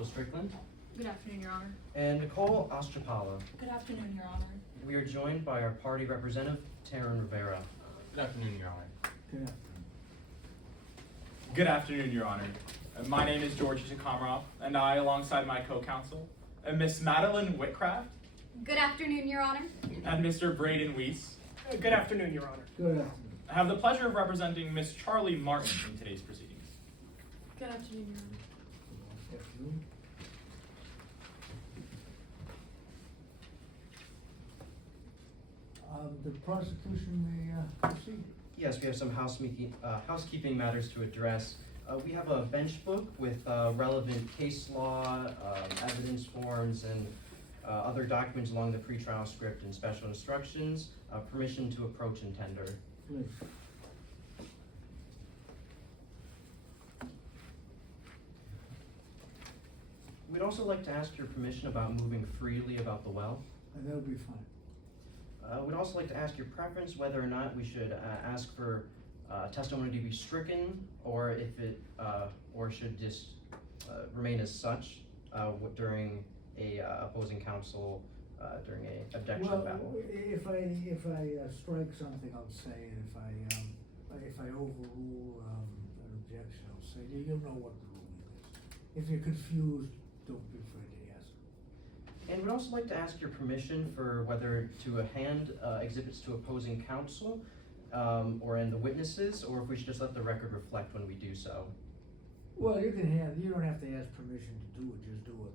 Rachel Strickland. Good afternoon, Your Honor. And Nicole Ostrapala. Good afternoon, Your Honor. We are joined by our party representative, Taryn Rivera. Good afternoon, Your Honor. Good afternoon. Good afternoon, Your Honor. My name is George Takamroff, and I, alongside my co-counsel, Miss Madeline Whitcraft, Good afternoon, Your Honor. and Mr. Braden Weiss, Good afternoon, Your Honor. Good afternoon. have the pleasure of representing Miss Charlie Martin in today's proceedings. Good afternoon, Your Honor. Good afternoon. The prosecution may proceed. Yes, we have some housekeeping matters to address. We have a bench book with relevant case law, evidence forms, and other documents along the pretrial script and special instructions. Permission to approach and tender. Please. We'd also like to ask your permission about moving freely about the well. And that'll be fine. We'd also like to ask your preference whether or not we should ask for testimony to be stricken, or if it or should just remain as such during a opposing counsel during a objection Well, battle. if I strike something, I'll say it. If I overrule an objection, I'll say it. You'll know what the ruling is. If you're confused, don't be afraid to ask. And we'd also like to ask your permission for whether to hand exhibits to opposing counsel or in the witnesses, or if we should just let the record reflect when we do so. Well, you don't have to ask permission to do it, just do it.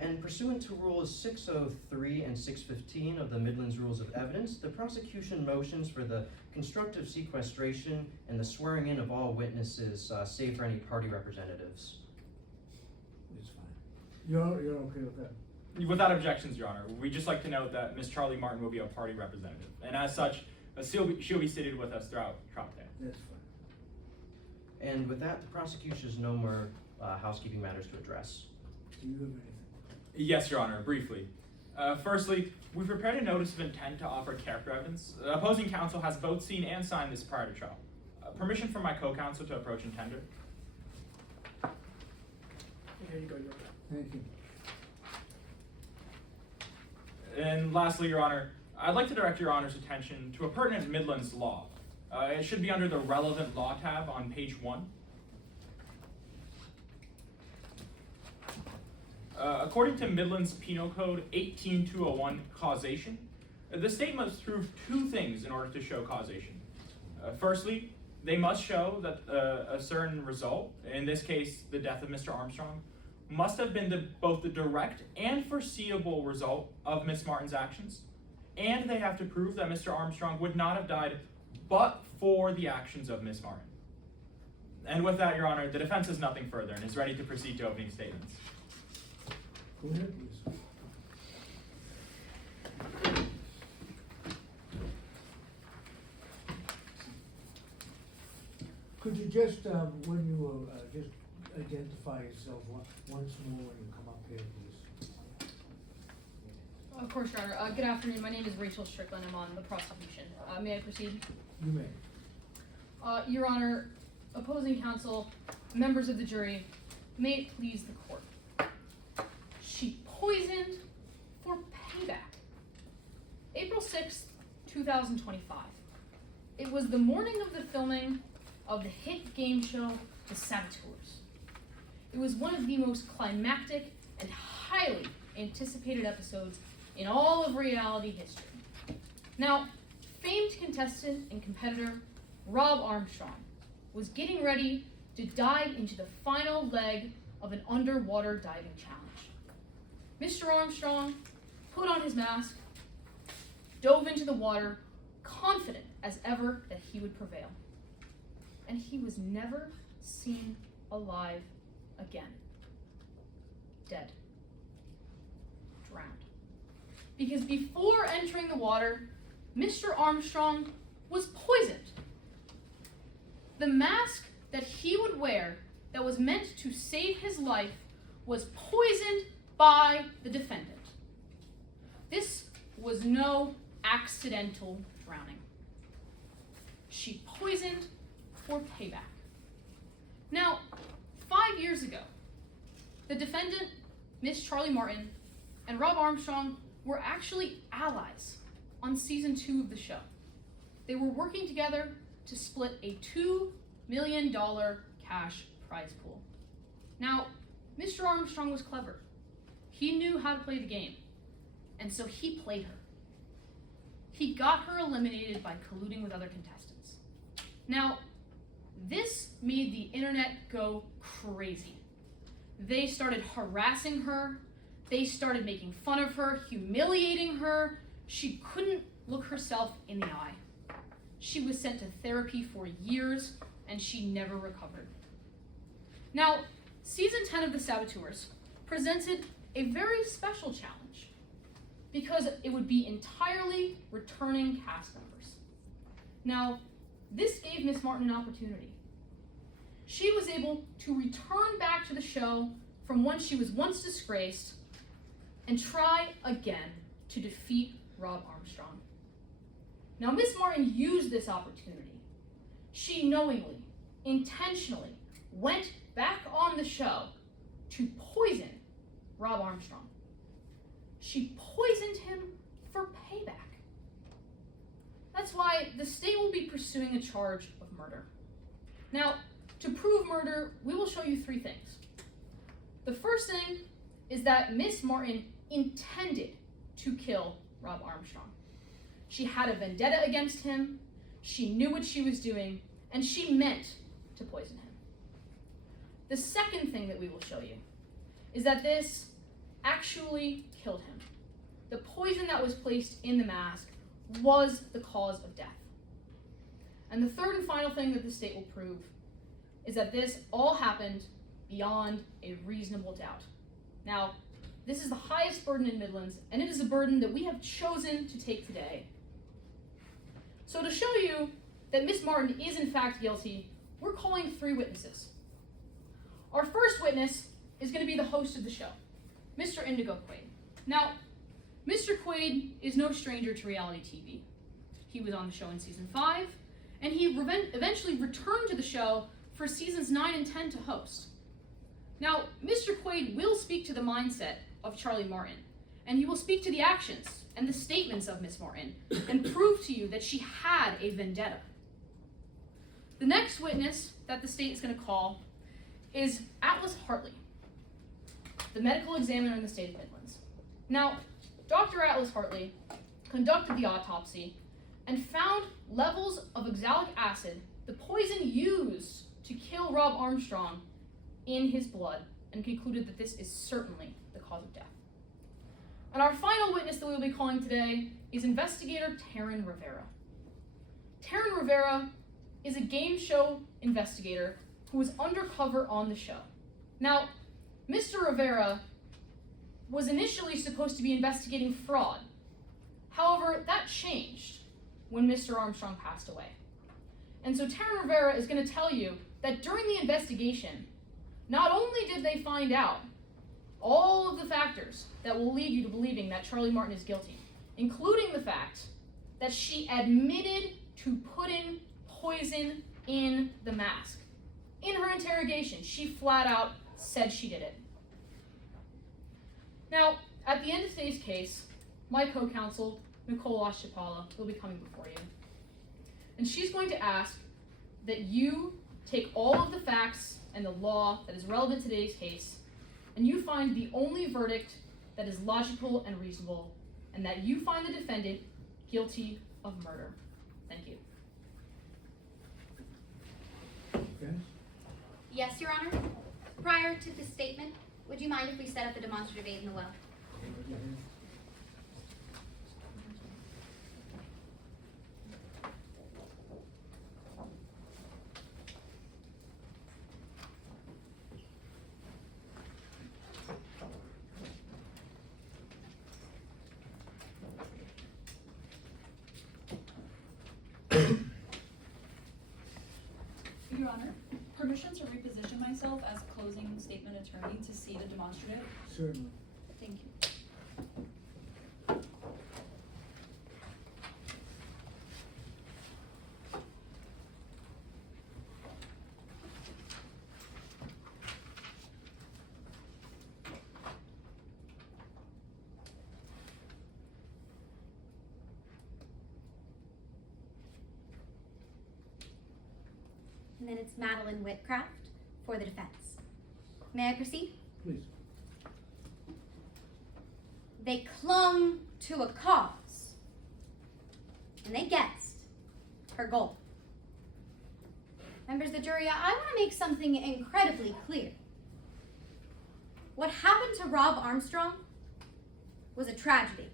And pursuant to Rules 603 and 615 of the Midlands Rules of Evidence, the prosecution motions for the constructive sequestration and the swearing in of all witnesses, save for any party representatives. It's fine. You're okay with that? Without objections, Your Honor, we'd just like to note that Miss Charlie Martin will be a party representative, and as such, she'll be seated with us throughout trial today. That's fine. And with that, the prosecution has no more housekeeping matters to address. Do you have anything? Yes, Your Honor, briefly. Firstly, we've prepared a notice of intent to offer character evidence. Opposing counsel has both seen and signed this prior to trial. Permission from my co-counsel to approach and tender. Here you go, Your Honor. Thank you. And lastly, Your Honor, I'd like to direct Your Honor's attention to a pertinent Midlands law. It should be under the relevant law tab on page 1. According to Midlands Penal Code 18201 causation, the state must prove two things in order to show causation. Firstly, they must show that a certain result, in this case the death of Mr. Armstrong, must have been both the direct and foreseeable result of Miss Martin's actions, and they have to prove that Mr. Armstrong would not have died but for the actions of Miss Martin. And with that, Your Honor, the defense has nothing further and is ready to proceed to opening statements. Go ahead, please. Could you just, when you just identify yourself once more when you come up here, please? Of course, Your Honor. Good afternoon. My name is Rachel Strickland. I'm on the prosecution. May I proceed? You may. Your Honor, opposing counsel, members of the jury, may it please the court. She poisoned for payback. April 6th, 2025. It was the morning of the filming of the hit game show, The Saboteurs. It was one of the most climactic and highly anticipated episodes in all of reality history. Now, famed contestant and competitor Rob Armstrong was getting ready to dive into the final leg of an underwater diving challenge. Mr. Armstrong put on his mask, dove into the water, confident as ever that he would prevail. And he was never seen alive again. Dead. Drowned. Because before entering the water, Mr. Armstrong was poisoned. The mask that he would wear that was meant to save his life was poisoned by the defendant. This was no accidental drowning. She poisoned for payback. Now, 5 years ago, the defendant, Miss Charlie Martin, and Rob Armstrong were actually allies on season 2 of the show. They were working together to split a $2 million cash prize pool. Now, Mr. Armstrong was clever. He knew how to play the game, and so he played her. He got her eliminated by colluding with other contestants. Now, this made the internet go crazy. They started harassing her. They started making fun of her, humiliating her. She couldn't look herself in the eye. She was sent to therapy for years, and she never recovered. Now, season 10 of The Saboteurs presented a very special challenge because it would be entirely returning cast members. Now, this gave Miss Martin an opportunity. She was able to return back to the show from when she was once disgraced and try again to defeat Rob Armstrong. Now, Miss Martin used this opportunity. She knowingly, intentionally went back on the show to poison Rob Armstrong. She poisoned him for payback. That's why the state will be pursuing a charge of murder. Now, to prove murder, we will show you 3 things. The first thing is that Miss Martin intended to kill Rob Armstrong. She had a vendetta against him, she knew what she was doing, and she meant to poison him. The second thing that we will show you is that this actually killed him. The poison that was placed in the mask was the cause of death. And the third and final thing that the state will prove is that this all happened beyond a reasonable doubt. Now, this is the highest burden in Midlands, and it is a burden that we have chosen to take today. So to show you that Miss Martin is in fact guilty, we're calling 3 witnesses. Our first witness is going to be the host of the show, Mr. Indigo Quaid. Now, Mr. Quaid is no stranger to reality TV. He was on the show in season 5, and he eventually returned to the show for seasons 9 and 10 to host. Now, Mr. Quaid will speak to the mindset of Charlie Martin, and he will speak to the actions and the statements of Miss Martin and prove to you that she had a vendetta. The next witness that the state is going to call is Atlas Hartley, the medical examiner in the state of Midlands. Now, Dr. Atlas Hartley conducted the autopsy and found levels of oxalic acid, the poison used to kill Rob Armstrong, in his blood, and concluded that this is certainly the cause of death. And our final witness that we will be calling today is investigator Taryn Rivera. Taryn Rivera is a game show investigator who was undercover on the show. Now, Mr. Rivera was initially supposed to be investigating fraud. However, that changed when Mr. Armstrong passed away. And so Taryn Rivera is going to tell you that during the investigation, not only did they find out all of the factors that will lead you to believing that Charlie Martin is guilty, including the fact that she admitted to putting poison in the mask. In her interrogation, she flat out said she did it. Now, at the end of today's case, my co-counsel, Nicole Oshapala, will be coming before you. And she's going to ask that you take all of the facts and the law that is relevant to today's case, and you find the only verdict that is logical and reasonable, and that you find the defendant guilty of murder. Thank you. Okay? Yes, Your Honor. Prior to this statement, would you mind if we set up a demonstrative aid in the well? Your Honor, permission to reposition myself as closing statement attorney to see the demonstrative? Certainly. Thank you. and then it's Madeline Whitcraft for the defense. May I proceed? Please. They clung to a cause, and they guessed her goal. Members of the jury, I want to make something incredibly clear. What happened to Rob Armstrong was a tragedy.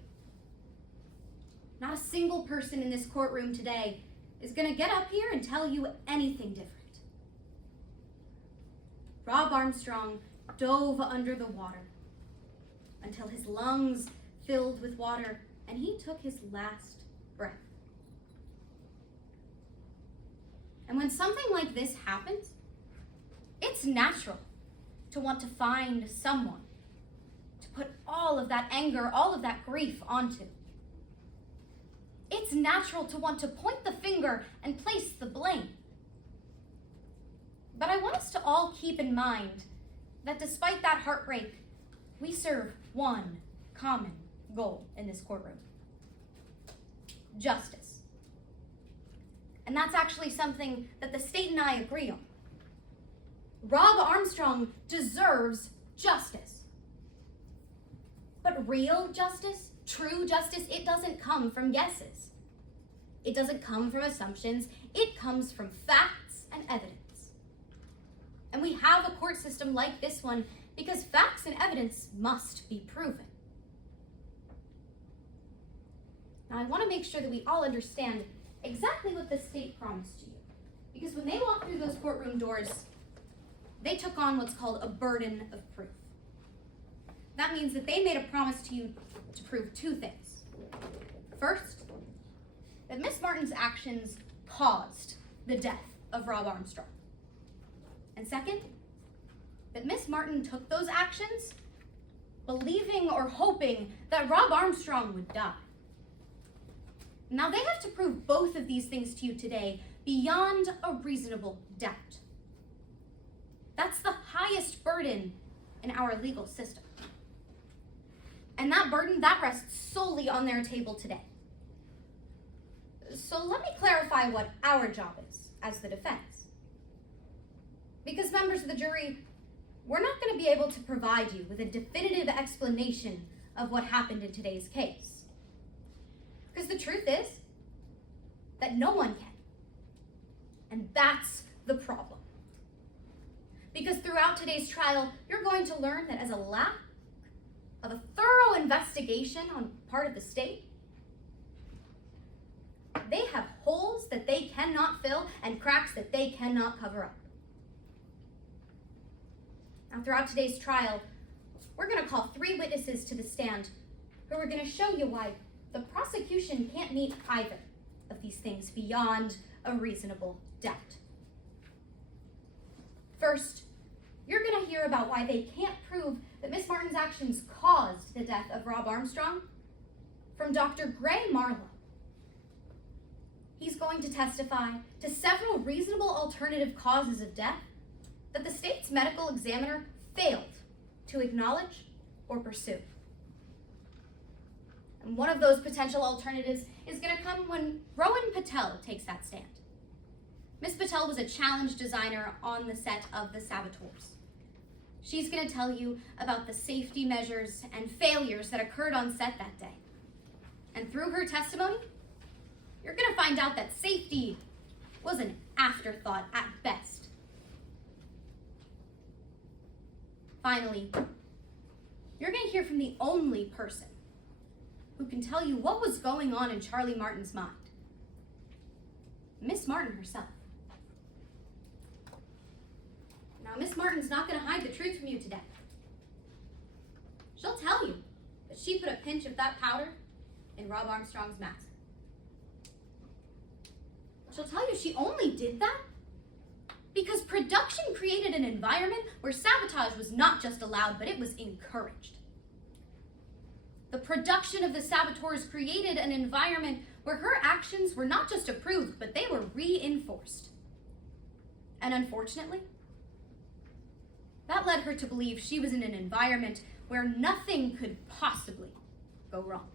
Not a single person in this courtroom today is going to get up here and tell you anything different. Rob Armstrong dove under the water until his lungs filled with water and he took his last breath. And when something like this happens, it's natural to want to find someone to put all of that anger, all of that grief onto. It's natural to want to point the finger and place the blame. But I want us to all keep in mind that despite that heartbreak, we serve one common goal in this courtroom: justice. And that's actually something that the state and I agree on. Rob Armstrong deserves justice. But real justice, true justice, it doesn't come from guesses. It doesn't come from assumptions. It comes from facts and evidence. And we have a court system like this one because facts and evidence must be proven. Now, I want to make sure that we all understand exactly what the state promised to you. Because when they walked through those courtroom doors, they took on what's called a burden of proof. That means that they made a promise to you to prove two things. First, that Miss Martin's actions caused the death of Rob Armstrong. And second, that Miss Martin took those actions believing or hoping that Rob Armstrong would die. Now they have to prove both of these things to you today beyond a reasonable doubt. That's the highest burden in our legal system. And that burden, that rests solely on their table today. So let me clarify what our job is as the defense. Because members of the jury, we're not going to be able to provide you with a definitive explanation of what happened in today's case. Because the truth is that no one can. And that's the problem. Because throughout today's trial, you're going to learn that as a lack of a thorough investigation on part of the state, they have holes that they cannot fill and cracks that they cannot cover up. Now, throughout today's trial, we're going to call 3 witnesses to the stand who are going to show you why the prosecution can't meet either of these things beyond a reasonable doubt. First, you're going to hear about why they can't prove that Miss Martin's actions caused the death of Rob Armstrong from Dr. Gray Marlowe. He's going to testify to several reasonable alternative causes of death that the state's medical examiner failed to acknowledge or pursue. And one of those potential alternatives is going to come when Rowan Patel takes that stand. Miss Patel was a challenge designer on the set of The Saboteurs. She's going to tell you about the safety measures and failures that occurred on set that day. And through her testimony, you're going to find out that safety was an afterthought at best. Finally, you're going to hear from the only person who can tell you what was going on in Charlie Martin's mind. Miss Martin herself. Now, Miss Martin's not going to hide the truth from you today. She'll tell you that she put a pinch of that powder in Rob Armstrong's mask. She'll tell you she only did that because production created an environment where sabotage was not just allowed, but it was encouraged. The production of The Saboteurs created an environment where her actions were not just approved, but they were reinforced. And unfortunately, that led her to believe she was in an environment where nothing could possibly go wrong.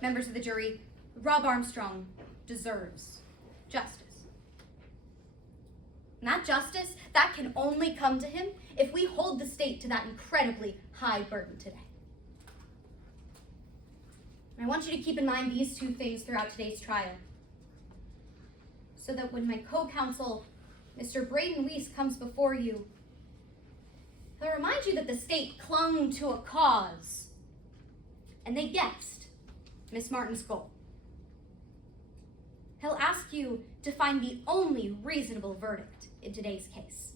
Members of the jury, Rob Armstrong deserves justice. And that justice, that can only come to him if we hold the state to that incredibly high burden today. And I want you to keep in mind these two things throughout today's trial, so that when my co-counsel, Mr. Braden Weiss, comes before you, he'll remind you that the state clung to a cause, and they guessed Miss Martin's goal. He'll ask you to find the only reasonable verdict in today's case.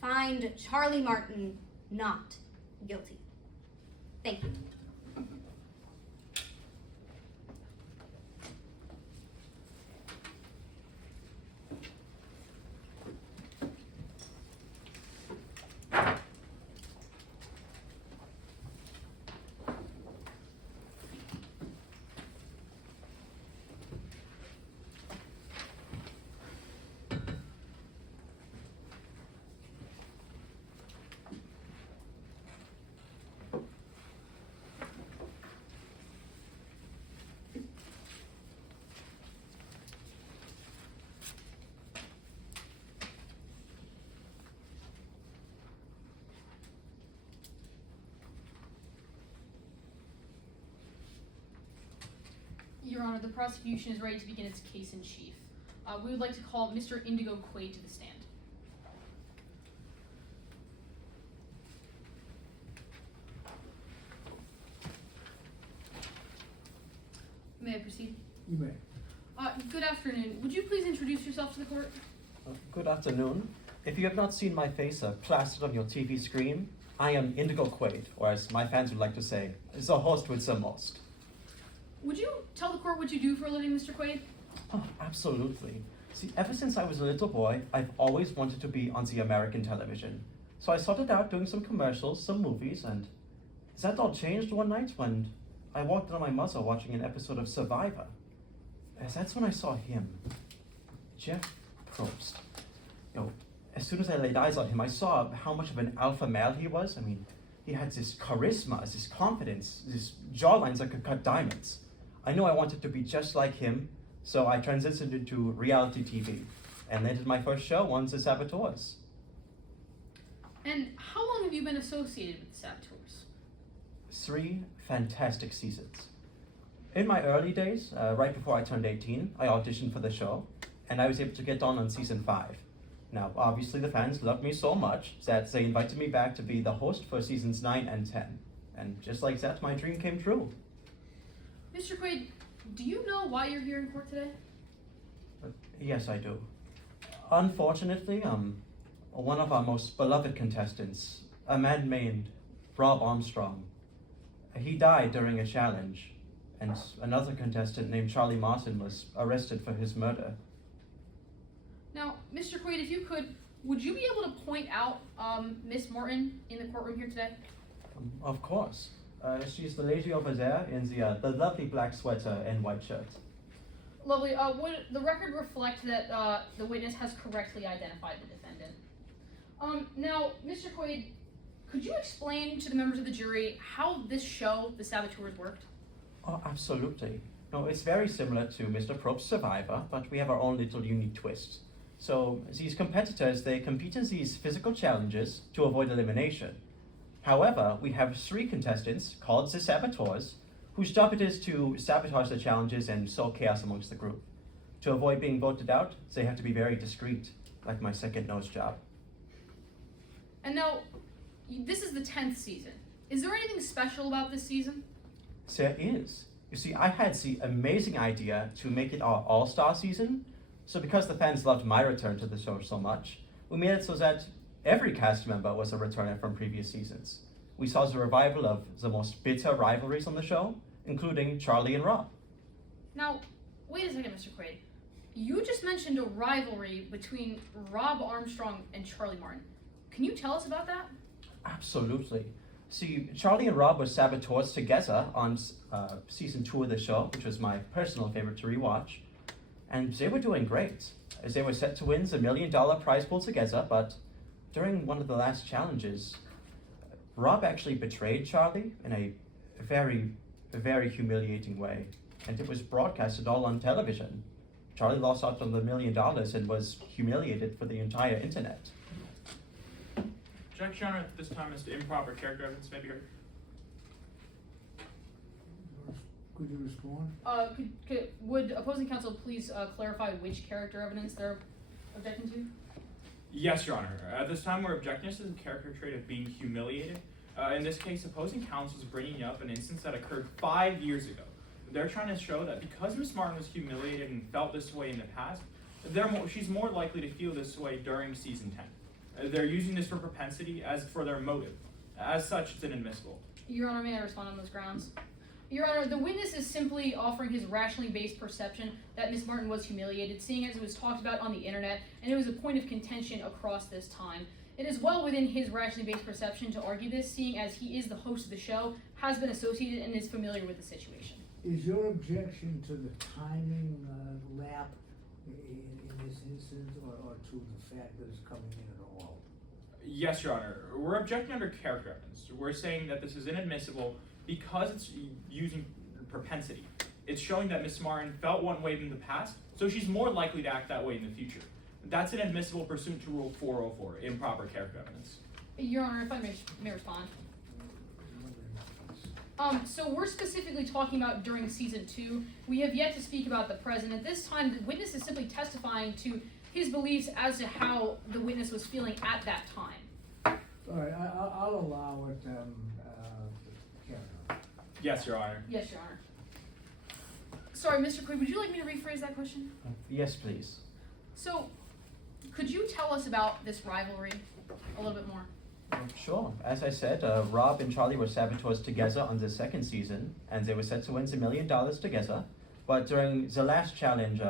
Find Charlie Martin not guilty. Thank you. Your Honor, the prosecution is ready to begin its case in chief. We would like to call Mr. Indigo Quaid to the stand. May I proceed? You may. Good afternoon. Would you please introduce yourself to the court? Good afternoon. If you have not seen my face plastered on your TV screen, I am Indigo Quaid, or as my fans would like to say, the host with the most. Would you tell the court what you do for a living, Mr. Quaid? Oh, absolutely. See, ever since I was a little boy, I've always wanted to be on the American television. So I started out doing some commercials, some movies, and that all changed one night when I walked in on my mother watching an episode of Survivor. That's when I saw him, Jeff Probst. As soon as I laid eyes on him, I saw how much of an alpha male he was. I mean, he had this charisma, this confidence, this jawlines that could cut diamonds. I knew I wanted to be just like him, so I transitioned into reality TV and landed my first show on The Saboteurs. And how long have you been associated with the Saboteurs? 3 fantastic seasons. In my early days, right before I turned 18, I auditioned for the show, and I was able to get on season 5. Now, obviously the fans loved me so much that they invited me back to be the host for seasons 9 and 10. And just like that, my dream came true. Mr. Quaid, do you know why you're here in court today? Yes, I do. Unfortunately, one of our most beloved contestants, a man named Rob Armstrong, he died during a challenge, and another contestant named Charlie Martin was arrested for his murder. Now, Mr. Quaid, if you could, would you be able to point out Miss Martin in the courtroom here today? Of course. She's the lady over there in the lovely black sweater and white shirt. Lovely. Would the record reflect that the witness has correctly identified the defendant? Now, Mr. Quaid, could you explain to the members of the jury how this show, The Saboteurs, worked? Oh, absolutely. No, it's very similar to Mr. Probst's Survivor, but we have our own little unique twist. So these competitors, they compete in these physical challenges to avoid elimination. However, we have 3 contestants called the Saboteurs, whose job it is to sabotage the challenges and sow chaos amongst the group. To avoid being voted out, they have to be very discreet, like my second nose job. And now, this is the 10th season. Is there anything special about this season? There is. You see, I had the amazing idea to make it our all-star season. So because the fans loved my return to the show so much, we made it so that every cast member was a returner from previous seasons. We saw the revival of the most bitter rivalries on the show, including Charlie and Rob. Now, wait a second, Mr. Quaid. You just mentioned a rivalry between Rob Armstrong and Charlie Martin. Can you tell us about that? Absolutely. See, Charlie and Rob were saboteurs together on season 2 of the show, which was my personal favorite to rewatch. And they were doing great, as they were set to win the $1 million prize pool together, but during one of the last challenges, Rob actually betrayed Charlie in a very, very humiliating way, and it was broadcasted all on television. Charlie lost out on the $1 million and was humiliated for the entire internet. Objection, Your Honor, at this time as to improper character evidence may be heard. Could you respond? Would opposing counsel please clarify which character evidence they're objecting to? Yes, Your Honor. At this time, we're objecting to the character trait of being humiliated. In this case, opposing counsel is bringing up an instance that occurred 5 years ago. They're trying to show that because Miss Martin was humiliated and felt this way in the past, she's more likely to feel this way during season 10. They're using this for propensity as for their motive. As such, it's inadmissible. Your Honor, may I respond on those grounds? Your Honor, the witness is simply offering his rationally based perception that Miss Martin was humiliated, seeing as it was talked about on the internet, and it was a point of contention across this time. It is well within his rationally based perception to argue this, seeing as he is the host of the show, has been associated, and is familiar with the situation. Is your objection to the timing lap in this instance, or to the fact that it's coming in at all? Yes, Your Honor. We're objecting under character evidence. We're saying that this is inadmissible because it's using propensity. It's showing that Miss Martin felt one way in the past, so she's more likely to act that way in the future. That's inadmissible pursuant to Rule 404, improper character evidence. Your Honor, if I may respond. So we're specifically talking about during season 2. We have yet to speak about the present. At this time, the witness is simply testifying to his beliefs as to how the witness was feeling at that time. All right, I'll allow it, Karen. Yes, Your Honor. Yes, Your Honor. Sorry, Mr. Quinn, would you like me to rephrase that question? Yes, please. So, could you tell us about this rivalry a little bit more? Sure. As I said, Rob and Charlie were saboteurs together on the second season, and they were set to win $1 million together. But during the last challenge,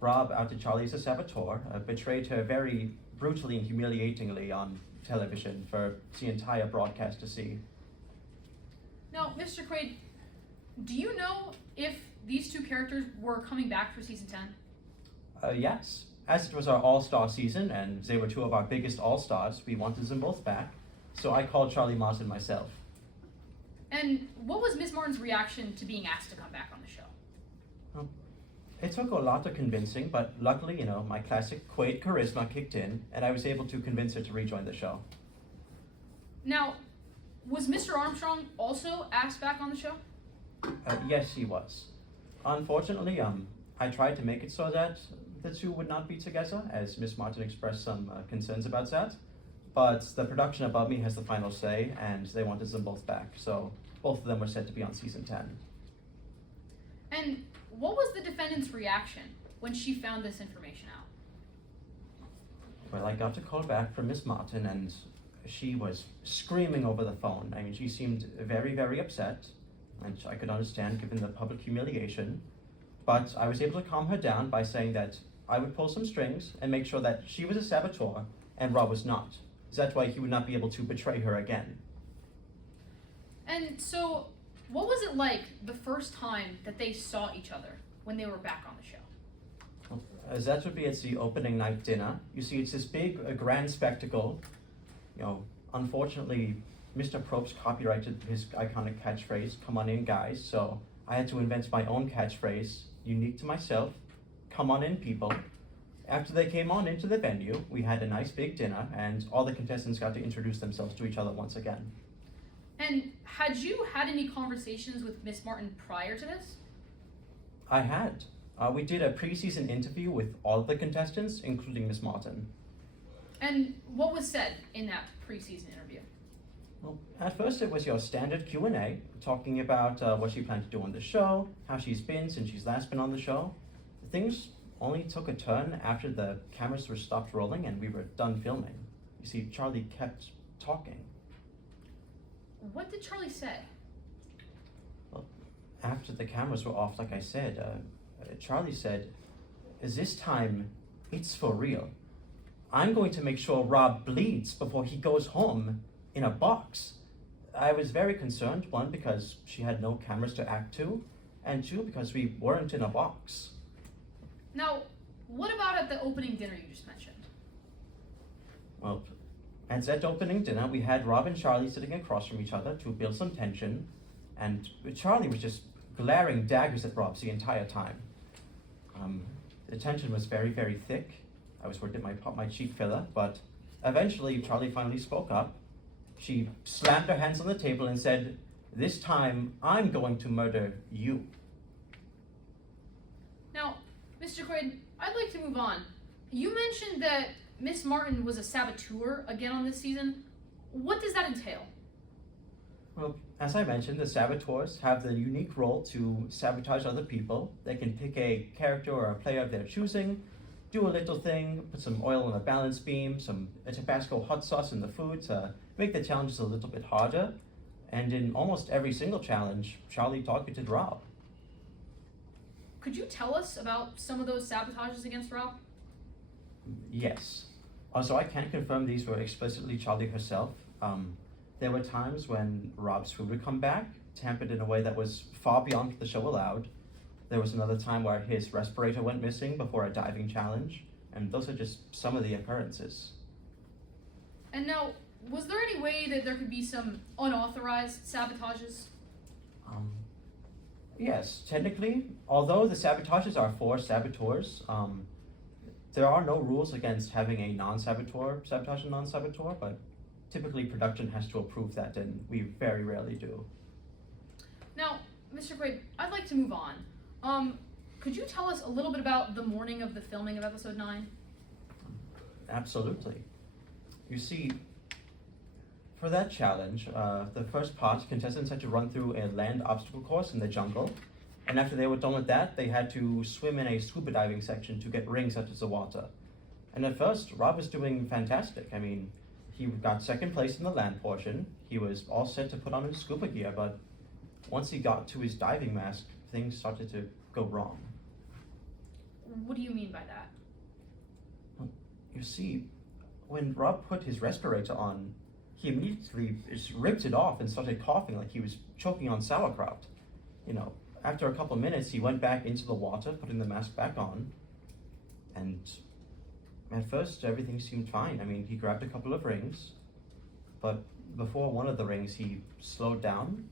Rob outed Charlie as a saboteur, betrayed her very brutally and humiliatingly on television for the entire broadcast to see. Now, Mr. Quaid, do you know if these two characters were coming back for season 10? Yes. As it was our all-star season, and they were two of our biggest all-stars, we wanted them both back. So I called Charlie Martin myself. And what was Miss Martin's reaction to being asked to come back on the show? It took a lot of convincing, but luckily, my classic Quaid charisma kicked in, and I was able to convince her to rejoin the show. Now, was Mr. Armstrong also asked back on the show? Yes, he was. Unfortunately, I tried to make it so that the two would not be together, as Miss Martin expressed some concerns about that. But the production above me has the final say, and they wanted them both back. So both of them were set to be on season 10. And what was the defendant's reaction when she found this information out? Well, I got a call back from Miss Martin, and she was screaming over the phone. I mean, she seemed very, very upset, which I could understand given the public humiliation. But I was able to calm her down by saying that I would pull some strings and make sure that she was a saboteur and Rob was not. That way he would not be able to betray her again. And so, what was it like the first time that they saw each other when they were back on the show? That would be at the opening night dinner. You see, it's this big, grand spectacle. Unfortunately, Mr. Probst copyrighted his iconic catchphrase, "Come on in, guys," so I had to invent my own catchphrase, unique to myself, "Come on in, people." After they came on into the venue, we had a nice big dinner, and all the contestants got to introduce themselves to each other once again. And had you had any conversations with Miss Martin prior to this? I had. We did a preseason interview with all of the contestants, including Miss Martin. And what was said in that preseason interview? Well, at first it was your standard Q&A, talking about what she planned to do on the show, how she's been since she's last been on the show. Things only took a turn after the cameras were stopped rolling and we were done filming. You see, Charlie kept talking. What did Charlie say? Well, after the cameras were off, like I said, Charlie said, "This time, it's for real. I'm going to make sure Rob bleeds before he goes home in a box." I was very concerned, one, because she had no cameras to act to, and two, because we weren't in a box. Now, what about at the opening dinner you just mentioned? Well, at that opening dinner, we had Rob and Charlie sitting across from each other to build some tension, and Charlie was just glaring daggers at Rob the entire time. The tension was very, very thick. I was worried it might pop my cheek filler, but eventually Charlie finally spoke up. She slammed her hands on the table and said, "This time, I'm going to murder you." Now, Mr. Quaid, I'd like to move on. You mentioned that Miss Martin was a saboteur again on this season. What does that entail? Well, as I mentioned, the saboteurs have the unique role to sabotage other people. They can pick a character or a player of their choosing, do a little thing, put some oil on a balance beam, some Tabasco hot sauce in the food to make the challenges a little bit harder. And in almost every single challenge, Charlie targeted Rob. Could you tell us about some of those sabotages against Rob? Yes. Also, I can't confirm these were explicitly Charlie herself. There were times when Rob's food would come back, tampered in a way that was far beyond what the show allowed. There was another time where his respirator went missing before a diving challenge, and those are just some of the occurrences. And now, was there any way that there could be some unauthorized sabotages? Yes, technically, although the sabotages are for saboteurs, there are no rules against having a non-saboteur sabotage a non-saboteur, but typically production has to approve that, and we very rarely do. Now, Mr. Quaid, I'd like to move on. Could you tell us a little bit about the morning of the filming of episode 9? Absolutely. You see, for that challenge, the first part, contestants had to run through a land obstacle course in the jungle, and after they were done with that, they had to swim in a scuba diving section to get rings out of the water. And at first, Rob was doing fantastic. I mean, he got second place in the land portion. He was all set to put on his scuba gear, but once he got to his diving mask, things started to go wrong. What do you mean by that? You see, when Rob put his respirator on, he immediately just ripped it off and started coughing like he was choking on sauerkraut. You know, after a couple minutes, he went back into the water, putting the mask back on, and at first everything seemed fine. I mean, he grabbed a couple of rings, but before one of the rings, he slowed down.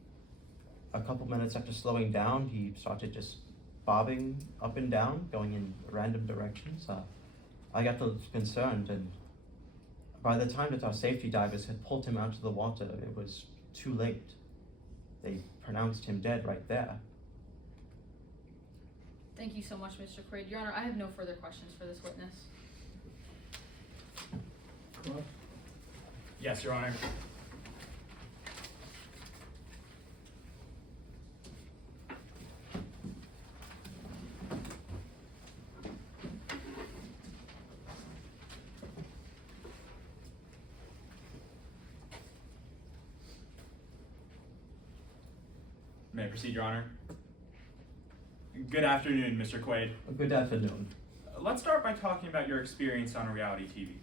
A couple minutes after slowing down, he started just bobbing up and down, going in random directions. I got a little concerned, and by the time that our safety divers had pulled him out of the water, it was too late. They pronounced him dead right there. Thank you so much, Mr. Quaid. Your Honor, I have no further questions for this witness. Rob? Yes, Your Honor. May I proceed, Your Honor? Good afternoon, Mr. Quaid. Good afternoon. Let's start by talking about your experience on reality TV.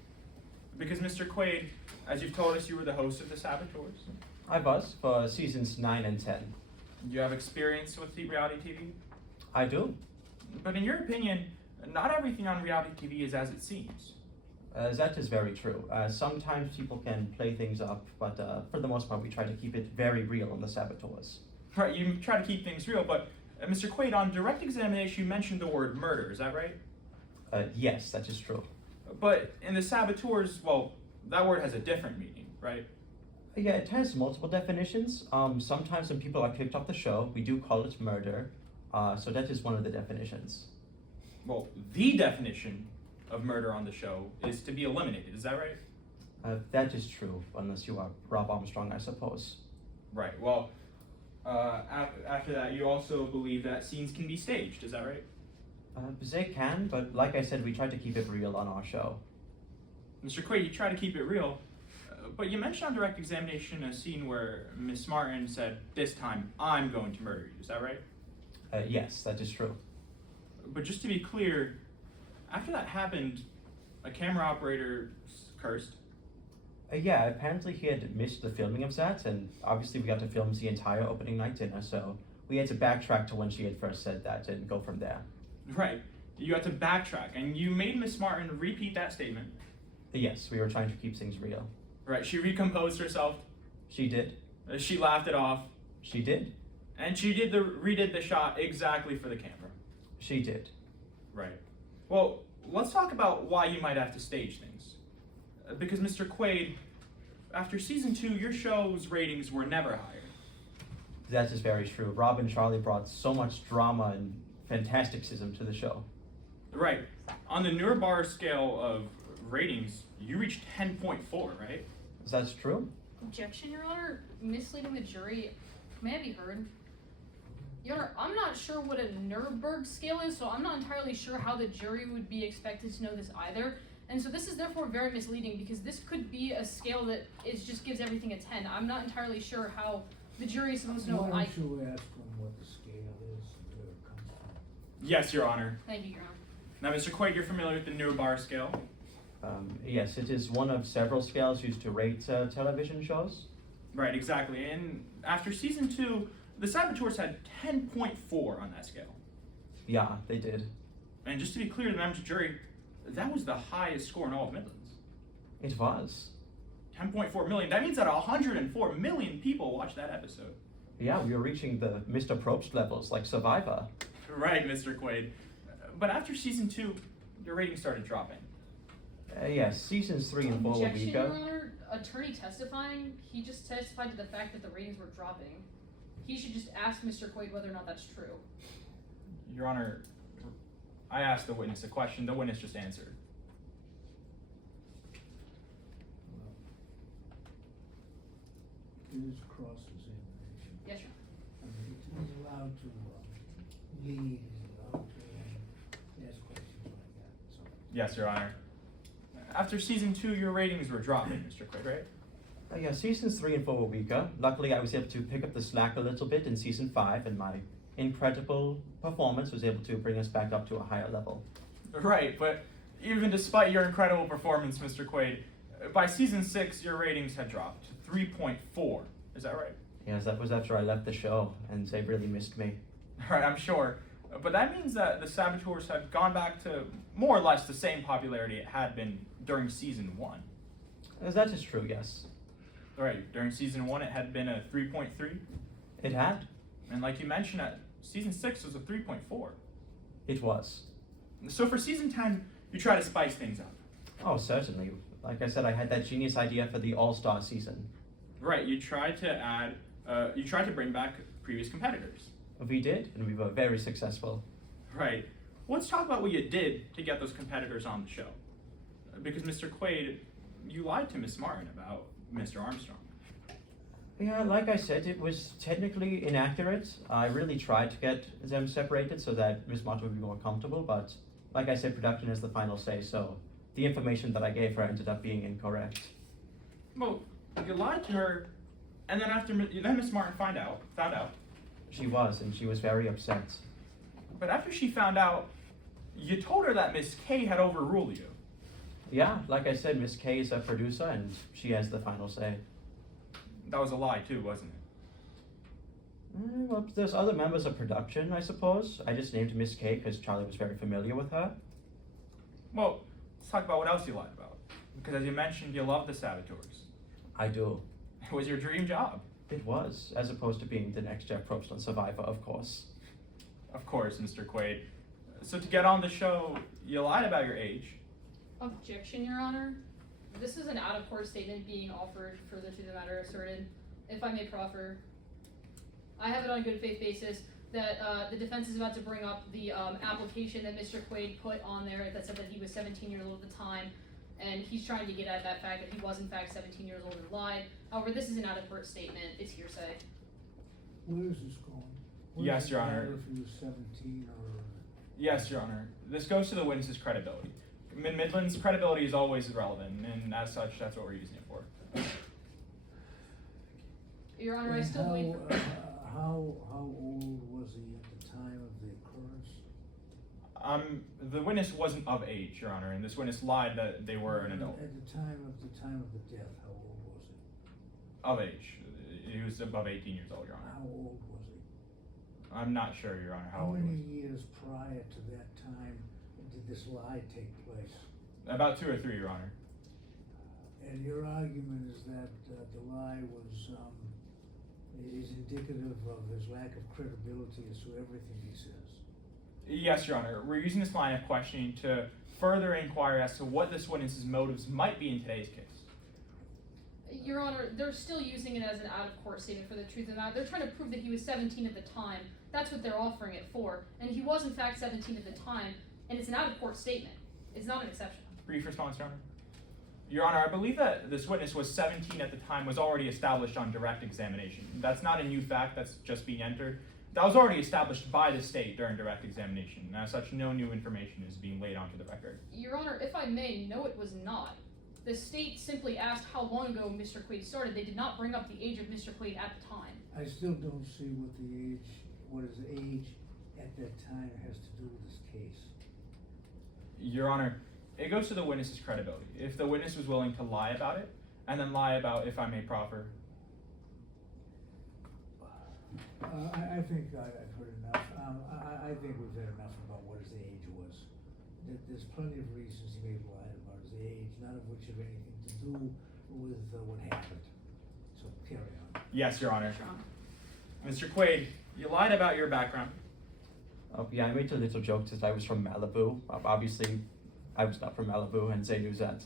Because, Mr. Quaid, as you've told us, you were the host of The Saboteurs. I was for seasons 9 and 10. You have experience with the reality TV? I do. But in your opinion, not everything on reality TV is as it seems. That is very true. Sometimes people can play things up, but for the most part, we try to keep it very real on The Saboteurs. Right, you try to keep things real, but Mr. Quaid, on direct examination, you mentioned the word murder, is that right? Yes, that is true. But in The Saboteurs, well, that word has a different meaning, right? Yeah, it has multiple definitions. Sometimes when people are kicked off the show, we do call it murder. So that is one of the definitions. Well, the definition of murder on the show is to be eliminated, is that right? That is true, unless you are Rob Armstrong, I suppose. Right, well, after that, you also believe that scenes can be staged, is that right? They can, but like I said, we try to keep it real on our show. Mr. Quaid, you try to keep it real, but you mentioned on direct examination a scene where Miss Martin said, "This time, I'm going to murder you," is that right? Yes, that is true. But just to be clear, after that happened, a camera operator cursed. Yeah, apparently he had missed the filming of that, and obviously we got to film the entire opening night dinner, so we had to backtrack to when she had first said that and go from there. Right. You had to backtrack, and you made Miss Martin repeat that statement. Yes, we were trying to keep things real. Right, she recomposed herself. She did. She laughed it off. She did. And she redid the shot exactly for the camera. She did. Right. Well, let's talk about why you might have to stage things. Because Mr. Quaid, after season 2, your show's ratings were never higher. That is very true. Rob and Charlie brought so much drama and fantasticism to the show. Right. On the Nuremberg scale of ratings, you reached 10.4, right? Is that true? Objection, Your Honor. Misleading the jury. May I be heard? Your Honor, I'm not sure what a Nuremberg scale is, so I'm not entirely sure how the jury would be expected to know this either. And so this is therefore very misleading because this could be a scale that just gives everything a 10. I'm not entirely sure how the jury is supposed to know. Why don't you ask them what the scale is and where it comes from? Yes, Your Honor. Thank you, Your Honor. Now, Mr. Quaid, you're familiar with the Nuremberg scale? Yes, it is one of several scales used to rate television shows. Right, exactly. And after season 2, the Saboteurs had 10.4 on that scale. Yeah, they did. And just to be clear to the members of the jury, that was the highest score in all of Midlands. It was. 10.4 million. That means that 104 million people watched that episode. Yeah, we were reaching the Mr. Probst levels like Survivor. Right, Mr. Quaid. But after season 2, your ratings started dropping. Yes, seasons 3 and 4 were Objection, weaker. Your Honor. Attorney testifying, he just testified to the fact that the ratings were dropping. He should just ask Mr. Quaid whether or not that's true. Your Honor, I asked the witness a question. The witness just answered. Well, it is cross-examination. Yes, Your Honor. I mean, he's allowed to lead, he's allowed to ask questions like that, so. Yes, Your Honor. After season 2, your ratings were dropping, Mr. Quaid, right? Yeah, seasons 3 and 4 were weaker. Luckily, I was able to pick up the slack a little bit in season 5, and my incredible performance was able to bring us back up to a higher level. Right, but even despite your incredible performance, Mr. Quaid, by season 6, your ratings had dropped to 3.4. Is that right? Yes, that was after I left the show, and they really missed me. Right, I'm sure. But that means that the Saboteurs had gone back to more or less the same popularity it had been during season 1. That is true, yes. Right, during season 1 it had been a 3.3. It had. And like you mentioned, season 6 was a 3.4. It was. So for season 10, you try to spice things up. Oh, certainly. Like I said, I had that genius idea for the All-Star season. Right, you tried to bring back previous competitors. We did, and we were very successful. Right. Let's talk about what you did to get those competitors on the show. Because Mr. Quaid, you lied to Miss Martin about Mr. Armstrong. Yeah, like I said, it was technically inaccurate. I really tried to get them separated so that Miss Martin would be more comfortable, but like I said, production has the final say, so the information that I gave her ended up being incorrect. Well, you lied to her, and then Miss Martin found out. She was, and she was very upset. But after she found out, you told her that Miss K had overruled you. Yeah, like I said, Miss K is a producer, and she has the final say. That was a lie too, wasn't it? Well, there's other members of production, I suppose. I just named Miss K because Charlie was very familiar with her. Well, let's talk about what else you lied about. Because as you mentioned, you love the Saboteurs. I do. It was your dream job. It was, as opposed to being the next Jeff Probst on Survivor, of course. Of course, Mr. Quaid. So to get on the show, you lied about your age. Objection, Your Honor. This is an out-of-court statement being offered further to the matter asserted. If I may proffer, I have it on good faith basis that the defense is about to bring up the application that Mr. Quaid put on there that said that he was 17 years old at the time, and he's trying to get at that fact that he was in fact 17 years old and lied. However, this is an out-of-court statement. It's hearsay. Where is this going? Yes, Does it Your Honor. matter if he was 17 or? Yes, Your Honor. This goes to the witness's credibility. Midland's credibility is always relevant, and as such, that's what we're using it for. Your Honor, I And still believe. How old was he at the time of the occurrence? The witness wasn't of age, Your Honor, and this witness lied that they were an adult. At the time of the death, how old was he? Of age. He was above 18 years old, Your Honor. How old was he? I'm not sure, Your Honor, how How old he many was. years prior to that time did this lie take place? About 2 or 3, Your Honor. And your argument is that the lie is indicative of his lack of credibility as to everything he says. Yes, Your Honor. We're using this line of questioning to further inquire as to what this witness's motives might be in today's case. Your Honor, they're still using it as an out-of-court statement for the truth of the matter. They're trying to prove that he was 17 at the time. That's what they're offering it for. And he was, in fact, 17 at the time, and it's an out-of-court statement. It's not an exception. Brief response, Your Honor. Your Honor, I believe that this witness was 17 at the time was already established on direct examination. That's not a new fact that's just being entered. That was already established by the state during direct examination, and as such, no new information is being laid onto the record. Your Honor, if I may, no it was not. The state simply asked how long ago Mr. Quaid started. They did not bring up the age of Mr. Quaid at the time. I still don't see what his age at that time has to do with this case. Your Honor, it goes to the witness's credibility. If the witness was willing to lie about it, and then lie about, if I may proffer. I think I've heard enough. I think we've had enough about what his age was. There's plenty of reasons he may have lied about his age, none of which have anything to do with what happened. So carry on. Yes, Your Honor. Your Honor. Mr. Quaid, you lied about your background. Yeah, I made a little joke that I was from Malibu. Obviously, I was not from Malibu, and they knew that.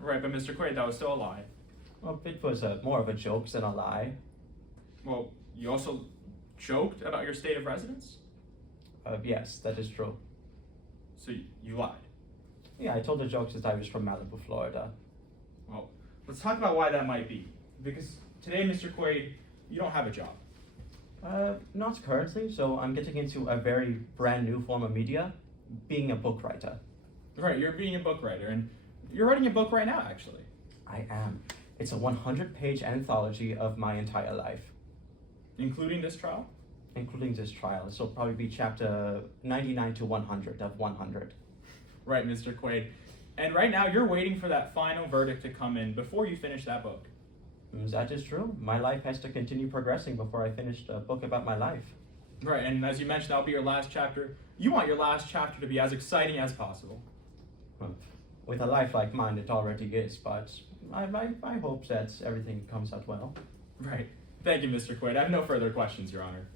Right, but Mr. Quaid, that was still a lie. Well, it was more of a joke than a lie. Well, you also joked about your state of residence? Yes, that is true. So you lied. Yeah, I told the jokes that I was from Malibu, Florida. Well, let's talk about why that might be. Because today, Mr. Quaid, you don't have a job. Not currently, so I'm getting into a very brand new form of media, being a book writer. Right, you're being a book writer, and you're writing a book right now, actually. I am. It's a 100-page anthology of my entire life. Including this trial? Including this trial. This will probably be chapter 99 to 100 of 100. Right, Mr. Quaid. And right now, you're waiting for that final verdict to come in before you finish that book. That is true. My life has to continue progressing before I finish a book about my life. Right, and as you mentioned, that'll be your last chapter. You want your last chapter to be as exciting as possible. With a life like mine, it already is, but I hope that everything comes out well. Right. Thank you, Mr. Quaid. I have no further questions, Your Honor.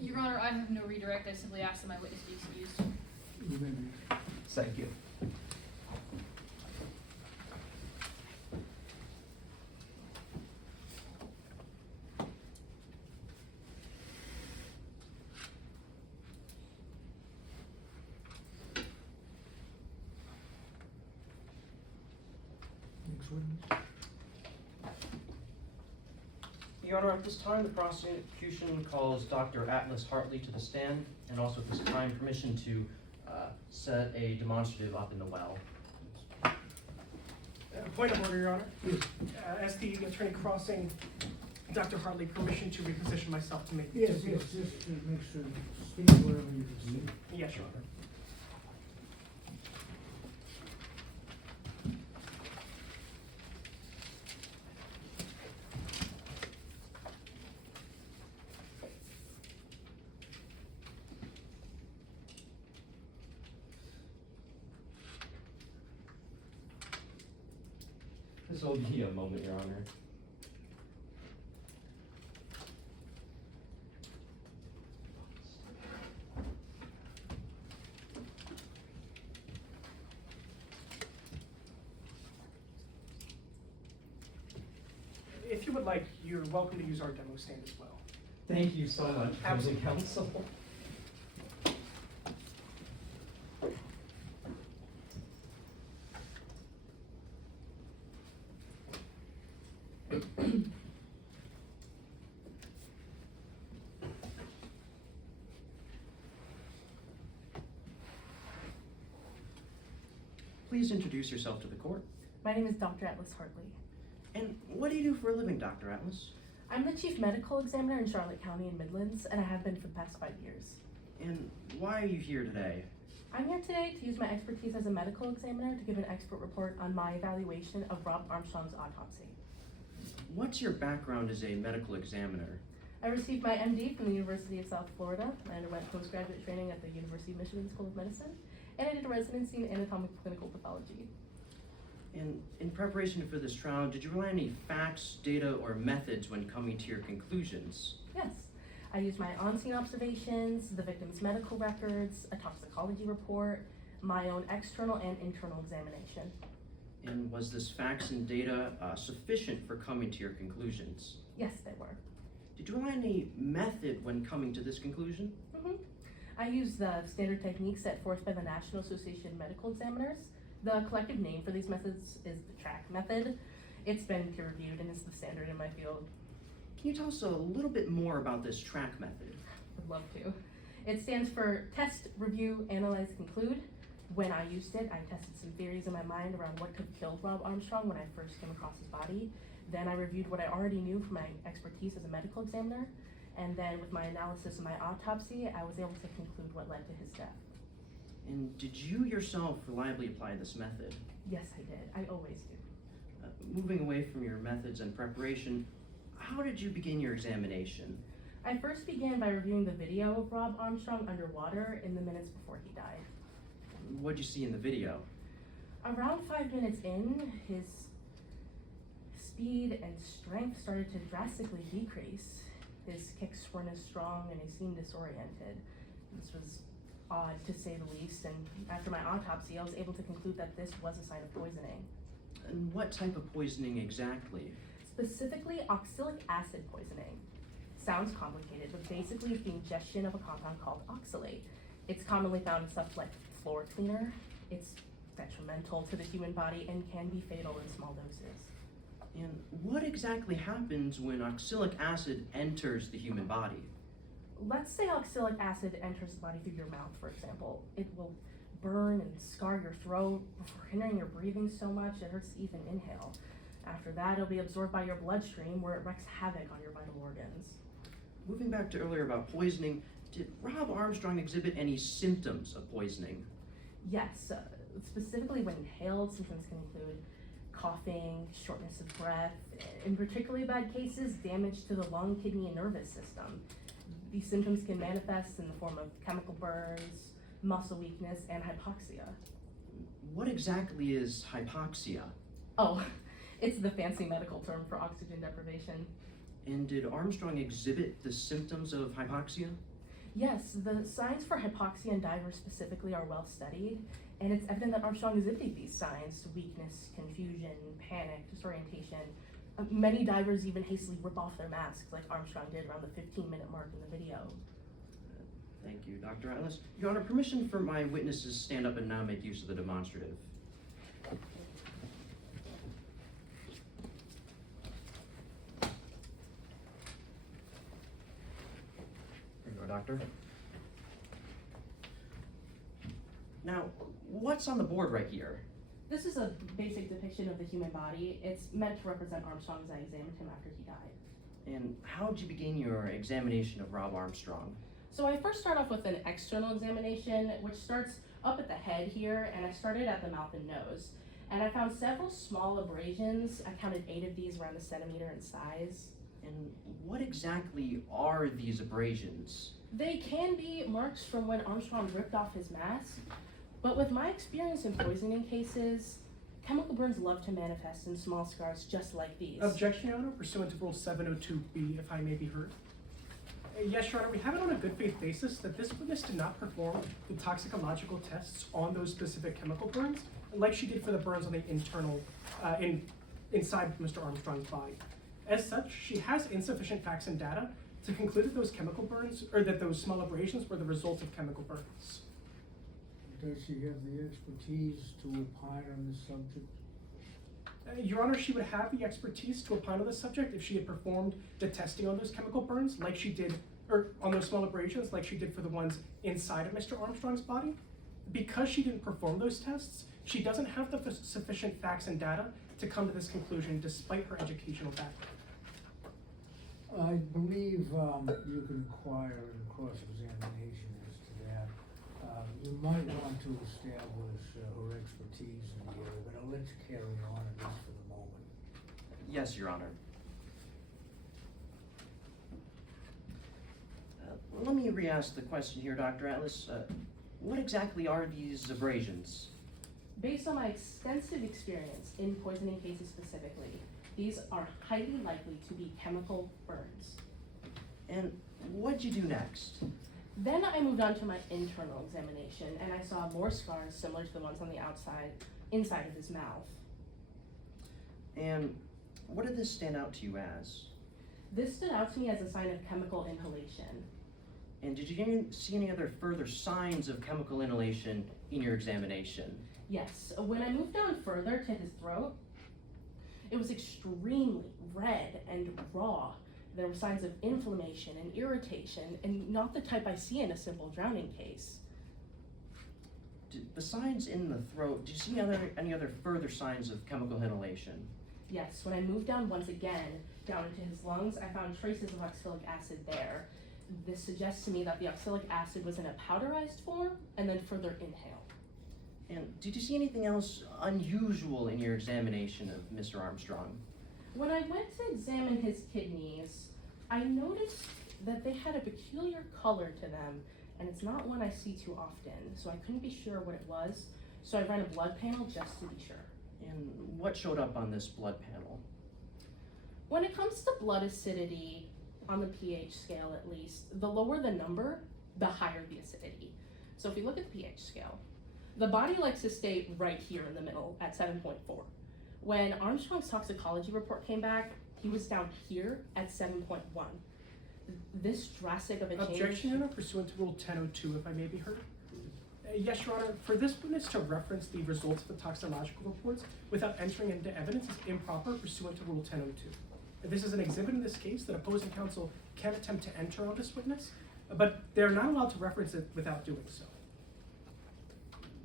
Your Honor, I have no redirect. I simply ask that my witness be excused. You may be. Thank you. Next witness. Your Honor, at this time, the prosecution calls Dr. Atlas Hartley to the stand, and also at this time, permission to set a demonstrative up in the well. Point of order, Your Honor. Yes. As the attorney crossing Dr. Hartley, permission to reposition myself to make. Yes, just to make sure, speak wherever you can see. Yes, Your Honor. This will be a moment, Your Honor. If you would like, you're welcome to use our demo stand as well. Thank you so much, opposing counsel. Please introduce yourself to the court. My name is Dr. Atlas Hartley. And what do you do for a living, Dr. Atlas? I'm the chief medical examiner in Charlotte County and Midlands, and I have been for the past 5 years. And why are you here today? I'm here today to use my expertise as a medical examiner to give an expert report on my evaluation of Rob Armstrong's autopsy. What's your background as a medical examiner? I received my MD from the University of South Florida. I underwent postgraduate training at the University of Michigan School of Medicine, and I did a residency in anatomic clinical pathology. And in preparation for this trial, did you rely on any facts, data, or methods when coming to your conclusions? Yes, I used my on-scene observations, the victim's medical records, a toxicology report, my own external and internal examination. And was this facts and data sufficient for coming to your conclusions? Yes, they were. Did you rely on any method when coming to this conclusion? I used the standard techniques set forth by the National Association of Medical Examiners. The collective name for these methods is the TRACK method. It's been peer-reviewed and is the standard in my field. Can you tell us a little bit more about this TRACK method? Would love to. It stands for Test, Review, Analyze, Conclude. When I used it, I tested some theories in my mind around what could kill Rob Armstrong when I first came across his body. Then I reviewed what I already knew from my expertise as a medical examiner. And then with my analysis of my autopsy, I was able to conclude what led to his death. And did you yourself reliably apply this method? Yes, I did. I always do. Moving away from your methods and preparation, how did you begin your examination? I first began by reviewing the video of Rob Armstrong underwater in the minutes before he died. What'd you see in the video? Around 5 minutes in, his speed and strength started to drastically decrease. His kicks weren't as strong and he seemed disoriented. This was odd to say the least, and after my autopsy, I was able to conclude that this was a sign of poisoning. And what type of poisoning exactly? Specifically, oxalic acid poisoning. Sounds complicated, but basically it's the ingestion of a compound called oxalate. It's commonly found in stuff like floor cleaner. It's detrimental to the human body and can be fatal in small doses. And what exactly happens when oxalic acid enters the human body? Let's say oxalic acid enters the body through your mouth, for example. It will burn and scar your throat before hindering your breathing so much it hurts to even inhale. After that, it'll be absorbed by your bloodstream where it wreaks havoc on your vital organs. Moving back to earlier about poisoning, did Rob Armstrong exhibit any symptoms of poisoning? Yes, specifically when inhaled, symptoms can include coughing, shortness of breath, in particularly bad cases, damage to the lung, kidney, and nervous system. These symptoms can manifest in the form of chemical burns, muscle weakness, and hypoxia. What exactly is hypoxia? Oh, it's the fancy medical term for oxygen deprivation. And did Armstrong exhibit the symptoms of hypoxia? Yes, the signs for hypoxia in divers specifically are well studied, and it's evident that Armstrong exhibited these signs: weakness, confusion, panic, disorientation. Many divers even hastily rip off their masks like Armstrong did around the 15-minute mark in the video. Thank you, Dr. Atlas. Your Honor, permission for my witnesses to stand up and now make use of the demonstrative. Here you go, Doctor. Now, what's on the board right here? This is a basic depiction of the human body. It's meant to represent Armstrong as I examined him after he died. And how did you begin your examination of Rob Armstrong? So I first start off with an external examination, which starts up at the head here, and I started at the mouth and nose. And I found several small abrasions. I counted 8 of these around a centimeter in size. And what exactly are these abrasions? They can be marks from when Armstrong ripped off his mask, but with my experience in poisoning cases, chemical burns love to manifest in small scars just like these. Objection, Your Honor, pursuant to Rule 702B, if I may be heard. Yes, Your Honor, we have it on a good faith basis that this witness did not perform the toxicological tests on those specific chemical burns, like she did for the burns on the internal, inside Mr. Armstrong's body. As such, she has insufficient facts and data to conclude that those chemical burns, or that those small abrasions were the result of chemical burns. Does she have the expertise to opine on this subject? Your Honor, she would have the expertise to opine on this subject if she had performed the testing on those chemical burns like she did, or on those small abrasions like she did for the ones inside of Mr. Armstrong's body. Because she didn't perform those tests, she doesn't have the sufficient facts and data to come to this conclusion despite her educational background. I believe you can inquire in cross-examination as to that. You might want to establish her expertise in the area, but I'll let you carry on at least for the moment. Yes, Your Honor. Let me re-ask the question here, Dr. Atlas. What exactly are these abrasions? Based on my extensive experience in poisoning cases specifically, these are highly likely to be chemical burns. And what'd you do next? Then I moved on to my internal examination, and I saw more scars similar to the ones on the inside of his mouth. And what did this stand out to you as? This stood out to me as a sign of chemical inhalation. And did you see any other further signs of chemical inhalation in your examination? Yes, when I moved down further to his throat, it was extremely red and raw. There were signs of inflammation and irritation, and not the type I see in a simple drowning case. The signs in the throat, did you see any other further signs of chemical inhalation? Yes, when I moved down once again, down into his lungs, I found traces of oxalic acid there. This suggests to me that the oxalic acid was in a powderized form and then further inhaled. And did you see anything else unusual in your examination of Mr. Armstrong? When I went to examine his kidneys, I noticed that they had a peculiar color to them, and it's not one I see too often, so I couldn't be sure what it was, so I ran a blood panel just to be sure. And what showed up on this blood panel? When it comes to blood acidity, on the pH scale at least, the lower the number, the higher the acidity. So if you look at the pH scale, the body likes to stay right here in the middle at 7.4. When Armstrong's toxicology report came back, he was down here at 7.1. This drastic of a change. Objection, Your Honor, pursuant to Rule 1002, if I may be heard. Yes, Your Honor, for this witness to reference the results of the toxicological reports without entering into evidence is improper pursuant to Rule 1002. This is an exhibit in this case that opposing counsel can attempt to enter on this witness, but they're not allowed to reference it without doing so.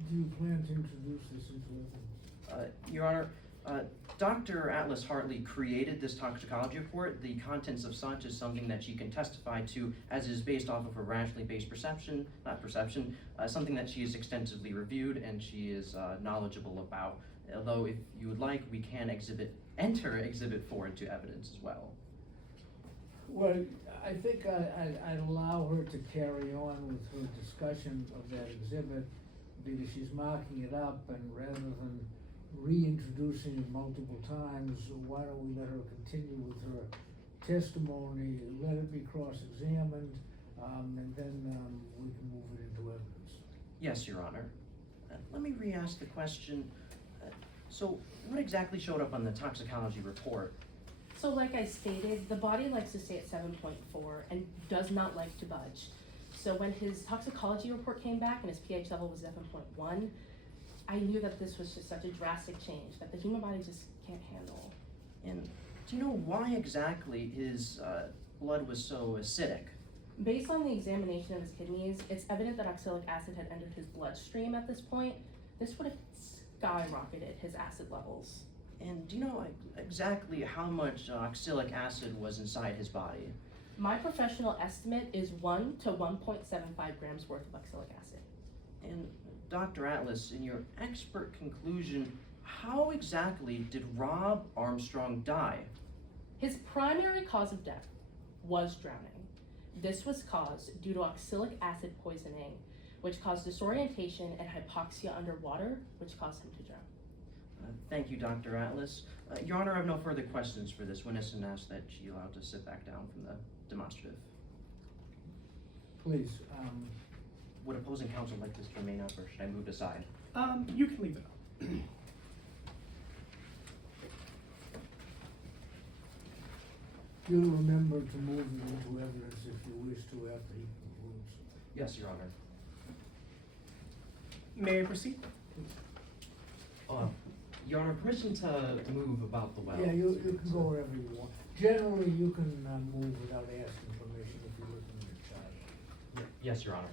Do you plan to introduce this into evidence? Your Honor, Dr. Atlas Hartley created this toxicology report. The contents of such is something that she can testify to, as is based off of a rationally based something that she has extensively reviewed and she is knowledgeable about. Although, if you would like, we can enter Exhibit 4 into evidence as well. Well, I think I'd allow her to carry on with her discussion of that exhibit because she's marking it up, and rather than reintroducing it multiple times, why don't we let her continue with her testimony, let it be cross-examined, and then we can move it into evidence. Yes, Your Honor. Let me re-ask the question. So, what exactly showed up on the toxicology report? So like I stated, the body likes to stay at 7.4 and does not like to budge. So when his toxicology report came back and his pH level was 7.1, I knew that this was just such a drastic change that the human body just can't handle. And do you know why exactly his blood was so acidic? Based on the examination of his kidneys, it's evident that oxalic acid had entered his bloodstream at this point. This would have skyrocketed his acid levels. And do you know exactly how much oxalic acid was inside his body? My professional estimate is 1 to 1.75 grams worth of oxalic acid. And Dr. Atlas, in your expert conclusion, how exactly did Rob Armstrong die? His primary cause of death was drowning. This was caused due to oxalic acid poisoning, which caused disorientation and hypoxia underwater, which caused him to drown. Thank you, Dr. Atlas. Your Honor, I have no further questions for this witness and ask that she allowed to sit back down from the demonstrative. Please. Would opposing counsel like this to remain up, or should I move it aside? You can leave it up. You'll remember to move it into evidence if you wish to after he concludes. Yes, Your Honor. May I proceed? Your Honor, permission to move about the well. Yeah, you can go wherever you want. Generally, you can move without asking permission if you're looking at your child. Yes, Your Honor.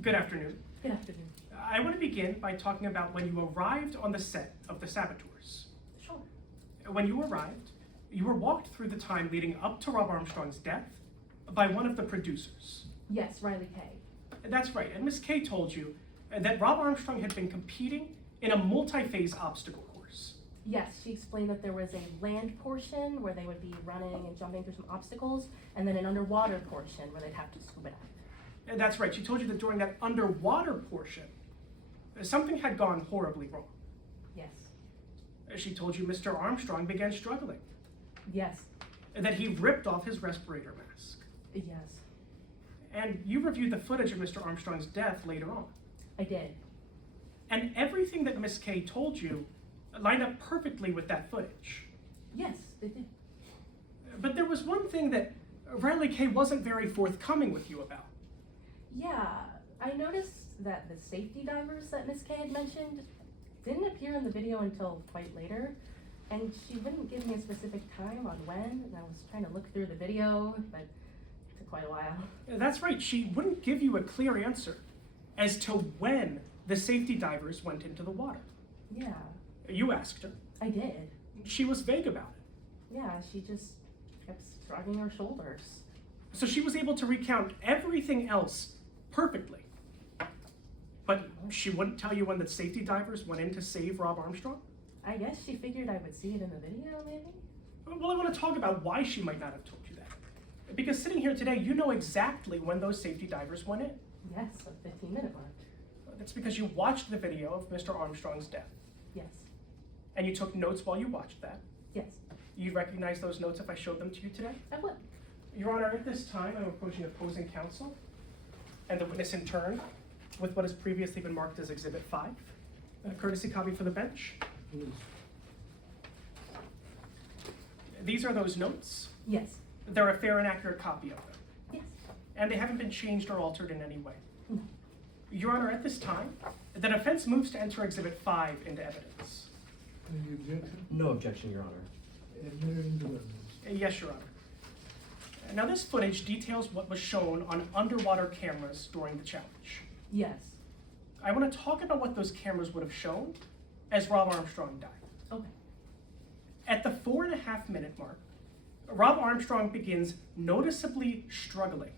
Good afternoon. Good afternoon. I want to begin by talking about when you arrived on the set of The Saboteurs. Sure. When you arrived, you were walked through the time leading up to Rob Armstrong's death by one of the producers. Yes, Riley Kay. That's right, and Miss Kay told you that Rob Armstrong had been competing in a multi-phase obstacle course. Yes, she explained that there was a land portion where they would be running and jumping through some obstacles, and then an underwater portion where they'd have to scuba dive. And that's right, she told you that during that underwater portion, something had gone horribly wrong. Yes. She told you Mr. Armstrong began struggling, Yes. and that he ripped off his respirator mask. Yes. And you reviewed the footage of Mr. Armstrong's death later on. I did. And everything that Miss Kay told you lined up perfectly with that footage. Yes, they did. But there was one thing that Riley Kay wasn't very forthcoming with you about. Yeah, I noticed that the safety divers that Miss Kay had mentioned didn't appear in the video until quite later, and she wouldn't give me a specific time on when, and I was trying to look through the video, but it took quite a while. That's right, she wouldn't give you a clear answer as to when the safety divers went into the water. Yeah, You asked her. I did. She was vague about it. Yeah, she just kept shrugging her shoulders. So she was able to recount everything else perfectly. But she wouldn't tell you when the safety divers went in to save Rob Armstrong? I guess she figured I would see it in the video, maybe? Well, I want to talk about why she might not have told you that. Because sitting here today, you know exactly when those safety divers went in. Yes, a 15-minute mark. That's because you watched the video of Mr. Armstrong's death. Yes. And you took notes while you watched that. Yes. You'd recognize those notes if I showed them to you today? I would. Your Honor, at this time, I'm approaching opposing counsel and the witness in turn with what has previously been marked as Exhibit 5. A courtesy copy for the bench. Please. These are those notes. Yes. They're a fair and accurate copy of them. Yes. And they haven't been changed or altered in any way. No. Your Honor, at this time, the defense moves to enter Exhibit 5 into evidence. Any objection? No objection, Your Honor. Admitted into evidence. Yes, Your Honor. Now, this footage details what was shown on underwater cameras during the challenge. Yes. I want to talk about what those cameras would have shown as Rob Armstrong died. Okay. At the 4.5-minute mark, Rob Armstrong begins noticeably struggling.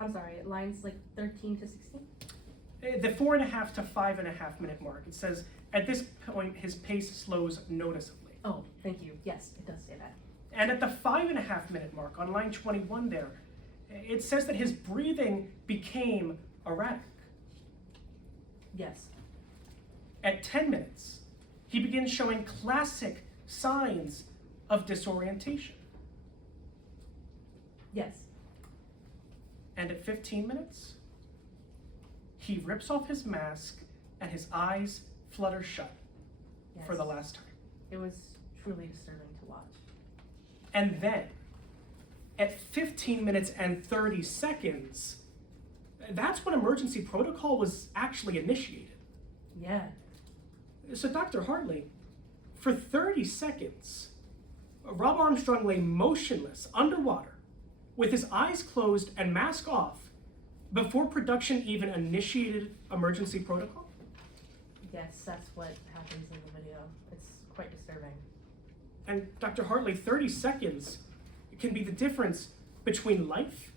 I'm sorry, lines like 13 to 16? The 4.5 to 5.5 minute mark, it says, at this point, his pace slows noticeably. Oh, thank you. Yes, it does say that. And at the 5.5 minute mark, on line 21 there, it says that his breathing became erratic. Yes. At 10 minutes, he begins showing classic signs of disorientation. Yes. And at 15 minutes, he rips off his mask and his eyes flutter shut Yes. for the last time. It was truly disturbing to watch. And then, at 15 minutes and 30 seconds, that's when emergency protocol was actually initiated. Yeah. So, Dr. Hartley, for 30 seconds, Rob Armstrong lay motionless underwater with his eyes closed and mask off before production even initiated emergency protocol? Yes, that's what happens in the video. It's quite disturbing. And Dr. Hartley, 30 seconds can be the difference between life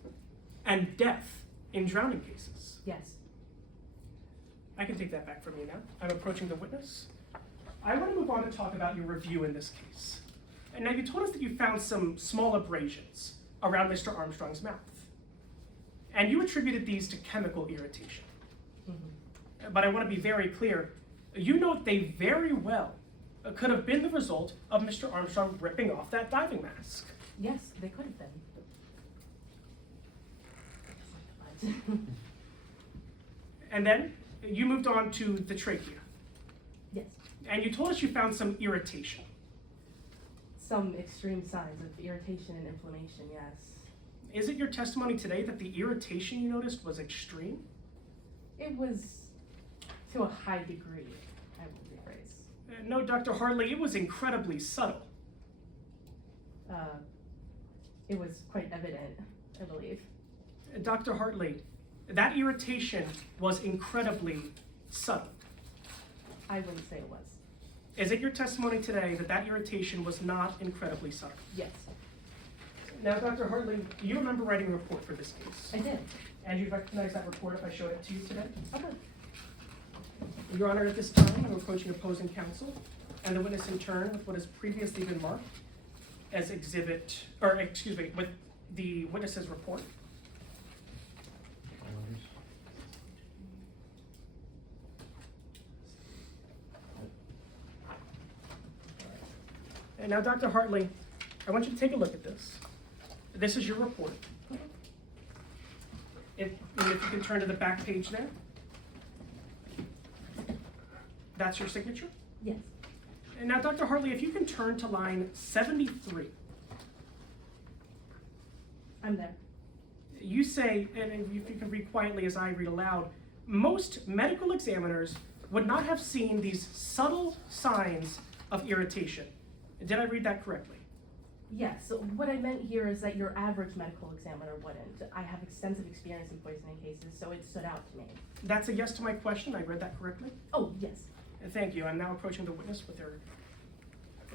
and death in drowning cases. Yes. I can take that back from you now. I'm approaching the witness. I want to move on to talk about your review in this case. And now you told us that you found some small abrasions around Mr. Armstrong's mouth. And you attributed these to chemical irritation. Mm-hmm. But I want to be very clear. You note they very well could have been the result of Mr. Armstrong ripping off that diving mask. Yes, they could have been. And then you moved on to the trachea. Yes. And you told us you found some irritation. Some extreme signs of irritation and inflammation, yes. Is it your testimony today that the irritation you noticed was extreme? It was to a high degree, I will rephrase. No, Dr. Hartley, it was incredibly subtle. It was quite evident, I believe. Dr. Hartley, that irritation was incredibly subtle. I wouldn't say it was. Is it your testimony today that that irritation was not incredibly subtle? Yes, Now, Dr. Hartley, you remember writing a report for this case. I did. And you recognize that report if I showed it to you today? Okay. Your Honor, at this time, I'm approaching opposing counsel and the witness in turn with what has previously been marked as with the witness's report. And now, Dr. Hartley, I want you to take a look at this. This is your report. If you can turn to the back page there. That's your signature? Yes. And now, Dr. Hartley, if you can turn to line 73. I'm there. You say, and if you can read quietly as I read aloud, most medical examiners would not have seen these subtle signs of irritation. Did I read that correctly? Yes, so what I meant here is that your average medical examiner wouldn't. I have extensive experience in poisoning cases, so it stood out to me. That's a yes to my question. I read that correctly. Oh, yes. Thank you. I'm now approaching the witness with her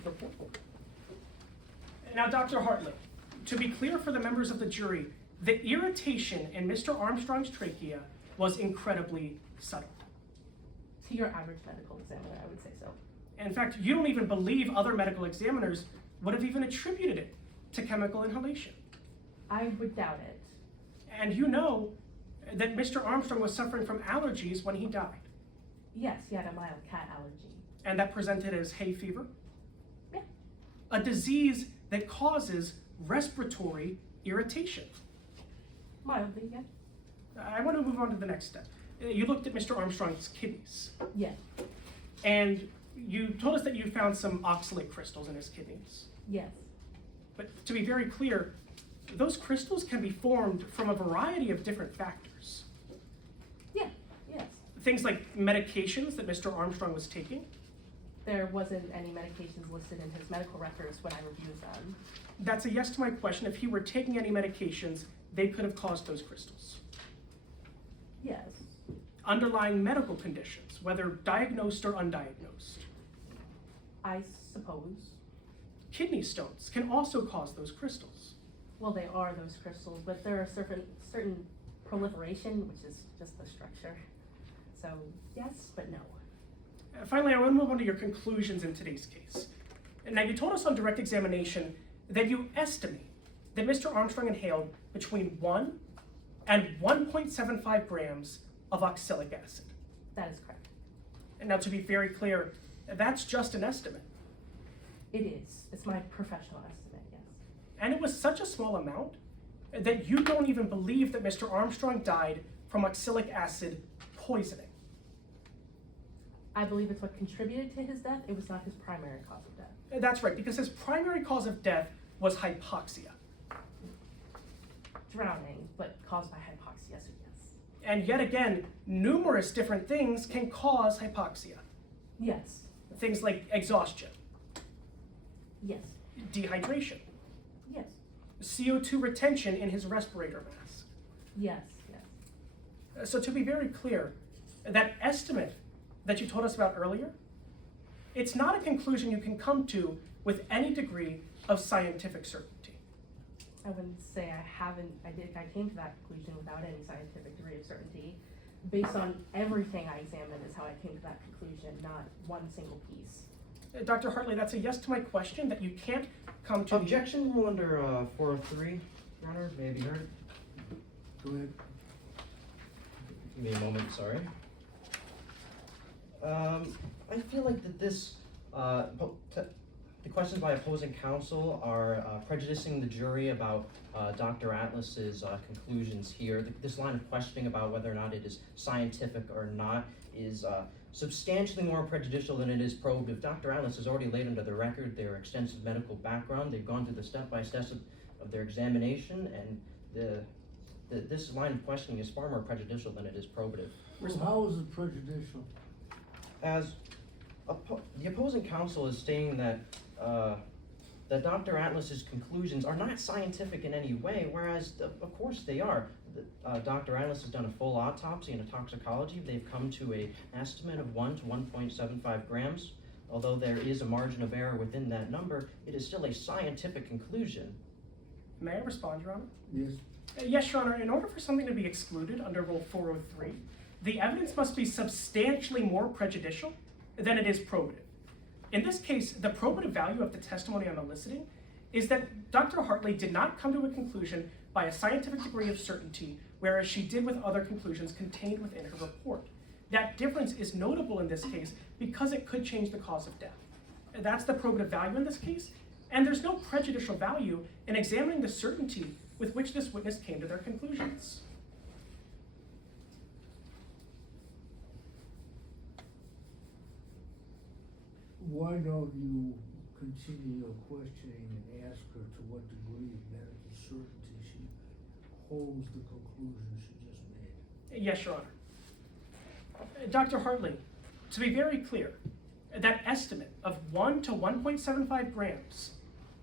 report. Now, Dr. Hartley, to be clear for the members of the jury, the irritation in Mr. Armstrong's trachea was incredibly subtle. To your average medical examiner, I would say so. In fact, you don't even believe other medical examiners would have even attributed it to chemical inhalation. I would doubt it. And you know that Mr. Armstrong was suffering from allergies when he died. Yes, he had a mild cat allergy. And that presented as hay fever? Yeah. A disease that causes respiratory irritation. Mildly, yeah. I want to move on to the next step. You looked at Mr. Armstrong's kidneys. Yes. And you told us that you found some oxalate crystals in his kidneys. Yes. But to be very clear, those crystals can be formed from a variety of different factors. Yeah, yes. Things like medications that Mr. Armstrong was taking. There wasn't any medications listed in his medical records when I reviewed them. That's a yes to my question. If he were taking any medications, they could have caused those crystals. Yes. Underlying medical conditions, whether diagnosed or undiagnosed. I suppose. Kidney stones can also cause those crystals. Well, they are those crystals, but there are certain proliferation, which is just the structure. So, yes, but no. Finally, I want to move on to your conclusions in today's case. Now, you told us on direct examination that you estimate that Mr. Armstrong inhaled between 1 and 1.75 grams of oxalic acid. That is correct. And now, to be very clear, that's just an estimate. It is. It's my professional estimate, yes. And it was such a small amount that you don't even believe that Mr. Armstrong died from oxalic acid poisoning. I believe it's what contributed to his death. It was not his primary cause of death. That's right, because his primary cause of death was hypoxia. Drowning, but caused by hypoxia, so yes. And yet again, numerous different things can cause hypoxia. Yes. Things like exhaustion, Yes. dehydration, Yes. CO2 retention in his respirator mask. Yes. Yes. So to be very clear, that estimate that you told us about earlier, it's not a conclusion you can come to with any degree of scientific certainty. I wouldn't say I came to that conclusion without any scientific degree of certainty. Based on everything I examined is how I came to that conclusion, not one single piece. Dr. Hartley, that's a yes to my question, that you can't come to Objection rule under 403, Your Honor, may I be heard? Go ahead. Give me a moment, sorry. I feel like that this, the questions by opposing counsel are prejudicing the jury about Dr. Atlas's conclusions here. This line of questioning about whether or not it is scientific or not is substantially more prejudicial than it is probative. Dr. Atlas has already laid under the record their extensive medical background. They've gone through the step-by-steps of their examination, and this line of questioning is far more prejudicial than it is probative. Well, how is it prejudicial? As the opposing counsel is stating that that Dr. Atlas's conclusions are not scientific in any way, whereas of course they are. Dr. Atlas has done a full autopsy and a toxicology. They've come to an estimate of 1 to 1.75 grams. Although there is a margin of error within that number, it is still a scientific conclusion. May I respond, Your Honor? Yes. Yes, Your Honor. In order for something to be excluded under Rule 403, the evidence must be substantially more prejudicial than it is probative. In this case, the probative value of the testimony I'm eliciting is that Dr. Hartley did not come to a conclusion by a scientific degree of certainty, whereas she did with other conclusions contained within her report. That difference is notable in this case because it could change the cause of death. That's the probative value in this case, and there's no prejudicial value in examining the certainty with which this witness came to their conclusions. Why don't you continue your questioning and ask her to what degree of medical certainty she holds the conclusion she just made? Yes, Your Honor. Dr. Hartley, to be very clear, that estimate of 1 to 1.75 grams,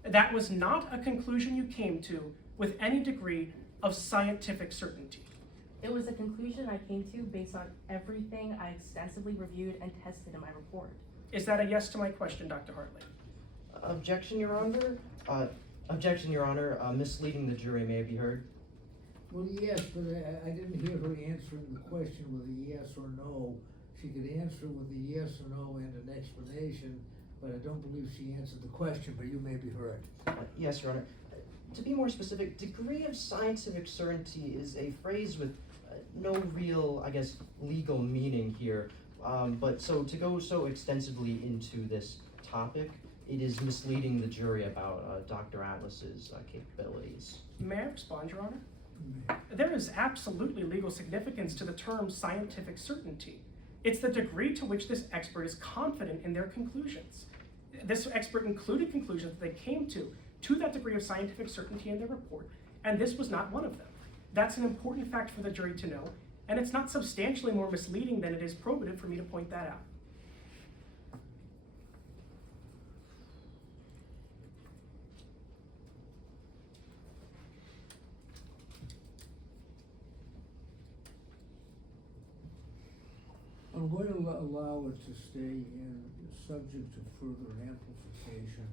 that was not a conclusion you came to with any degree of scientific certainty. It was a conclusion I came to based on everything I extensively reviewed and tested in my report. Is that a yes to my question, Dr. Hartley? Objection, Your Honor. Objection, Your Honor. Misleading the jury may be heard. Well, yes, but I didn't hear her answering the question with a yes or no. She could answer with a yes or no and an explanation, but I don't believe she answered the question, but you may be heard. Yes, Your Honor. To be more specific, degree of scientific certainty is a phrase with no real, I guess, legal meaning here. But so to go so extensively into this topic, it is misleading the jury about Dr. Atlas's capabilities. May I respond, Your Honor? There is absolutely legal significance to the term scientific certainty. It's the degree to which this expert is confident in their conclusions. This expert included conclusions that they came to that degree of scientific certainty in their report, and this was not one of them. That's an important fact for the jury to know, and it's not substantially more misleading than it is probative for me to point that out. I'm going to allow it to stay in, subject to further amplification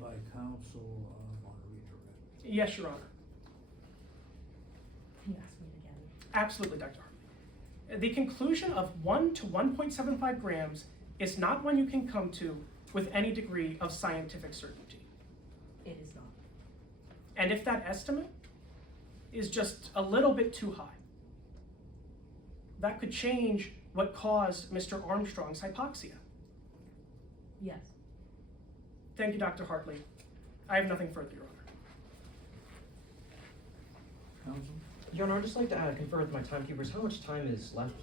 by counsel on redirect. Yes, Your Honor. Can you ask me it again? Absolutely, Dr. Hartley. The conclusion of 1 to 1.75 grams is not one you can come to with any degree of scientific certainty. It is not. And if that estimate is just a little bit too high, that could change what caused Mr. Armstrong's hypoxia. Yes. Thank you, Dr. Hartley. I have nothing further, Your Honor. Counsel? Your Honor, I'd just like to confer with my timekeepers how much time is left.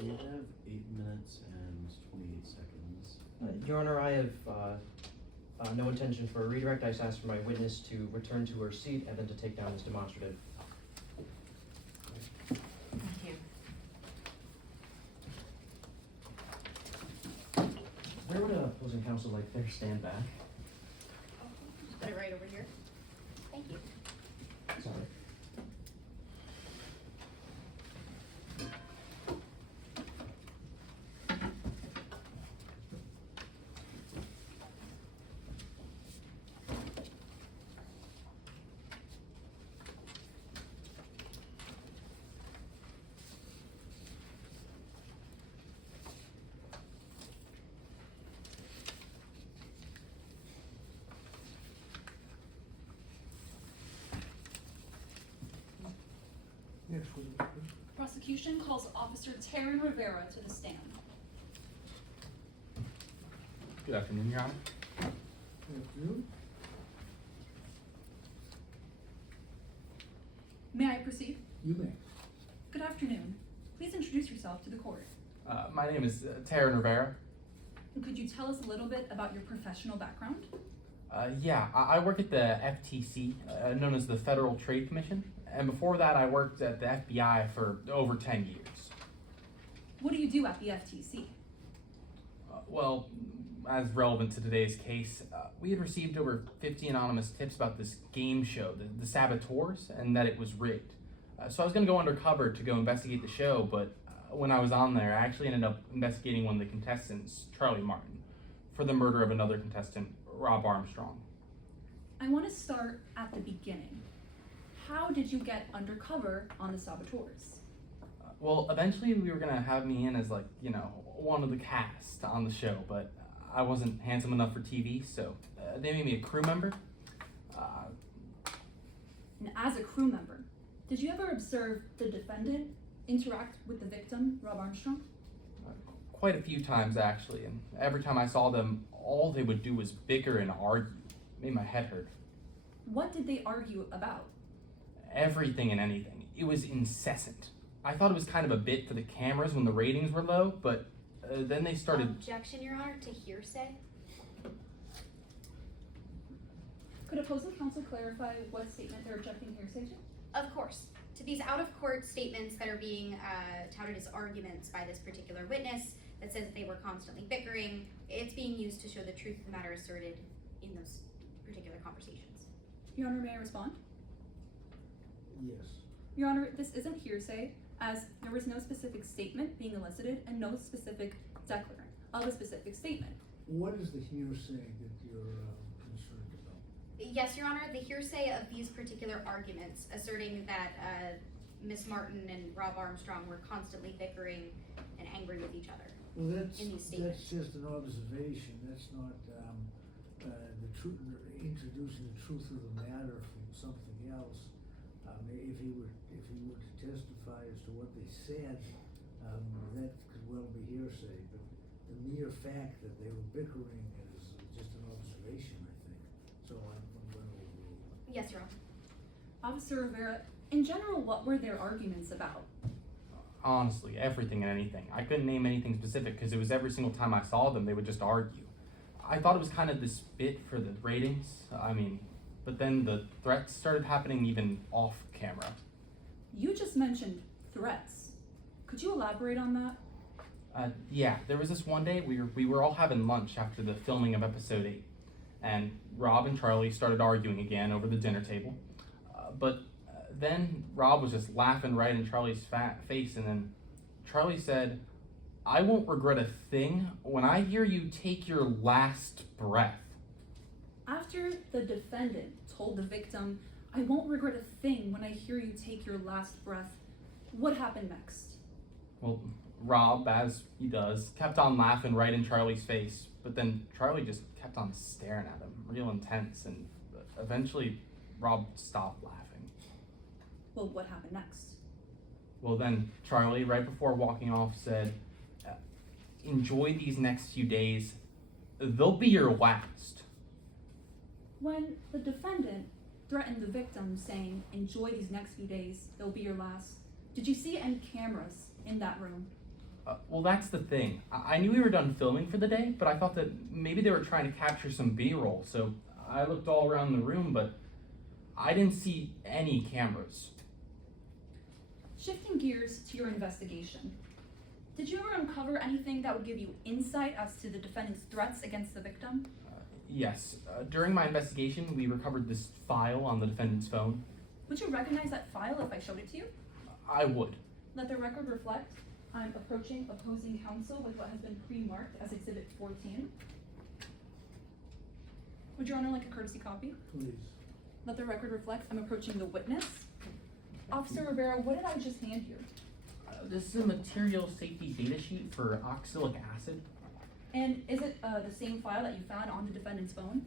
We have 8 minutes and 28 seconds. Your Honor, I have no intention for a redirect. I just asked for my witness to return to her seat and then to take down this demonstrative. Thank you. Where would opposing counsel like their stand back? Put it right over here. Thank you. Sorry. Yes, for the record. Prosecution calls Officer Taryn Rivera to the stand. Good afternoon, Your Honor. Good afternoon. May I proceed? You may. Good afternoon. Please introduce yourself to the court. My name is Taryn Rivera. Could you tell us a little bit about your professional background? I work at the FTC, known as the Federal Trade Commission, and before that I worked at the FBI for over 10 years. What do you do at the FTC? Well, as relevant to today's case, we had received over 50 anonymous tips about this game show, the Saboteurs, and that it was rigged. So I was going to go undercover to go investigate the show, but when I was on there, I actually ended up investigating one of the contestants, Charlie Martin, for the murder of another contestant, Rob Armstrong. I want to start at the beginning. How did you get undercover on the Saboteurs? Well, eventually we were going to have me in as, like, you know, one of the cast on the show, but I wasn't handsome enough for TV, so they made me a crew member. And as a crew member, did you ever observe the defendant interact with the victim, Rob Armstrong? quite a few times actually, and every time I saw them, all they would do was bicker and argue. It made my head hurt. What did they argue about? Everything and anything. It was incessant. I thought it was kind of a bit for the cameras when the ratings were low, but then they started... Objection, Your Honor, to hearsay. Could opposing counsel clarify what statement they're objecting hearsay to? Of course. To these out-of-court statements that are being touted as arguments by this particular witness that says that they were constantly bickering, it's being used to show the truth of the matter asserted in those particular conversations. Your Honor, may I respond? Yes. Your Honor, this isn't hearsay, as there was no specific statement being elicited and no specific declarant of a specific statement. What is the hearsay that you're concerned about? Yes, Your Honor, the hearsay of these particular arguments asserting that Miss Martin and Rob Armstrong were constantly bickering and angry with each other. Well, that's, in these statements. that's just an observation, that's not, the truth, introducing the truth of the matter from something else. If he were to testify as to what they said, that could well be hearsay, but the mere fact that they were bickering is just an observation, I think, so I'm going to overrule. Yes, Your Honor. Officer Rivera, in general, what were their arguments about? Honestly, everything and anything. I couldn't name anything specific because it was every single time I saw them, they would just argue. I thought it was kind of this bit for the ratings. But then the threats started happening even off camera. You just mentioned threats. Could you elaborate on that? Yeah, there was this one day we were all having lunch after the filming of episode 8, and Rob and Charlie started arguing again over the dinner table. But then Rob was just laughing right in Charlie's face, and then Charlie said, "I won't regret a thing when I hear you take your last breath." After the defendant told the victim, "I won't regret a thing when I hear you take your last breath," what happened next? Well, Rob, as he does, kept on laughing right in Charlie's face, but then Charlie just kept on staring at him, real intense, and eventually Rob stopped laughing. Well, what happened next? Well, then Charlie, right before walking off, said, "Enjoy these next few days. They'll be your last." When the defendant threatened the victim saying, "Enjoy these next few days, they'll be your last," did you see any cameras in that room? Well, that's the thing. I knew we were done filming for the day, but I thought that maybe they were trying to capture some B-roll, so I looked all around the room, but I didn't see any cameras. Shifting gears to your investigation, did you ever uncover anything that would give you insight as to the defendant's threats against the victim? Yes. During my investigation, we recovered this file on the defendant's phone. Would you recognize that file if I showed it to you? I would. Let the record reflect, I'm approaching opposing counsel with what has been pre-marked as Exhibit 14. Would Your Honor like a courtesy copy? Please. Let the record reflect, I'm approaching the witness. Officer Rivera, what did I just hand you? This is a material safety data sheet for oxalic acid. And is it the same file that you found on the defendant's phone?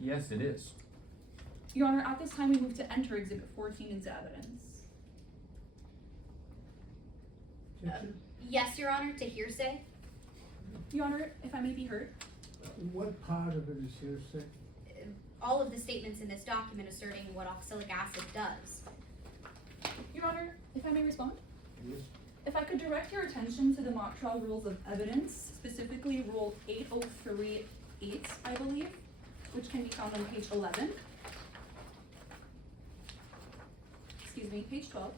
Yes, it is. Your Honor, at this time we move to enter Exhibit 14 into evidence. Yes, Your Honor, to hearsay. Your Honor, if I may be heard. What part of it is hearsay? All of the statements in this document asserting what oxalic acid does. Your Honor, if I may respond. Yes. If I could direct your attention to the mock trial rules of evidence, specifically Rule 803.8, I believe, which can be found on page 11. Excuse me, page 12.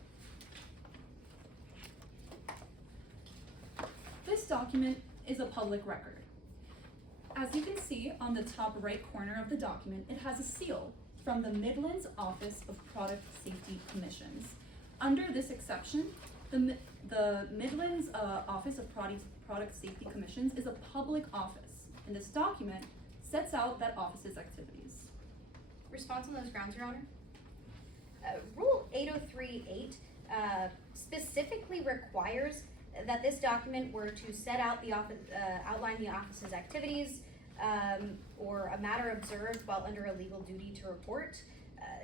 This document is a public record. As you can see on the top right corner of the document, it has a seal from the Midlands Office of Product Safety Commissions. Under this exception, the Midlands Office of Product Safety Commissions is a public office, and this document sets out that office's activities. Response on those grounds, Your Honor? Rule 803.8 specifically requires that this document were to set out the office, outline the office's activities, or a matter observed while under a legal duty to report.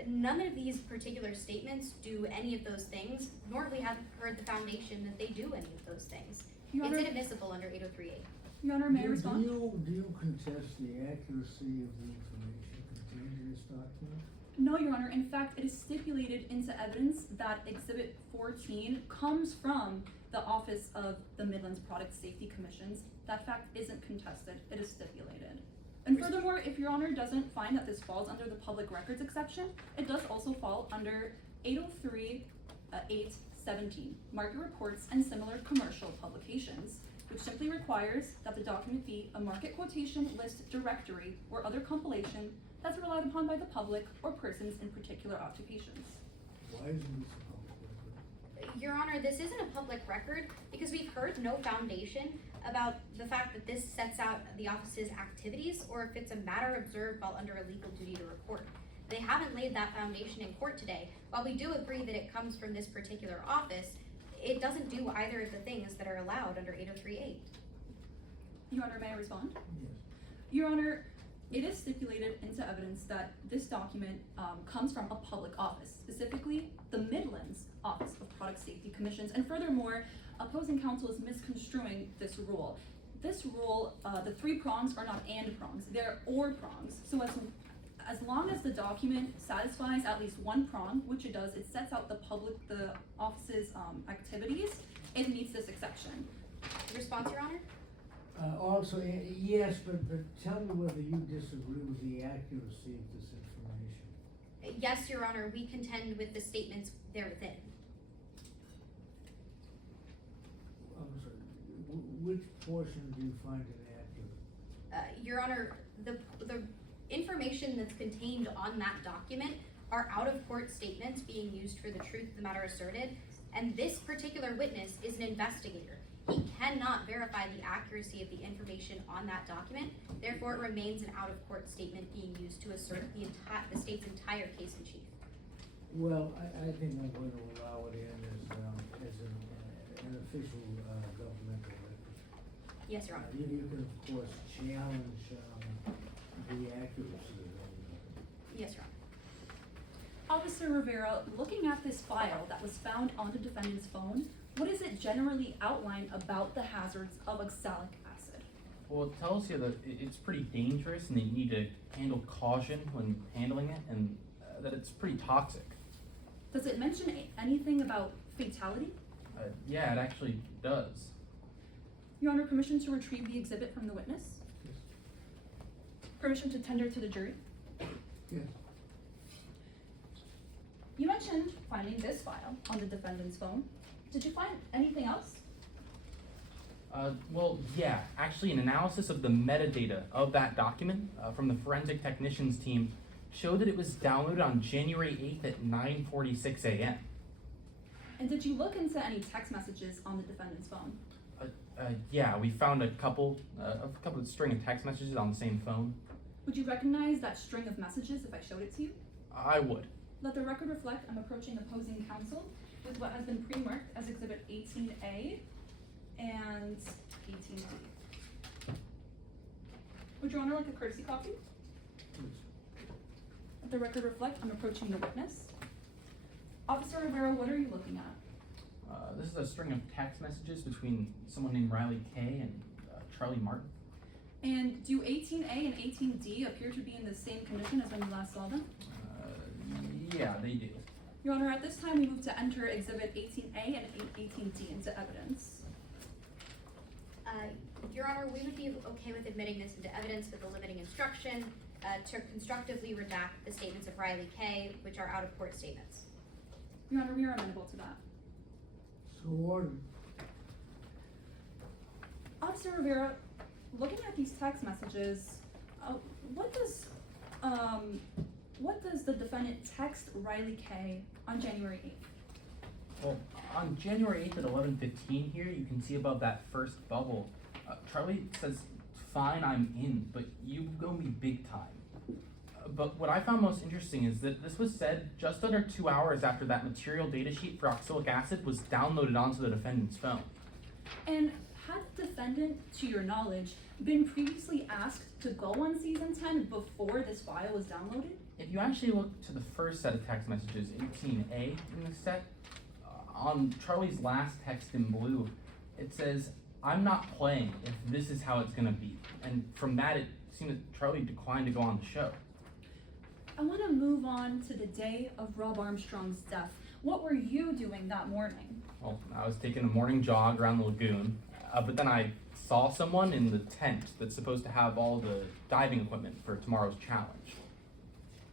None of these particular statements do any of those things, nor do we have heard the foundation that they do any of those things. Your It's Honor, inadmissible under 803A. Your Honor, may I respond? Do you contest the accuracy of the information contained in this document? No, Your Honor. In fact, it is stipulated into evidence that Exhibit 14 comes from the Office of the Midlands Product Safety Commissions. That fact isn't contested. It is stipulated. And furthermore, if Your Honor doesn't find that this falls under the public records exception, it does also fall under 803.817, market reports and similar commercial publications, which simply requires that the document be a market quotation list directory or other compilation that's relied upon by the public or persons in particular occupations. Why isn't this a public record? Your Honor, this isn't a public record because we've heard no foundation about the fact that this sets out the office's activities or if it's a matter observed while under a legal duty to report. They haven't laid that foundation in court today. While we do agree that it comes from this particular office, it doesn't do either of the things that are allowed under 803.8. Your Honor, may I respond? Yes. Your Honor, it is stipulated into evidence that this document comes from a public office, specifically the Midlands Office of Product Safety Commissions. And furthermore, opposing counsel is misconstruing this rule. This rule, the three prongs are not and prongs, they're or prongs. So as long as the document satisfies at least one prong, which it does, it sets out the office's activities, it meets this exception. Response, Your Honor? Also, yes, but tell me whether you disagree with the accuracy of this information. Yes, Your Honor, we contend with the statements therewithin. I'm sorry, which portion do you find inaccurate? Your Honor, the information that's contained on that document are out-of-court statements being used for the truth of the matter asserted, and this particular witness is an investigator. He cannot verify the accuracy of the information on that document, therefore it remains an out-of-court statement being used to assert the state's entire case in chief. Well, I think I'm going to allow it in as an official governmental record. Yes, Your Honor. You can, of course, challenge the accuracy of that. Yes, Your Honor. Officer Rivera, looking at this file that was found on the defendant's phone, what does it generally outline about the hazards of oxalic acid? Well, it tells you that it's pretty dangerous and that you need to handle caution when handling it, and that it's pretty toxic. Does it mention anything about fatality? Yeah, it actually does. Your Honor, permission to retrieve the exhibit from the witness? Yes. Permission to tender to the jury? Yes. You mentioned finding this file on the defendant's phone. Did you find anything else? Well, yeah, actually an analysis of the metadata of that document from the forensic technicians team showed that it was downloaded on January 8th at 9:46 a.m. And did you look into any text messages on the defendant's phone? Yeah, we found a couple of string of text messages on the same phone. Would you recognize that string of messages if I showed it to you? I would. Let the record reflect I'm approaching opposing counsel with what has been pre-marked as Exhibit 18A and 18D. Would Your Honor like a courtesy copy? Please. Let the record reflect I'm approaching the witness. Officer Rivera, what are you looking at? This is a string of text messages between someone named Riley Kay and Charlie Martin. And do 18A and 18D appear to be in the same condition as when you last saw them? Yeah, they do. Your Honor, at this time we move to enter Exhibit 18A and 18D into evidence. Your Honor, we would be okay with admitting this into evidence with a limiting instruction to constructively redact the statements of Riley Kay, which are out-of-court statements. Your Honor, we are amenable to that. So ordered. Officer Rivera, looking at these text messages, what does the defendant text Riley Kay on January 8th? Well, on January 8th at 11:15 here, you can see above that first bubble, Charlie says, "Fine, I'm in, but you owe me big time." But what I found most interesting is that this was said just under 2 hours after that material data sheet for oxalic acid was downloaded onto the defendant's phone. And had the defendant, to your knowledge, been previously asked to go on Season 10 before this file was downloaded? If you actually look to the first set of text messages, 18A in this set, on Charlie's last text in blue, it says, I'm not playing if this is how it's gonna be. And from that, it seemed that Charlie declined to go on the show. I want to move on to the day of Rob Armstrong's death. What were you doing that morning? Well, I was taking a morning jog around the lagoon, but then I saw someone in the tent that's supposed to have all the diving equipment for tomorrow's challenge.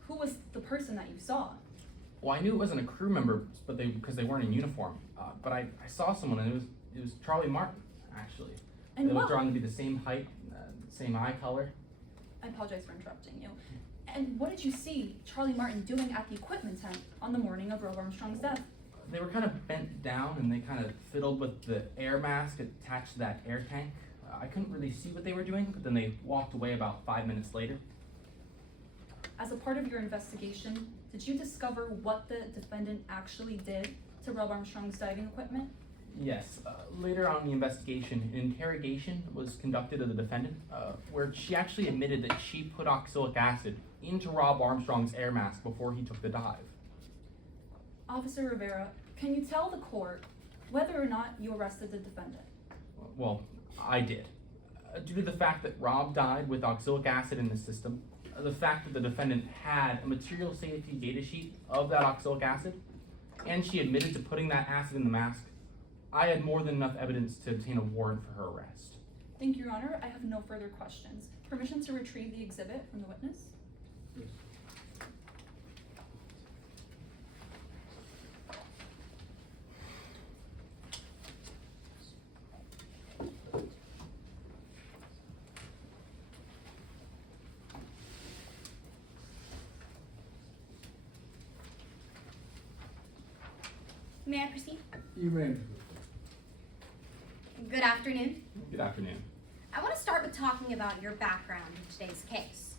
Who was the person that you saw? Well, I knew it wasn't a crew member, but because they weren't in uniform. But I saw someone, and it was Charlie Martin, actually. And They were what? drawn to be the same height, same eye color. I apologize for interrupting you. And what did you see Charlie Martin doing at the equipment tent on the morning of Rob Armstrong's death? They were kind of bent down, and they kind of fiddled with the air mask attached to that air tank. I couldn't really see what they were doing, but then they walked away about 5 minutes later. As a part of your investigation, did you discover what the defendant actually did to Rob Armstrong's diving equipment? Yes. Later on in the investigation, an interrogation was conducted of the defendant, where she actually admitted that she put oxalic acid into Rob Armstrong's air mask before he took the dive. Officer Rivera, can you tell the court whether or not you arrested the defendant? Well, I did. Due to the fact that Rob died with oxalic acid in his system, the fact that the defendant had a material safety data sheet of that oxalic acid, and she admitted to putting that acid in the mask, I had more than enough evidence to obtain a warrant for her arrest. Thank you, Your Honor. I have no further questions. Permission to retrieve the exhibit from the witness? Yes. May I proceed? You may. Good afternoon. Good afternoon. I want to start with talking about your background in today's case.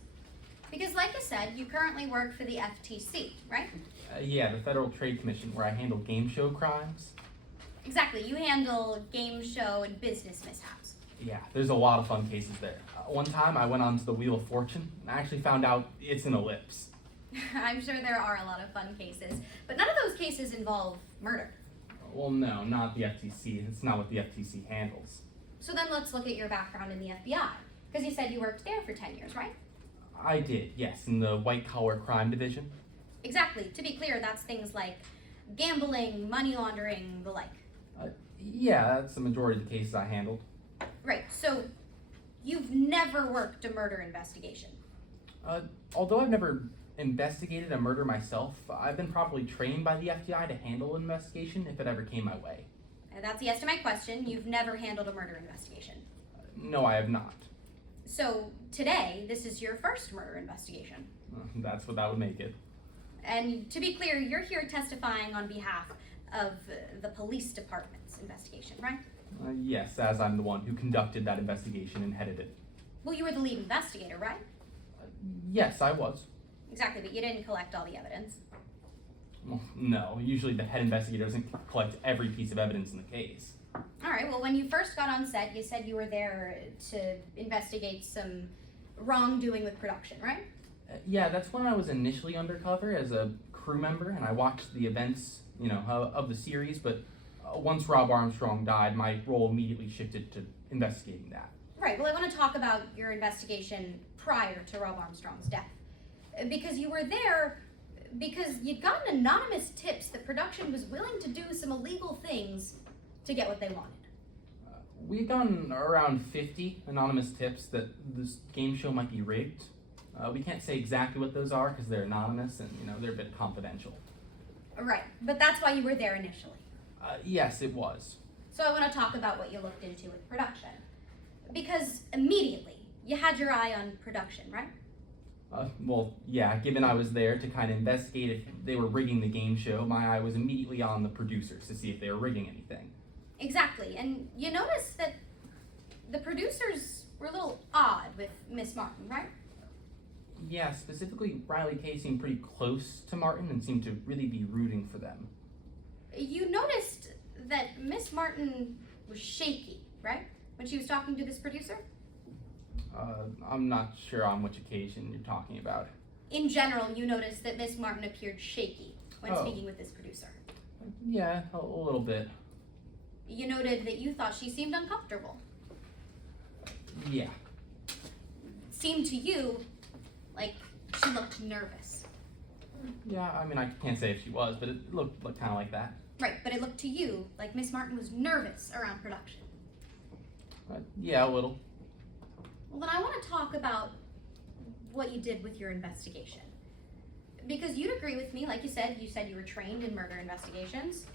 Because like I said, you currently work for the FTC, right? Yeah, the Federal Trade Commission, where I handle game show crimes. Exactly, you handle game show and business mishaps. Yeah, there's a lot of fun cases there. One time I went onto the Wheel of Fortune and I actually found out it's an ellipse. I'm sure there are a lot of fun cases, but none of those cases involve murder. Well, no, not the FTC. It's not what the FTC handles. So then let's look at your background in the FBI. Because you said you worked there for 10 years, right? I did, yes, in the white-collar crime division. Exactly. To be clear, that's things like gambling, money laundering, the like. Yeah, that's the majority of the cases I handled. Right, so you've never worked a murder investigation. Although I've never investigated a murder myself, I've been properly trained by the FBI to handle an investigation if it ever came my way. That's yes to my question. You've never handled a murder investigation. No, I have not. So today, this is your first murder investigation. That's what that would make it. And to be clear, you're here testifying on behalf of the police department's investigation, right? Yes, as I'm the one who conducted that investigation and headed it. Well, you were the lead investigator, right? Yes, I was. Exactly, but you didn't collect all the evidence. Well, no, usually the head investigator doesn't collect every piece of evidence in the case. All right, well, when you first got on set, you said you were there to investigate some wrongdoing with production, right? Yeah, that's when I was initially undercover as a crew member, and I watched the events, of the series, but once Rob Armstrong died, my role immediately shifted to investigating that. Right, well, I want to talk about your investigation prior to Rob Armstrong's death. Because you were there because you'd gotten anonymous tips that production was willing to do some illegal things to get what they wanted. We've gotten around 50 anonymous tips that this game show might be rigged. We can't say exactly what those are because they're anonymous and, they're a bit confidential. Right, but that's why you were there initially. Yes, it was. So I want to talk about what you looked into with production. Because immediately, you had your eye on production, right? Well, yeah, given I was there to kind of investigate if they were rigging the game show, my eye was immediately on the producers to see if they were rigging anything. Exactly, and you noticed that the producers were a little odd with Miss Martin, right? Yeah, specifically Riley Kay seemed pretty close to Martin and seemed to really be rooting for them. You noticed that Miss Martin was shaky, right? When she was talking to this producer? I'm not sure on which occasion you're talking about. In general, you noticed that Miss Martin appeared shaky when speaking with this producer. Yeah, a little bit. You noted that you thought she seemed uncomfortable. Yeah. Seemed to you like she looked nervous. Yeah, I mean, I can't say if she was, but it looked kind of like that. Right, but it looked to you like Miss Martin was nervous around production. Yeah, a little. Well, then I want to talk about what you did with your investigation. Because you'd agree with me, like you said you were trained in murder investigations.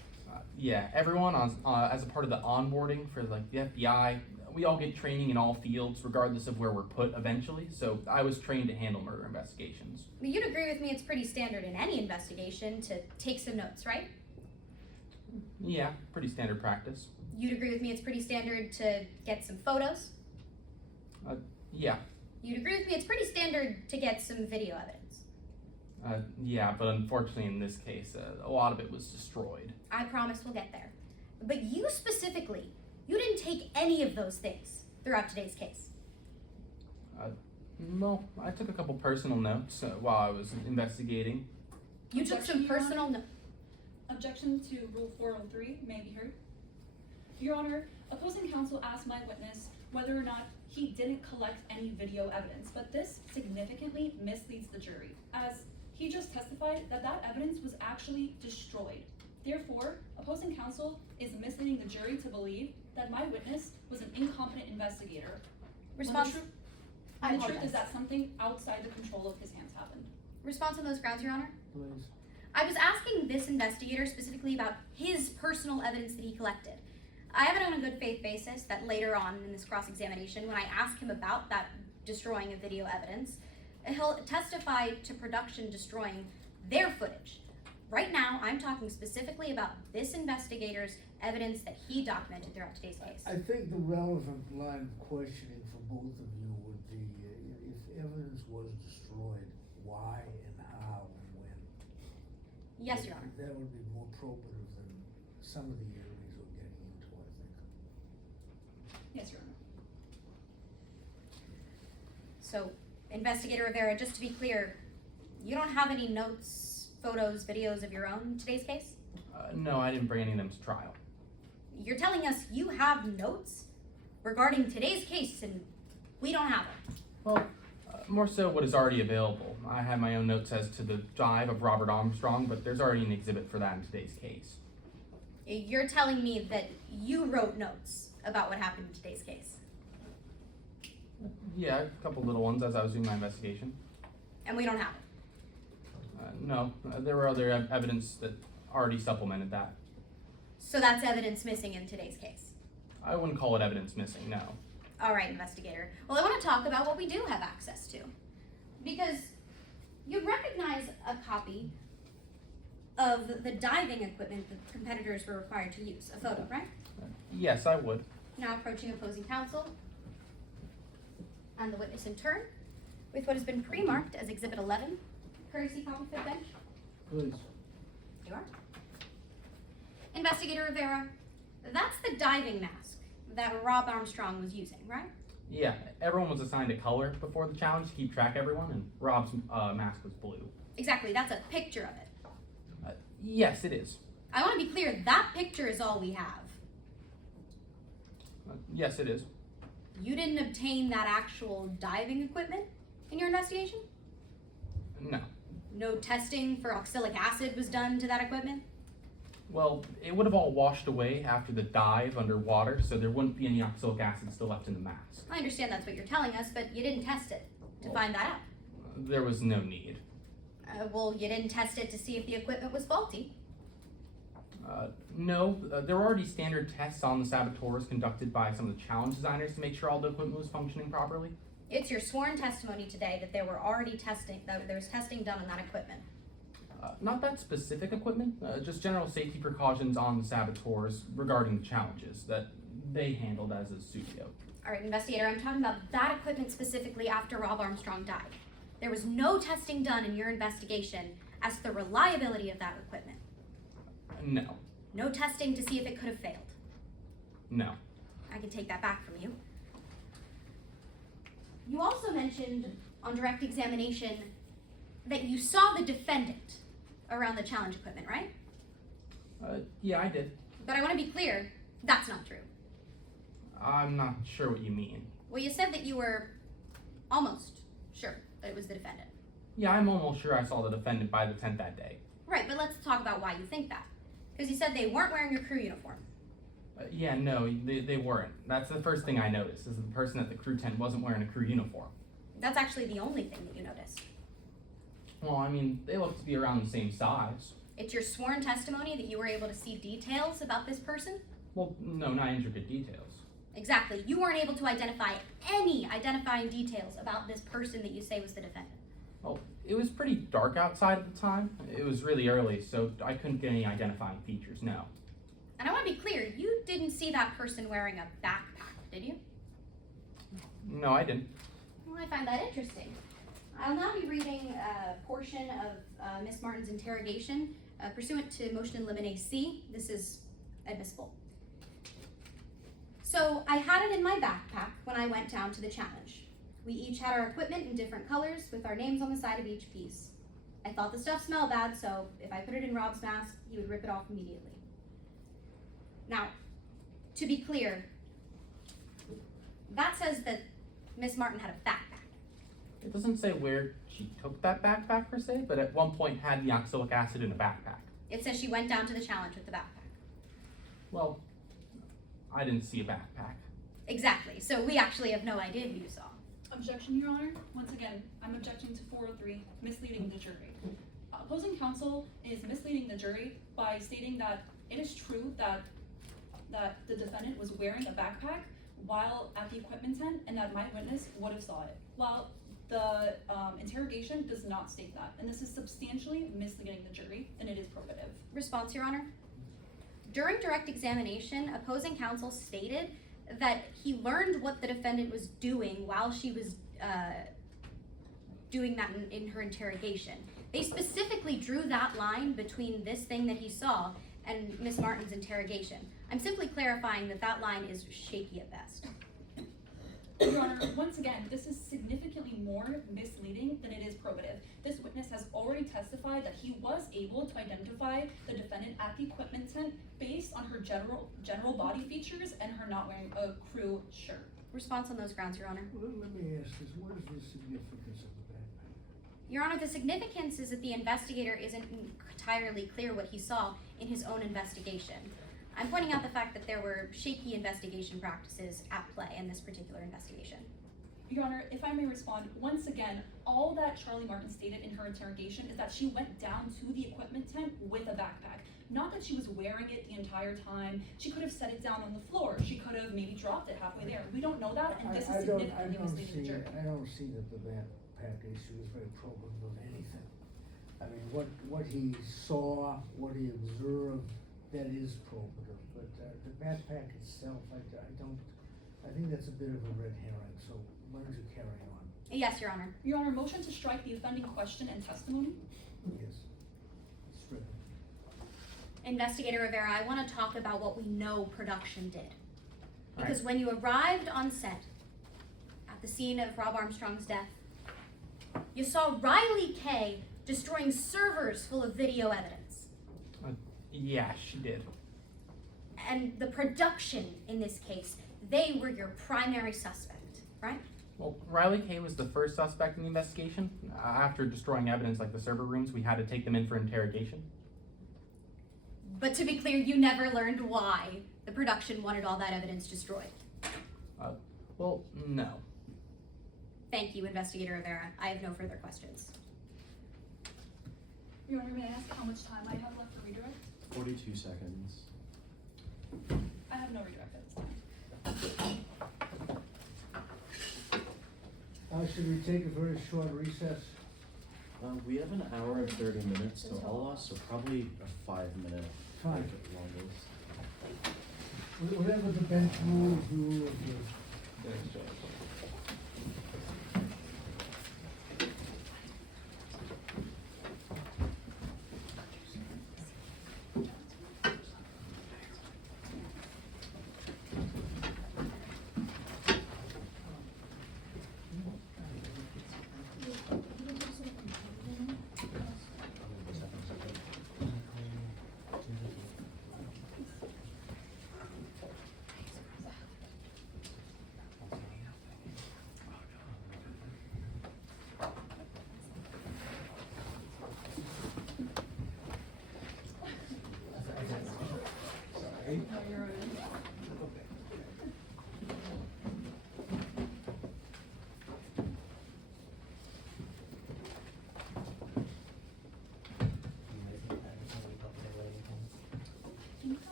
Yeah, everyone as a part of the onboarding for like the FBI, we all get training in all fields, regardless of where we're put eventually. So I was trained to handle murder investigations. But you'd agree with me it's pretty standard in any investigation to take some notes, right? Yeah, pretty standard practice. You'd agree with me it's pretty standard to get some photos? Yeah. You'd agree with me it's pretty standard to get some video evidence? Yeah, but unfortunately in this case, a lot of it was destroyed. I promise we'll get there. But you specifically, you didn't take any of those things throughout today's case. Well, I took a couple personal notes while I was investigating. You took some personal notes. Objection to Rule 403 may be heard. Your Honor, opposing counsel asked my witness whether or not he didn't collect any video evidence, but this significantly misleads the jury, as he just testified that that evidence was actually destroyed. Therefore, opposing counsel is misleading the jury to believe that my witness was an incompetent investigator. Response. And the truth is that something outside the control of his hands happened. Response on those grounds, Your Honor? Please. I was asking this investigator specifically about his personal evidence that he collected. I have it on a good faith basis that later on in this cross-examination, when I ask him about that destroying of video evidence, he'll testify to production destroying their footage. Right now, I'm talking specifically about this investigator's evidence that he documented throughout today's case. I think the relevant line of questioning for both of you would be, if evidence was destroyed, why and how and when? Yes, Your Honor. That would be more probative than some of the areas we're getting into, I think. Yes, Your Honor. So, Investigator Rivera, just to be clear, you don't have any notes, photos, videos of your own in today's case? No, I didn't bring any of them to trial. You're telling us you have notes regarding today's case and we don't have them? Well, more so what is already available. I have my own notes as to the dive of Robert Armstrong, but there's already an exhibit for that in today's case. You're telling me that you wrote notes about what happened in today's case? Yeah, a couple little ones as I was doing my investigation. And we don't have it? No, there were other evidence that already supplemented that. So that's evidence missing in today's case? I wouldn't call it evidence missing, no. All right, investigator. Well, I want to talk about what we do have access to. Because you recognize a copy of the diving equipment that competitors were required to use, a photo, right? Yes, I would. Now approaching opposing counsel and the witness in turn with what has been pre-marked as Exhibit 11. Courtesy copy for the bench. Please. You are. Investigator Rivera, that's the diving mask that Rob Armstrong was using, right? Yeah, everyone was assigned a color before the challenge to keep track of everyone, and Rob's mask was blue. Exactly, that's a picture of it. Yes, it is. I want to be clear, that picture is all we have. Yes, it is. You didn't obtain that actual diving equipment in your investigation? No. No testing for oxalic acid was done to that equipment? Well, it would have all washed away after the dive underwater, so there wouldn't be any oxalic acid still left in the mask. I understand that's what you're telling us, but you didn't test it to find that out. There was no need. Well, you didn't test it to see if the equipment was faulty. No, there were already standard tests on the saboteurs conducted by some of the challenge designers to make sure all the equipment was functioning properly. It's your sworn testimony today that there was testing done on that equipment. Not that specific equipment, just general safety precautions on the saboteurs regarding the challenges that they handled as a studio. All right, investigator, I'm talking about that equipment specifically after Rob Armstrong died. There was no testing done in your investigation as to the reliability of that equipment. No. No testing to see if it could have failed. No. I can take that back from you. You also mentioned on direct examination that you saw the defendant around the challenge equipment, right? Yeah, I did. But I want to be clear, That's not true. I'm not sure what you mean. Well, you said that you were almost sure that it was the defendant. Yeah, I'm almost sure I saw the defendant by the tent that day. Right, but let's talk about why you think that. Because you said they weren't wearing a crew uniform. Yeah, no, they weren't. That's the first thing I noticed, is the person at the crew tent wasn't wearing a crew uniform. That's actually the only thing that you noticed. Well, I mean, they look to be around the same size. It's your sworn testimony that you were able to see details about this person? Well, no, not intricate details. Exactly. You weren't able to identify any identifying details about this person that you say was the defendant. Well, it was pretty dark outside at the time. It was really early, so I couldn't get any identifying features, no. And I want to be clear, you didn't see that person wearing a backpack, did you? No, I didn't. Well, I find that interesting. I'll now be reading a portion of Miss Martin's interrogation pursuant to motion in limine C. This is admissible. So I had it in my backpack when I went down to the challenge. We each had our equipment in different colors with our names on the side of each piece. I thought the stuff smelled bad, so if I put it in Rob's mask, he would rip it off immediately. Now, to be clear, that says that Miss Martin had a backpack. It doesn't say where she took that backpack per se, but at one point had the oxalic acid in a backpack. It says she went down to the challenge with the backpack. Well, I didn't see a backpack. Exactly, so we actually have no idea who you saw. Objection, Your Honor. Once again, I'm objecting to 403, misleading the jury. Opposing counsel is misleading the jury by stating that it is true that the defendant was wearing a backpack while at the equipment tent and that my witness would have saw it. While the interrogation does not state that, and this is substantially misleading the jury, and it is probative. Response, Your Honor. During direct examination, opposing counsel stated that he learned what the defendant was doing while she was doing that in her interrogation. They specifically drew that line between this thing that he saw and Miss Martin's interrogation. I'm simply clarifying that that line is shaky at best. Your Honor, once again, this is significantly more misleading than it is probative. This witness has already testified that he was able to identify the defendant at the equipment tent based on her general body features and her not wearing a crew shirt. Response on those grounds, Your Honor. Well, let me ask this, what is the significance of the backpack? Your Honor, the significance is that the investigator isn't entirely clear what he saw in his own investigation. I'm pointing out the fact that there were shaky investigation practices at play in this particular investigation. Your Honor, if I may respond, once again, all that Charlie Martin stated in her interrogation is that she went down to the equipment tent with a backpack. Not that she was wearing it the entire time. She could have set it down on the floor. She could have maybe dropped it halfway there. We don't know that, and this is significantly misleading the jury. I don't see that the backpack issue is very probative of anything. I mean, what he saw, what he observed, that is probative, but the backpack itself, I think that's a bit of a red herring, so why don't you carry on? Yes, Your Honor. Your Honor, motion to strike the offending question and testimony. Yes. Stricken. Investigator Rivera, I want to talk about what we know production did. Because when you arrived on set at the scene of Rob Armstrong's death, you saw Riley Kay destroying servers full of video evidence. Yeah, she did. And the production in this case, they were your primary suspect, right? Well, Riley Kay was the first suspect in the investigation. After destroying evidence like the server rooms, we had to take them in for interrogation. But to be clear, you never learned why the production wanted all that evidence destroyed. Well, no. Thank you, Investigator Rivera. I have no further questions. Your Honor, may I ask how much time I have left for redirect? 42 seconds. I have no redirect at this time. Should we take a very short recess? We have an hour and 30 minutes to all us, so probably a 5-minute Fine. break at longest. Whatever the bench rules do,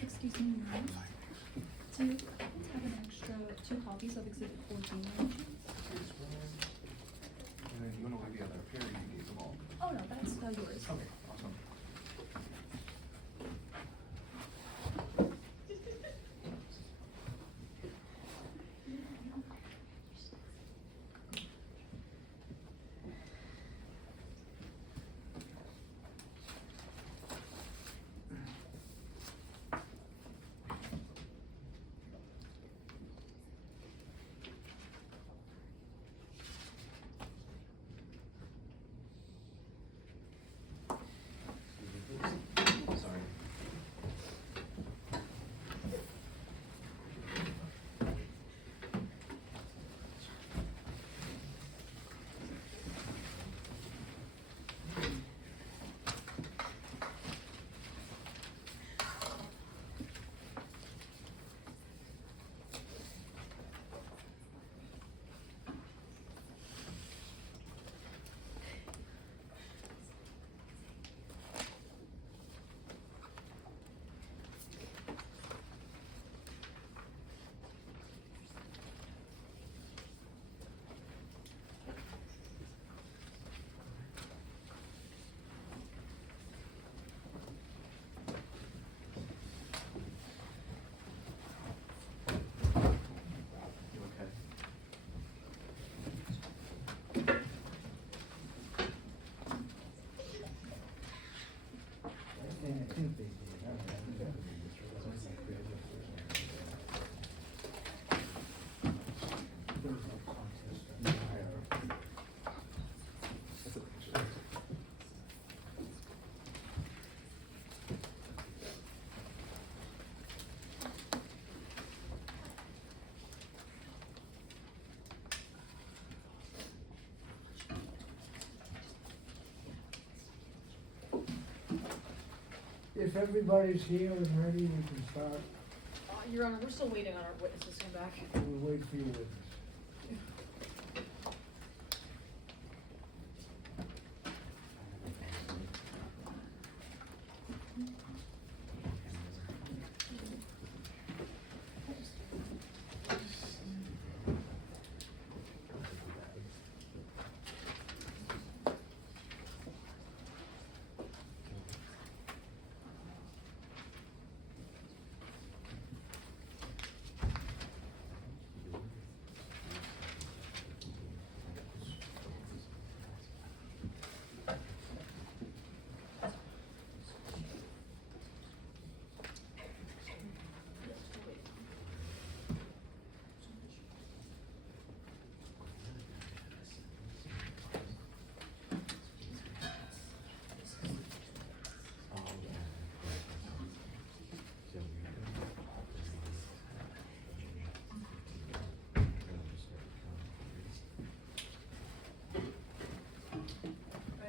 Excuse me, ma'am. Do you have an extra 2 copies of Exhibit 14? You want to leave the other pair, you need them all. Oh, no, that's yours. Okay, awesome. Sorry. You okay? I think they did. There was no contest. That's a picture. If everybody's here and ready, we can start. Your Honor, we're still waiting on our witnesses to come back. We'll wait for your witness.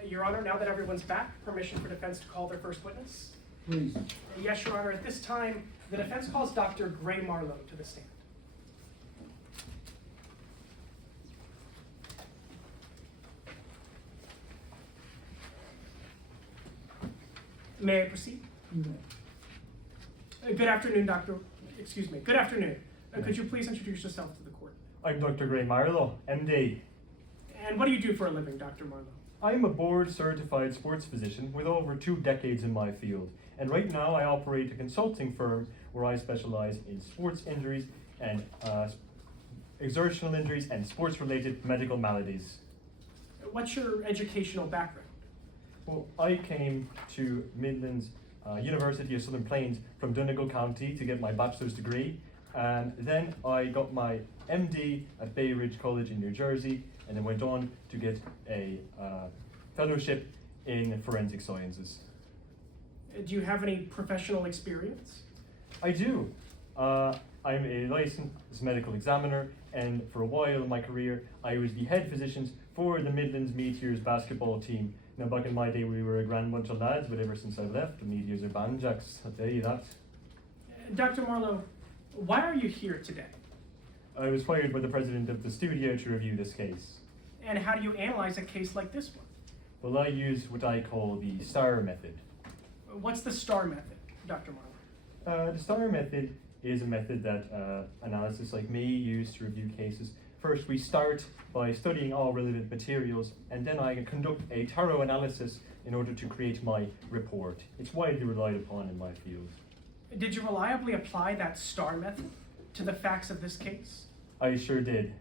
Your Honor, now that everyone's back, permission for defense to call their first witness? Please. Yes, Your Honor, at this time, the defense calls Dr. Gray Marlowe to the stand. May I proceed? You may. Good afternoon, Good afternoon. Could you please introduce yourself to the court? I'm Dr. Gray Marlowe, MD. And what do you do for a living, Dr. Marlowe? I'm a board-certified sports physician with over 2 decades in my field, and right now I operate a consulting firm where I specialize in sports injuries and exertional injuries and sports-related medical maladies. What's your educational background? Well, I came to Midlands University of Southern Plains from Donegal County to get my bachelor's degree, and then I got my MD at Bay Ridge College in New Jersey, and then went on to get a fellowship in forensic sciences. Do you have any professional experience? I do. I'm a licensed medical examiner, and for a while in my career, I was the head physician for the Midlands Meteors basketball team. Now, back in my day, we were a grand bunch of lads, but ever since I've left, the Meteors are bandjacks, I'll tell you that. Dr. Marlowe, why are you here today? I was hired by the president of the studio to review this case. And how do you analyze a case like this one? Well, I use what I call the STAR method. What's the STAR method, Dr. Marlowe? The STAR method is a method that analysts like me use to review cases. First, we start by studying all relevant materials, and then I conduct a thorough analysis in order to create my report. It's widely relied upon in my field. Did you reliably apply that STAR method to the facts of this case? I sure did.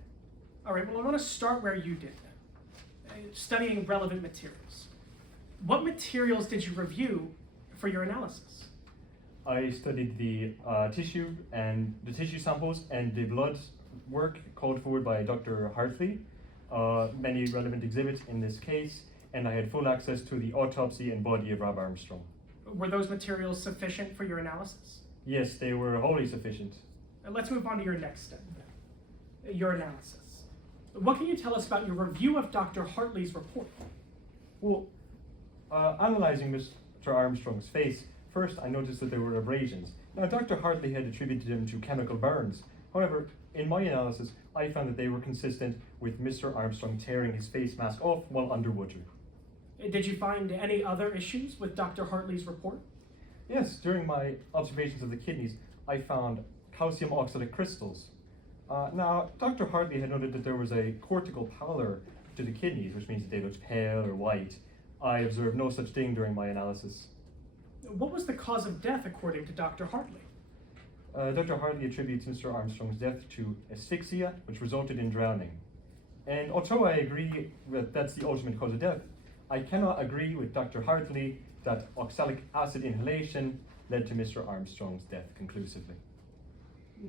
All right, well, I want to start where you did then, studying relevant materials. What materials did you review for your analysis? I studied the tissue samples and the blood work called forward by Dr. Hartley, many relevant exhibits in this case, and I had full access to the autopsy and body of Rob Armstrong. Were those materials sufficient for your analysis? Yes, they were wholly sufficient. Let's move on to your next step, your analysis. What can you tell us about your review of Dr. Hartley's report? Well, analyzing Mr. Armstrong's face, first I noticed that there were abrasions. Now, Dr. Hartley had attributed them to chemical burns. However, in my analysis, I found that they were consistent with Mr. Armstrong tearing his face mask off while underwater. Did you find any other issues with Dr. Hartley's report? Yes, during my observations of the kidneys, I found calcium oxalate crystals. Now, Dr. Hartley had noted that there was a cortical pallor to the kidneys, which means that they looked pale or white. I observed no such thing during my analysis. What was the cause of death according to Dr. Hartley? Dr. Hartley attributes Mr. Armstrong's death to asphyxia, which resulted in drowning. And although I agree that that's the ultimate cause of death, I cannot agree with Dr. Hartley that oxalic acid inhalation led to Mr. Armstrong's death conclusively.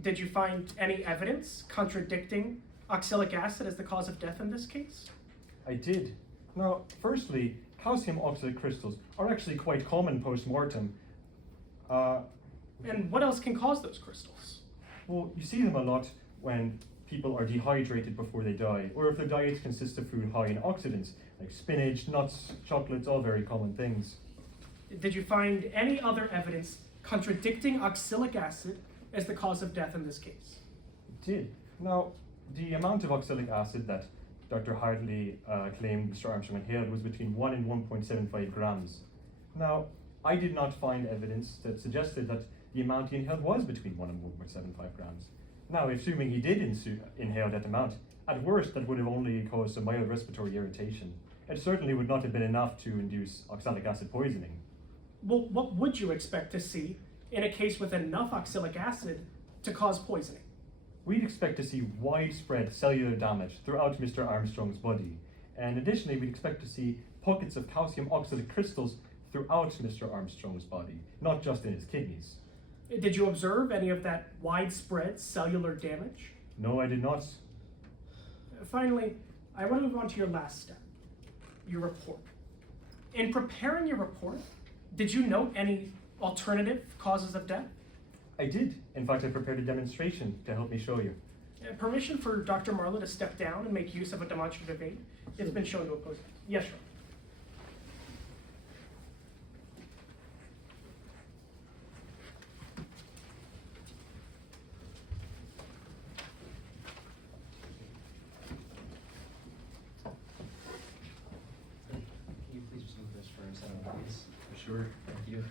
Did you find any evidence contradicting oxalic acid as the cause of death in this case? I did. Now, firstly, calcium oxalate crystals are actually quite common post-mortem. And what else can cause those crystals? Well, you see them a lot when people are dehydrated before they die, or if their diets consist of food high in oxidants, like spinach, nuts, chocolates, all very common things. Did you find any other evidence contradicting oxalic acid as the cause of death in this case? It did. Now, the amount of oxalic acid that Dr. Hartley claimed Mr. Armstrong inhaled was between 1 and 1.75 grams. Now, I did not find evidence that suggested that the amount he inhaled was between 1 and 1.75 grams. Now, assuming he did inhale that amount, at worst that would have only caused some mild respiratory irritation. It certainly would not have been enough to induce oxalic acid poisoning. Well, what would you expect to see in a case with enough oxalic acid to cause poisoning? We'd expect to see widespread cellular damage throughout Mr. Armstrong's body. And additionally, we'd expect to see pockets of calcium oxalate crystals throughout Mr. Armstrong's body, not just in his kidneys. Did you observe any of that widespread cellular damage? No, I did not. Finally, I want to move on to your last step, your report. In preparing your report, did you note any alternative causes of death? I did. In fact, I prepared a demonstration to help me show you. Permission for Dr. Marlowe to step down and make use of a demonstrative aid. It's been shown to oppose it. Yes, sir. Can you please just move this for a second, please? Sure. Thank you.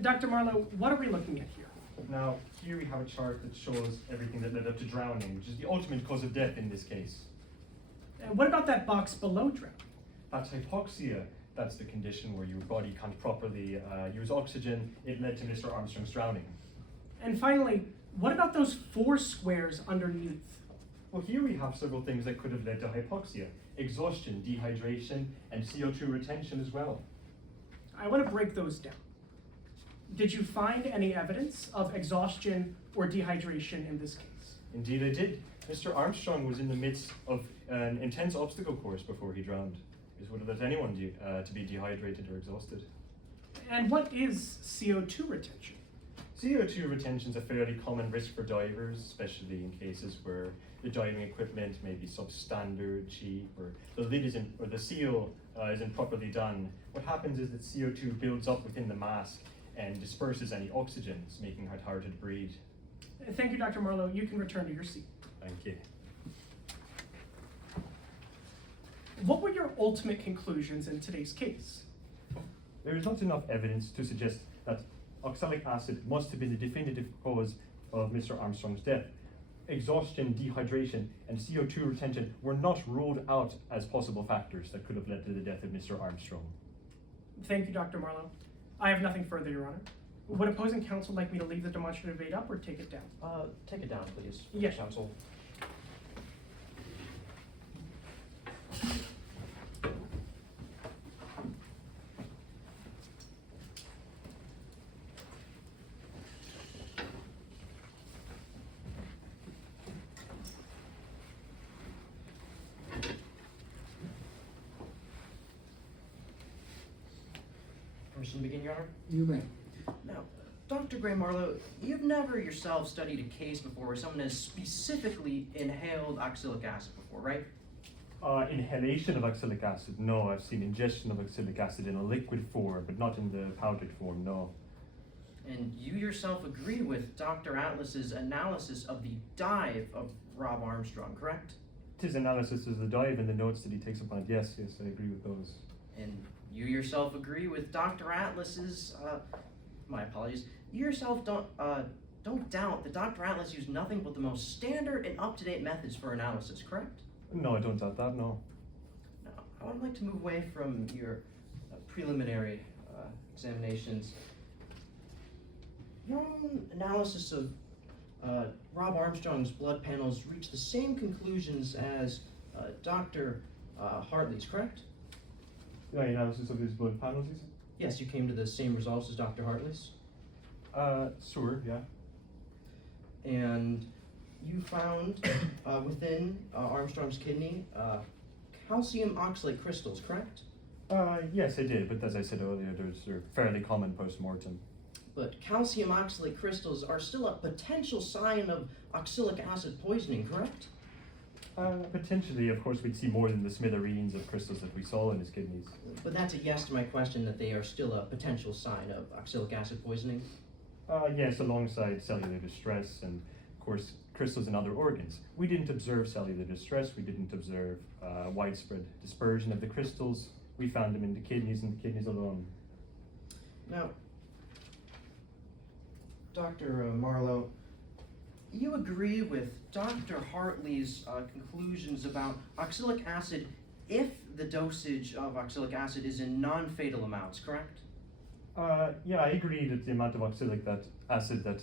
Dr. Marlowe, what are we looking at here? Now, here we have a chart that shows everything that led up to drowning, which is the ultimate cause of death in this case. And what about that box below drown? That's hypoxia. That's the condition where your body can't properly use oxygen. It led to Mr. Armstrong's drowning. And finally, what about those 4 squares underneath? Well, here we have several things that could have led to hypoxia. Exhaustion, dehydration, and CO2 retention as well. I want to break those down. Did you find any evidence of exhaustion or dehydration in this case? Indeed I did. Mr. Armstrong was in the midst of an intense obstacle course before he drowned. This would have led anyone to be dehydrated or exhausted. And what is CO2 retention? CO2 retention is a fairly common risk for divers, especially in cases where the diving equipment may be substandard, cheap, or the lid isn't, or the seal isn't properly done. What happens is that CO2 builds up within the mask and disperses any oxygen, making it hard to breathe. Thank you, Dr. Marlowe. You can return to your seat. Thank you. What were your ultimate conclusions in today's case? There is not enough evidence to suggest that oxalic acid must have been the definitive cause of Mr. Armstrong's death. Exhaustion, dehydration, and CO2 retention were not ruled out as possible factors that could have led to the death of Mr. Armstrong. Thank you, Dr. Marlowe. I have nothing further, Your Honor. Would opposing counsel like me to leave the demonstrative aid up or take it down? Take it down, please. Yes. Counsel. Permission to begin, Your Honor? You may. Now, Dr. Gray Marlowe, you've never yourself studied a case before where someone has specifically inhaled oxalic acid before, right? Inhalation of oxalic acid, no. I've seen ingestion of oxalic acid in a liquid form, but not in the powdered form, no. And you yourself agree with Dr. Atlas's analysis of the dive of Rob Armstrong, correct? His analysis of the dive and the notes that he takes upon it, yes, I agree with those. And you yourself agree with Dr. Atlas's, my apologies, you yourself don't doubt that Dr. Atlas used nothing but the most standard and up-to-date methods for analysis, correct? No, I don't doubt that, no. Now, I would like to move away from your preliminary examinations. Your own analysis of Rob Armstrong's blood panels reached the same conclusions as Dr. Hartley's, correct? My analysis of his blood panels, is it? Yes, you came to the same results as Dr. Hartley's. Sure, yeah. And you found within Armstrong's kidney calcium oxalate crystals, correct? Yes, I did, but as I said earlier, they're fairly common post-mortem. But calcium oxalate crystals are still a potential sign of oxalic acid poisoning, correct? Potentially, of course, we'd see more than the smithereens of crystals that we saw in his kidneys. But that's a yes to my question that they are still a potential sign of oxalic acid poisoning. Yes, alongside cellular distress and, of course, crystals in other organs. We didn't observe cellular distress. We didn't observe widespread dispersion of the crystals. We found them in the kidneys and the kidneys alone. Now, Dr. Marlowe, you agree with Dr. Hartley's conclusions about oxalic acid if the dosage of oxalic acid is in non-fatal amounts, correct? Yeah, I agree that the amount of oxalic acid that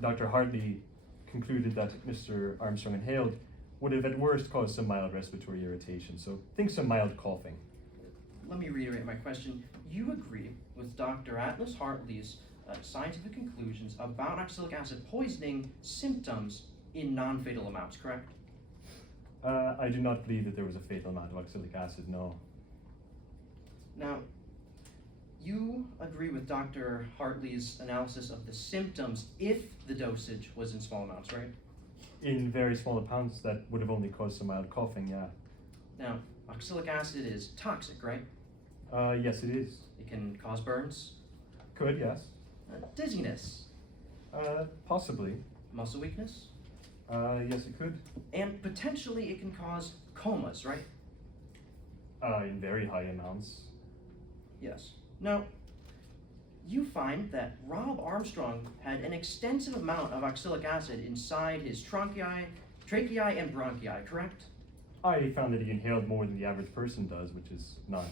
Dr. Hartley concluded that Mr. Armstrong inhaled would have at worst caused some mild respiratory irritation, so think some mild coughing. Let me reiterate my question. You agree with Dr. Atlas Hartley's scientific conclusions about oxalic acid poisoning symptoms in non-fatal amounts, correct? I do not believe that there was a fatal amount of oxalic acid, no. Now, you agree with Dr. Hartley's analysis of the symptoms if the dosage was in small amounts, right? In very small amounts, that would have only caused some mild coughing, yeah. Now, oxalic acid is toxic, right? Yes, it is. It can cause burns, Could, yes. dizziness, Possibly. muscle weakness, Yes, it could. and potentially it can cause comas, right? In very high amounts. Yes. Now, you find that Rob Armstrong had an extensive amount of oxalic acid inside his trachea and bronchi, correct? I found that he inhaled more than the average person does, which is none.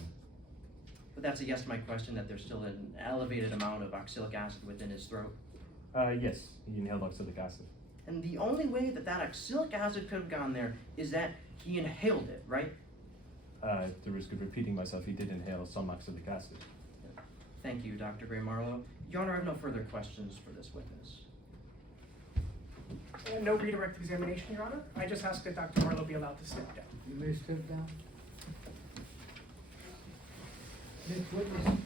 But that's a yes to my question, that there's still an elevated amount of oxalic acid within his throat. Yes, he inhaled oxalic acid. And the only way that that oxalic acid could have gone there is that he inhaled it, right? At the risk of repeating myself, he did inhale some oxalic acid. Thank you, Dr. Gray Marlowe. Your Honor, I have no further questions for this witness. And no redirect examination, Your Honor. I just ask that Dr. Marlowe be allowed to step down. You may step down. Next witness.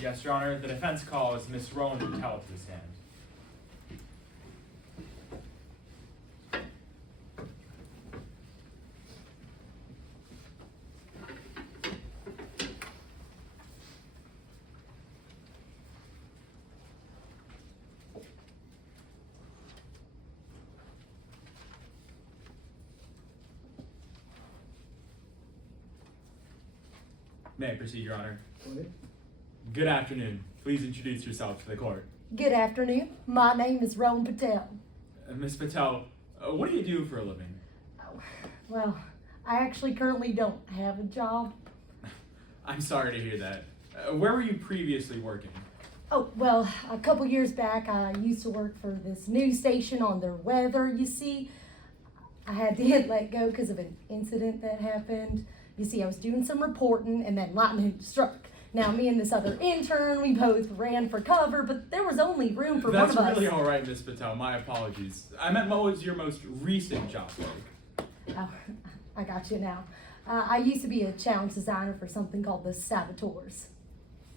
Yes, Your Honor. The defense calls Miss Rowan Patel to the stand. May I proceed, Your Honor? Go ahead. Good afternoon. Please introduce yourself to the court. Good afternoon. My name is Rowan Patel. Ms. Patel, what do you do for a living? Well, I actually currently don't have a job. I'm sorry to hear that. Where were you previously working? Oh, well, a couple years back, I used to work for this news station on their weather, you see. I had to get let go because of an incident that happened. You see, I was doing some reporting and then lightning struck. Now, me and this other intern, we both ran for cover, but there was only room for That's one of us. really all right, Ms. Patel. My apologies. I meant what was your most recent job like? Oh, I got you now. I used to be a challenge designer for something called the Saboteurs.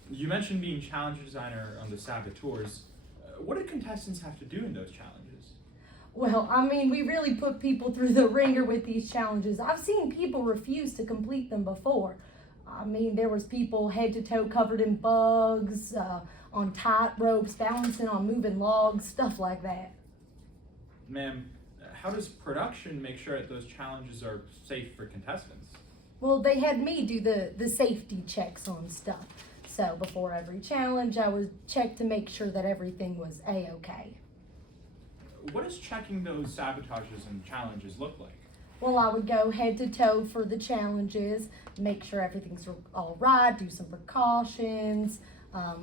You mentioned being challenge designer on the Saboteurs. What did contestants have to do in those challenges? Well, I mean, we really put people through the ringer with these challenges. I've seen people refuse to complete them before. I mean, there was people head to toe covered in bugs, on tight ropes, balancing on moving logs, stuff like that. Ma'am, how does production make sure that those challenges are safe for contestants? Well, they had me do the safety checks on stuff. So before every challenge, I would check to make sure that everything was A-okay. What does checking those sabotages and challenges look like? Well, I would go head to toe for the challenges, make sure everything's all right, do some precautions.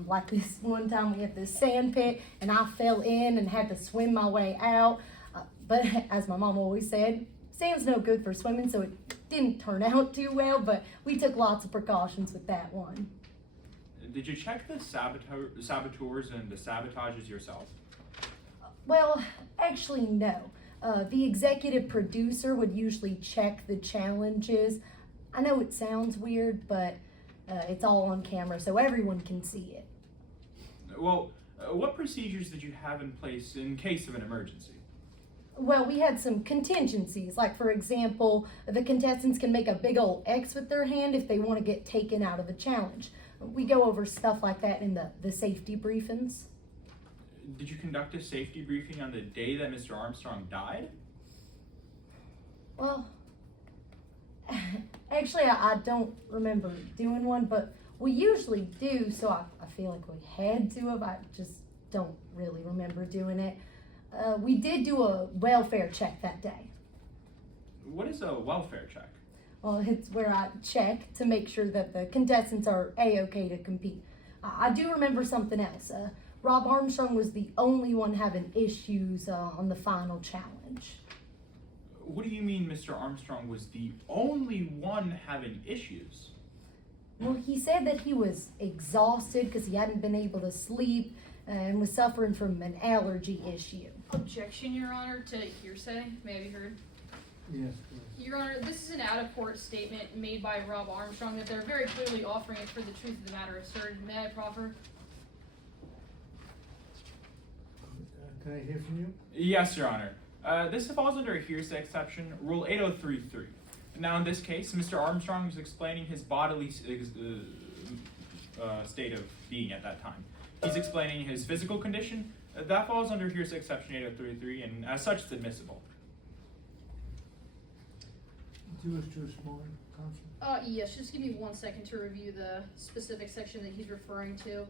Like this one time we had this sand pit and I fell in and had to swim my way out. But as my mom always said, sand's no good for swimming, so it didn't turn out too well, but we took lots of precautions with that one. Did you check the saboteurs and the sabotages yourself? Well, actually, no. The executive producer would usually check the challenges. I know it sounds weird, but it's all on camera, so everyone can see it. Well, what procedures did you have in place in case of an emergency? Well, we had some contingencies. Like, for example, the contestants can make a big old X with their hand if they want to get taken out of a challenge. We go over stuff like that in the safety briefings. Did you conduct a safety briefing on the day that Mr. Armstrong died? Well, actually, I don't remember doing one, but we usually do, so I feel like we had to have. I just don't really remember doing it. We did do a welfare check that day. What is a welfare check? Well, it's where I check to make sure that the contestants are A-okay to compete. I do remember something else. Rob Armstrong was the only one having issues on the final challenge. What do you mean Mr. Armstrong was the only one having issues? Well, he said that he was exhausted because he hadn't been able to sleep and was suffering from an allergy issue. Objection, Your Honor, to hearsay. May I be heard? Yes, please. Your Honor, this is an out-of-court statement made by Rob Armstrong that they're very clearly offering it for the truth of the matter asserted. May I proffer? Can I hear from you? Yes, Your Honor. This falls under a hearsay exception, Rule 8033. Now, in this case, Mr. Armstrong is explaining his bodily state of being at that time. He's explaining his physical condition. That falls under hearsay exception 8033, and as such, it's admissible. Do you wish to respond, Counsel? Yes, just give me 1 second to review the specific section that he's referring to.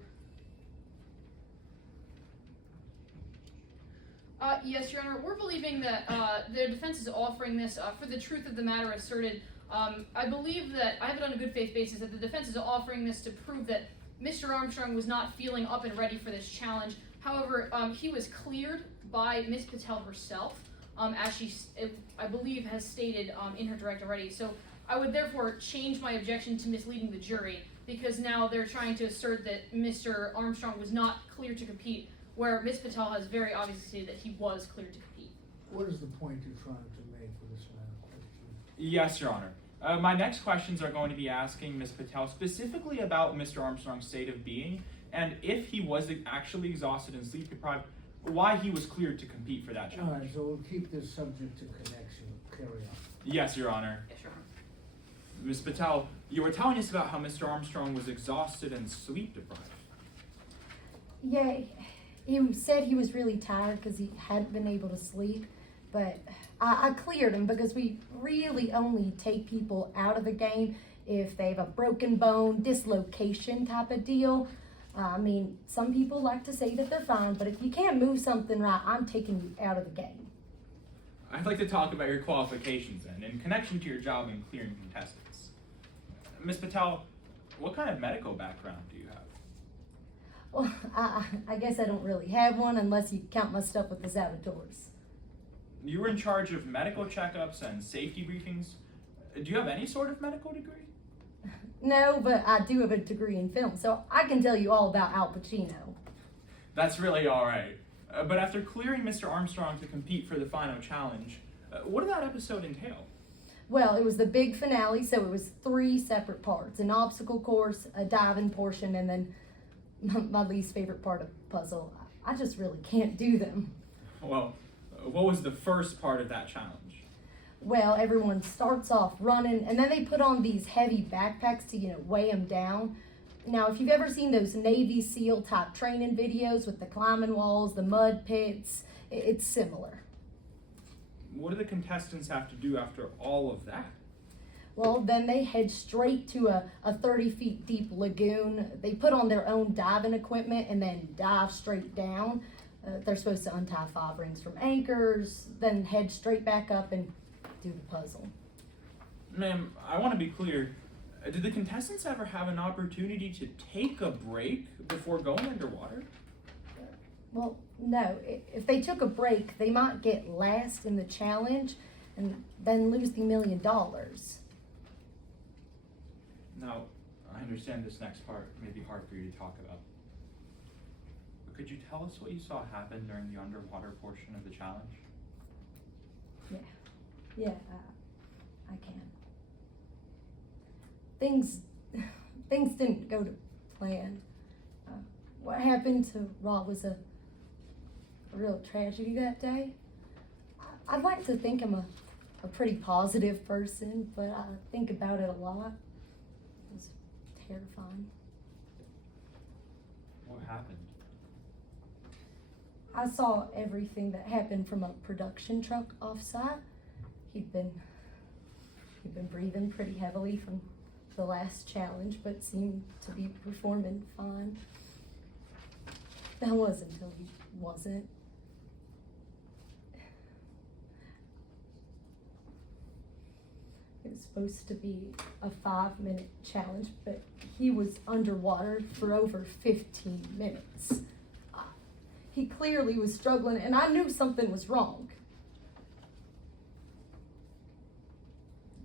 Yes, Your Honor. We're believing that the defense is offering this for the truth of the matter asserted. I believe that I have it on a good faith basis that the defense is offering this to prove that Mr. Armstrong was not feeling up and ready for this challenge. However, he was cleared by Ms. Patel herself, as she, I believe, has stated in her direct already. So I would therefore change my objection to misleading the jury, because now they're trying to assert that Mr. Armstrong was not cleared to compete, where Ms. Patel has very obviously stated that he was cleared to compete. What is the point you're trying to make with this line of questioning? Yes, Your Honor. My next questions are going to be asking Ms. Patel specifically about Mr. Armstrong's state of being, and if he was actually exhausted and sleep deprived, why he was cleared to compete for that challenge. Alright, so we'll keep this subject to connection. Carry on. Yes, Your Honor. Yes, Your Honor. Ms. Patel, you were telling us about how Mr. Armstrong was exhausted and sleep deprived. Yeah, he said he was really tired because he hadn't been able to sleep, but I cleared him because we really only take people out of the game if they have a broken bone, dislocation type of deal. I mean, some people like to say that they're fine, but if you can't move something right, I'm taking you out of the game. I'd like to talk about your qualifications then, in connection to your job in clearing contestants. Ms. Patel, what kind of medical background do you have? Well, I guess I don't really have one unless you count my stuff with the saboteurs. You were in charge of medical checkups and safety briefings. Do you have any sort of medical degree? No, but I do have a degree in film, so I can tell you all about Al Pacino. That's really all right. But after clearing Mr. Armstrong to compete for the final challenge, what did that episode entail? Well, it was the big finale, so it was 3 separate parts. An obstacle course, a diving portion, and then my least favorite part of puzzle. I just really can't do them. Well, what was the first part of that challenge? Well, everyone starts off running, and then they put on these heavy backpacks to, weigh them down. Now, if you've ever seen those Navy SEAL type training videos with the climbing walls, the mud pits, it's similar. What do the contestants have to do after all of that? Well, then they head straight to a 30 feet deep lagoon. They put on their own diving equipment and then dive straight down. They're supposed to untie 5 rings from anchors, then head straight back up and do the puzzle. Ma'am, I want to be clear. Did the contestants ever have an opportunity to take a break before going underwater? Well, no. If they took a break, they might get last in the challenge and then lose the $1 million. Now, I understand this next part may be hard for you to talk about. But could you tell us what you saw happen during the underwater portion of the challenge? Yeah, I can. Things didn't go to plan. What happened to Rob was a real tragedy that day. I'd like to think I'm a pretty positive person, but I think about it a lot. It was terrifying. What happened? I saw everything that happened from a production truck off-site. He'd been breathing pretty heavily from the last challenge, but seemed to be performing fine. That was until he wasn't. It was supposed to be a 5-minute challenge, but he was underwater for over 15 minutes. He clearly was struggling, and I knew something was wrong.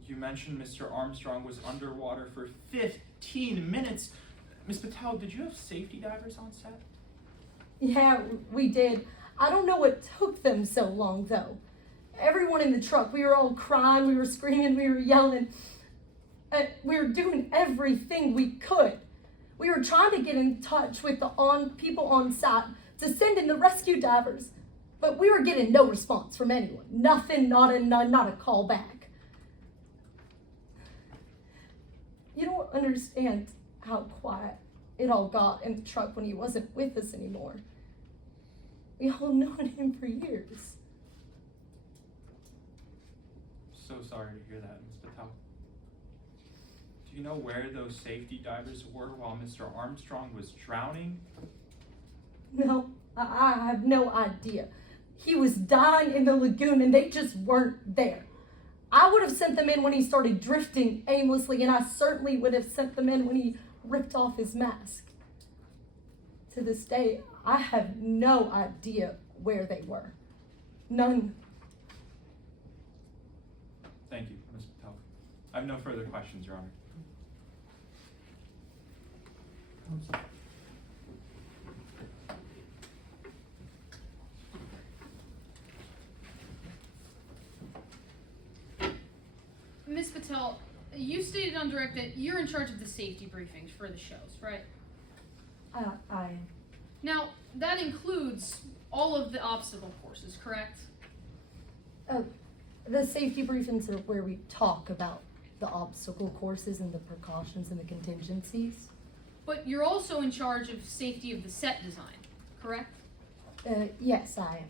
You mentioned Mr. Armstrong was underwater for 15 minutes. Ms. Patel, did you have safety divers on set? Yeah, we did. I don't know what took them so long, though. Everyone in the truck, we were all crying, we were screaming, we were yelling. We were doing everything we could. We were trying to get in touch with the people on site to send in the rescue divers, but we were getting no response from anyone. Nothing, not a none, not a call back. You don't understand how quiet it all got in the truck when he wasn't with us anymore. We all known him for years. So sorry to hear that, Ms. Patel. Do you know where those safety divers were while Mr. Armstrong was drowning? No, I have no idea. he was dying in the lagoon and they just weren't there. I would have sent them in when he started drifting aimlessly, and I certainly would have sent them in when he ripped off his mask. To this day, I have no idea where they were. None. Thank you, Ms. Patel. I have no further questions, Your Honor. Ms. Patel, you stated on direct that you're in charge of the safety briefings for the shows, right? I Now, that includes all of the obstacle courses, correct? the safety briefings are where we talk about the obstacle courses and the precautions and the contingencies. But you're also in charge of safety of the set design, correct? Yes, I am.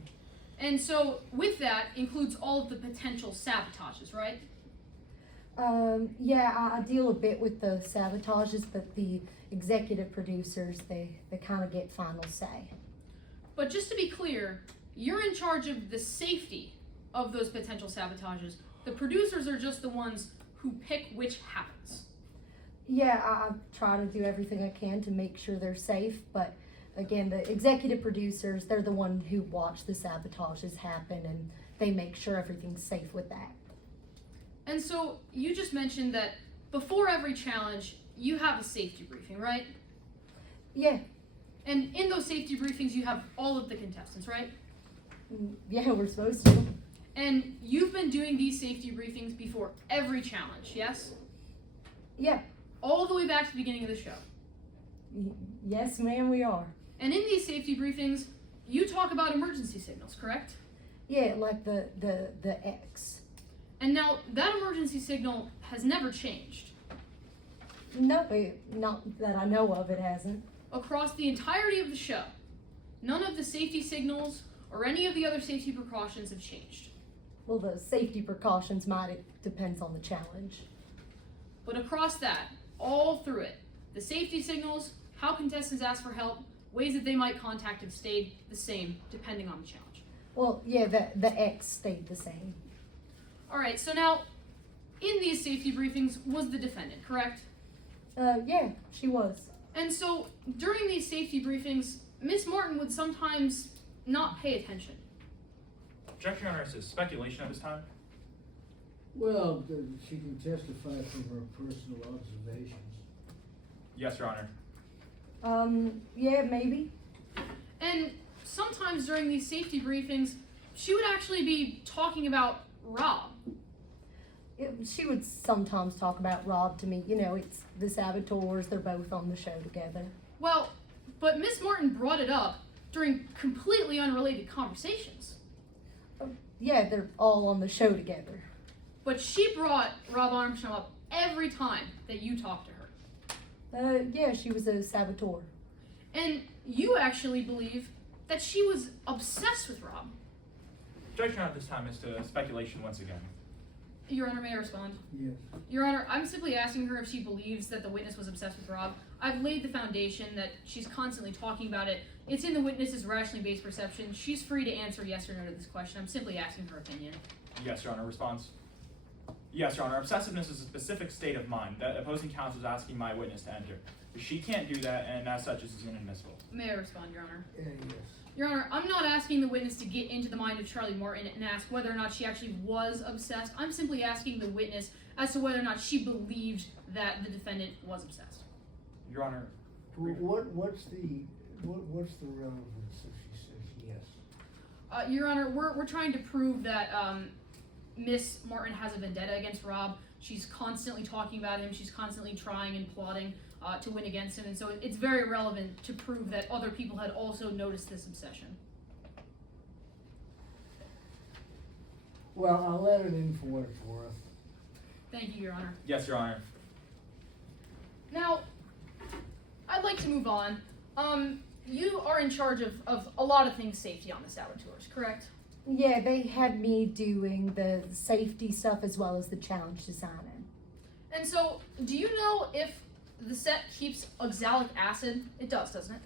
And so, with that, includes all of the potential sabotages, right? Yeah, I deal a bit with the sabotages, but the executive producers, they kind of get final say. But just to be clear, you're in charge of the safety of those potential sabotages. The producers are just the ones who pick which happens. Yeah, I try to do everything I can to make sure they're safe, but again, the executive producers, they're the one who watch the sabotages happen and they make sure everything's safe with that. And so, you just mentioned that before every challenge, you have a safety briefing, right? Yeah, And in those safety briefings, you have all of the contestants, right? yeah, we're supposed to. And you've been doing these safety briefings before every challenge, yes? Yeah, All the way back to the beginning of the show. yes, ma'am, we are. And in these safety briefings, you talk about emergency signals, correct? Yeah, like the X. And now, that emergency signal has never changed. No, not that I know of, it hasn't. Across the entirety of the show, none of the safety signals or any of the other safety precautions have changed. Well, the safety precautions might, it depends on the challenge. But across that, all through it, the safety signals, how contestants ask for help, ways that they might contact have stayed the same depending on the challenge. Well, yeah, the X stayed the same. Alright, so now, in these safety briefings was the defendant, correct? Yeah, she was. And so, during these safety briefings, Miss Martin would sometimes not pay attention. Objection, Your Honor, is speculation at this time. Well, she can testify from her personal observations. Yes, Your Honor. Yeah, maybe. And sometimes during these safety briefings, she would actually be talking about Rob. She would sometimes talk about Rob to me. You know, it's the Saboteurs, they're both on the show together. Well, but Miss Martin brought it up during completely unrelated conversations. Yeah, they're all on the show together. But she brought Rob Armstrong up every time that you talked to her. Yeah, she was a Saboteur. And you actually believe that she was obsessed with Rob. Objection at this time is to speculation once again. Your Honor, may I respond? Yes. Your Honor, I'm simply asking her if she believes that the witness was obsessed with Rob. I've laid the foundation that she's constantly talking about it. It's in the witness's rationally based perception. She's free to answer yes or no to this question. I'm simply asking her opinion. Yes, Your Honor. Response? Yes, Your Honor. Obsessiveness is a specific state of mind that opposing counsel is asking my witness to enter. She can't do that, and as such, this is inadmissible. May I respond, Your Honor? Yes. Your Honor, I'm not asking the witness to get into the mind of Charlie Martin and ask whether or not she actually was obsessed. I'm simply asking the witness as to whether or not she believed that the defendant was obsessed. Your Honor. What's the relevance if she says yes? Your Honor, we're trying to prove that Miss Martin has a vendetta against Rob. She's constantly talking about him. She's constantly trying and plotting to win against him. And so it's very relevant to prove that other people had also noticed this obsession. Well, I'll let it in for what it's worth. Thank you, Your Honor. Yes, Your Honor. Now, I'd like to move on. You are in charge of a lot of things safety on the Saboteurs, correct? Yeah, they had me doing the safety stuff as well as the challenge designing. And so, do you know if the set keeps oxalic acid? It does, doesn't it?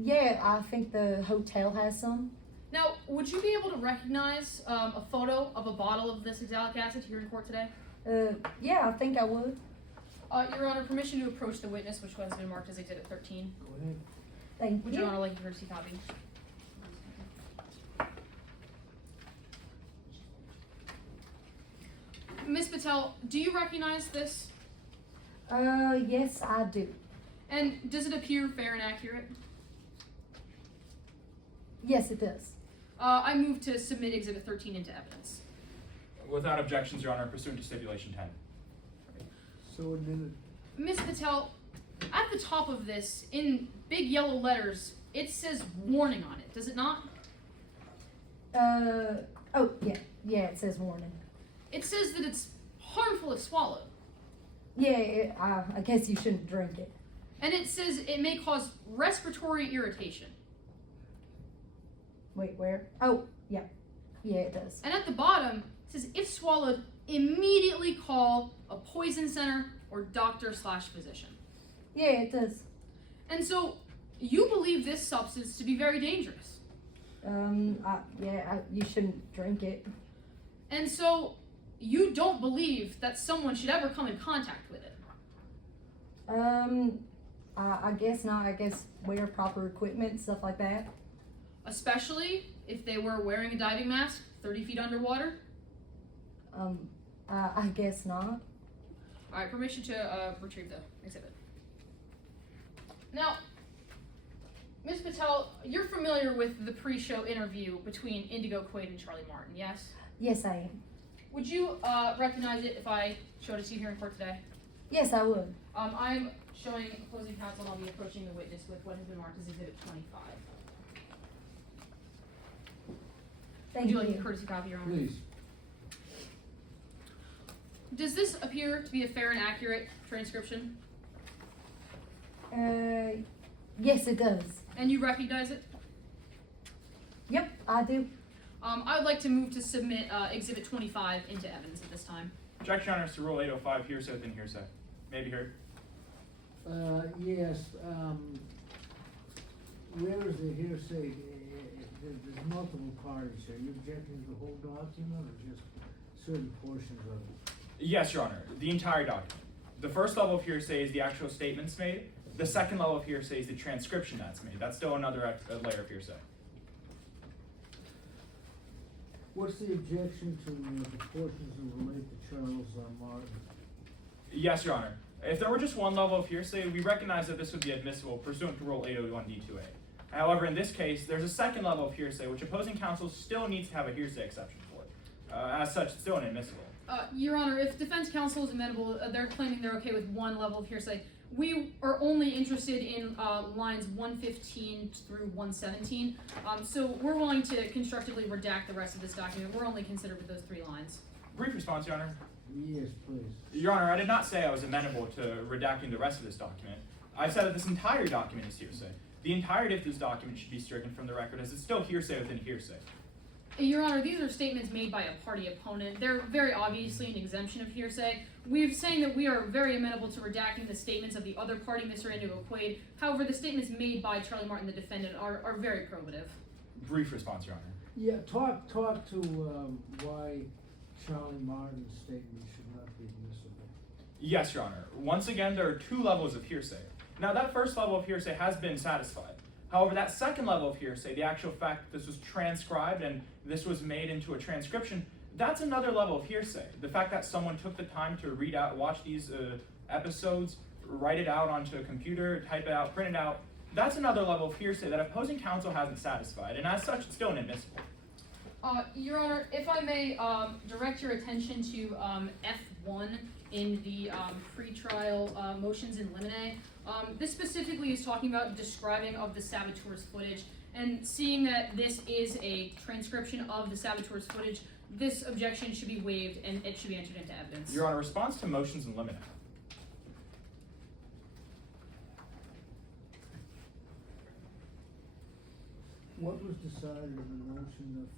Yeah, I think the hotel has some. Now, would you be able to recognize a photo of a bottle of this oxalic acid here in court today? Yeah, I think I would. Your Honor, permission to approach the witness, which has been marked as Exhibit 13. Go ahead. Thank Would you. Your Honor like a courtesy copy? Ms. Patel, do you recognize this? Yes, I do. And does it appear fair and accurate? Yes, it does. I move to submit Exhibit 13 into evidence. Without objections, Your Honor, pursuant to stipulation 10. So admitted. Ms. Patel, at the top of this, in big yellow letters, it says warning on it, does it not? Oh, yeah, it says warning. It says that it's harmful if swallowed. Yeah, I guess you shouldn't drink it. And it says it may cause respiratory irritation. Wait, where? Oh, yeah. Yeah, it does. And at the bottom, it says if swallowed, immediately call a poison center or doctor/physician. Yeah, it does. And so, you believe this substance to be very dangerous. You shouldn't drink it. And so, you don't believe that someone should ever come in contact with it. I guess not. I guess wear proper equipment, stuff like that. Especially if they were wearing a diving mask 30 feet underwater. I guess not. Alright, permission to retrieve the exhibit. Now, Ms. Patel, you're familiar with the pre-show interview between Indigo Quaid and Charlie Martin, yes? Yes, I am. Would you recognize it if I showed it to you here in court today? Yes, I would. I'm showing opposing counsel and I'll be approaching the witness with what has been marked as Exhibit 25. Thank Would you like a courtesy copy, Your Honor? Please. Does this appear to be a fair and accurate transcription? Yes, it does. And you recognize it? Yep, I do. I would like to move to submit Exhibit 25 into evidence at this time. Objection, Your Honor, is to Rule 805, hearsay within hearsay. May be heard. Yes, where is the hearsay? There's multiple parties here. Are you objecting to the whole document or just certain portions of it? Yes, Your Honor, the entire document. The first level of hearsay is the actual statements made. The second level of hearsay is the transcription that's made. That's still another layer of hearsay. What's the objection to the portions that relate to Charles Martin? Yes, Your Honor. If there were just one level of hearsay, we recognize that this would be admissible pursuant to Rule 801D2A. However, in this case, there's a second level of hearsay, which opposing counsel still needs to have a hearsay exception for. As such, it's still inadmissible. Your Honor, if defense counsel is amenable, they're claiming they're okay with one level of hearsay. We are only interested in lines 115 through 117, so we're willing to constructively redact the rest of this document. We're only considered with those 3 lines. Brief response, Your Honor. Yes, please. Your Honor, I did not say I was amenable to redacting the rest of this document. I said that this entire document is hearsay. The entirety of this document should be stricken from the record as it's still hearsay within hearsay. Your Honor, these are statements made by a party opponent. They're very obviously an exemption of hearsay. We're saying that we are very amenable to redacting the statements of the other party, Mr. Indigo Quaid. However, the statements made by Charlie Martin, the defendant, are very probative. Brief response, Your Honor. Yeah, talk to why Charlie Martin's statement should not be admissible. Yes, Your Honor. Once again, there are 2 levels of hearsay. Now, that first level of hearsay has been satisfied. However, that second level of hearsay, the actual fact that this was transcribed and this was made into a transcription, that's another level of hearsay. The fact that someone took the time to watch these episodes, write it out onto a computer, type it out, print it out, that's another level of hearsay that opposing counsel hasn't satisfied, and as such, it's still inadmissible. Your Honor, if I may direct your attention to F1 in the pretrial motions in limine. This specifically is talking about describing of the saboteur's footage, and seeing that this is a transcription of the saboteur's footage, this objection should be waived and it should be entered into evidence. Your Honor, response to motions in limine. What was decided in the motion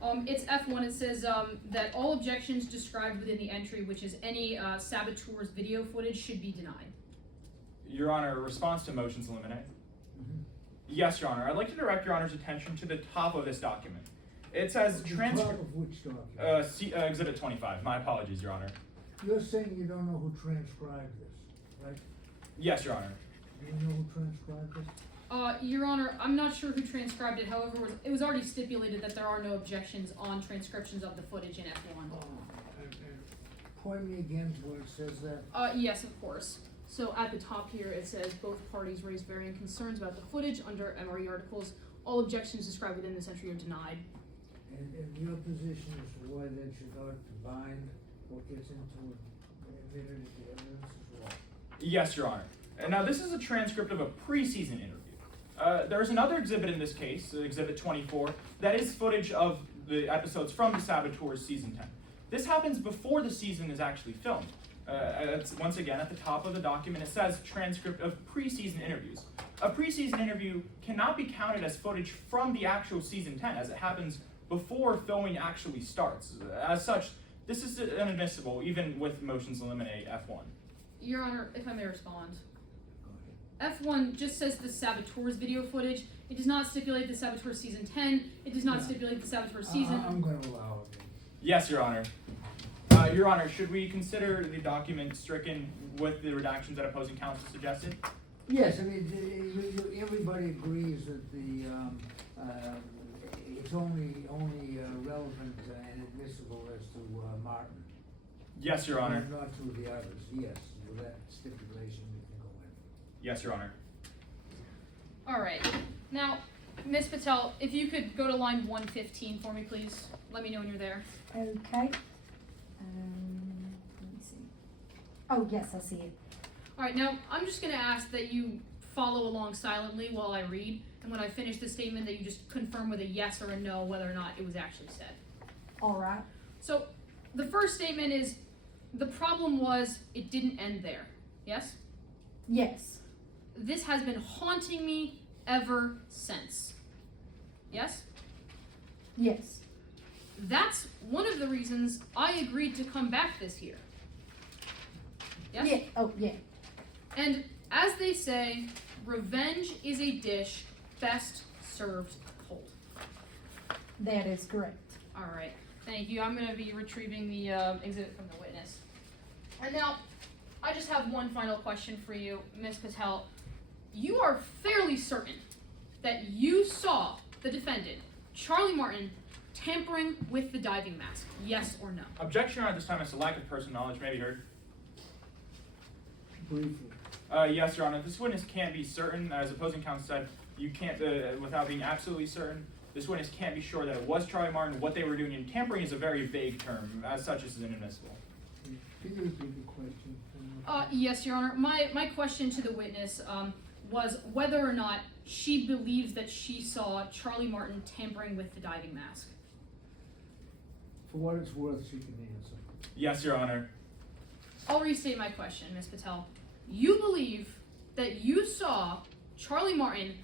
of It's F1. It says that all objections described within the entry, which is any saboteur's video footage, should be denied. Your Honor, response to motions in limine. Yes, Your Honor. I'd like to direct Your Honor's attention to the top of this document. It says The top transcript. of which document? Exhibit 25. My apologies, Your Honor. You're saying you don't know who transcribed this, right? Yes, Your Honor. Do you know who transcribed this? Your Honor, I'm not sure who transcribed it. However, it was already stipulated that there are no objections on transcriptions of the footage in F1. And point me again to where it says that. Yes, of course. So at the top here, it says both parties raised varying concerns about the footage under MRE articles. All objections described within this entry are denied. And your position as to why that should not bind what gets into admitted into evidence as well? Yes, Your Honor. And now this is a transcript of a preseason interview. There's another exhibit in this case, Exhibit 24, that is footage of the episodes from The Saboteurs Season 10. This happens before the season is actually filmed. It's once again at the top of the document, it says transcript of preseason interviews. A preseason interview cannot be counted as footage from the actual Season 10, as it happens before filming actually starts. As such, this is inadmissible, even with motions to eliminate F1. Your Honor, if I may respond. F1 just says the Saboteurs video footage. It does not stipulate the Saboteurs Season 10. It does not stipulate the Saboteurs season. I'm going to allow it. Yes, Your Honor. Your Honor, should we consider the document stricken with the redactions that opposing counsel suggested? Yes, I mean, everybody agrees that the, it's only relevant and admissible as to Martin. Yes, Your Honor. And not to the others, yes, with that stipulation we can go in. Yes, Your Honor. All right. Now, Ms. Patel, if you could go to line 115 for me, please. Let me know when you're there. Okay. Let me see. Oh, yes, I see it. All right, now I'm just going to ask that you follow along silently while I read, and when I finish the statement that you just confirm with a yes or a no whether or not it was actually said. All right. So, the first statement is, the problem was it didn't end there. Yes? Yes. This has been haunting me ever since. Yes? Yes. That's one of the reasons I agreed to come back this year. Yes? Yeah. Oh, yeah. And as they say, revenge is a dish best served cold. That is correct. All right. Thank you. I'm going to be retrieving the exhibit from the witness. And now, I just have one final question for you, Ms. Patel. You are fairly certain that you saw the defendant, Charlie Martin, tampering with the diving mask, yes or no? Objection, Your Honor, at this time as to lack of personal knowledge may be heard. Briefly. Yes, Your Honor. This witness can't be certain, as opposing counsel said, you can't, without being absolutely certain, this witness can't be sure that it was Charlie Martin, what they were doing, and tampering is a very vague term. As such, this is inadmissible. Can you repeat the question? Yes, Your Honor. My question to the witness was whether or not she believes that she saw Charlie Martin tampering with the diving mask. For what it's worth, she can answer. Yes, Your Honor. I'll restate my question, Ms. Patel. You believe that you saw Charlie Martin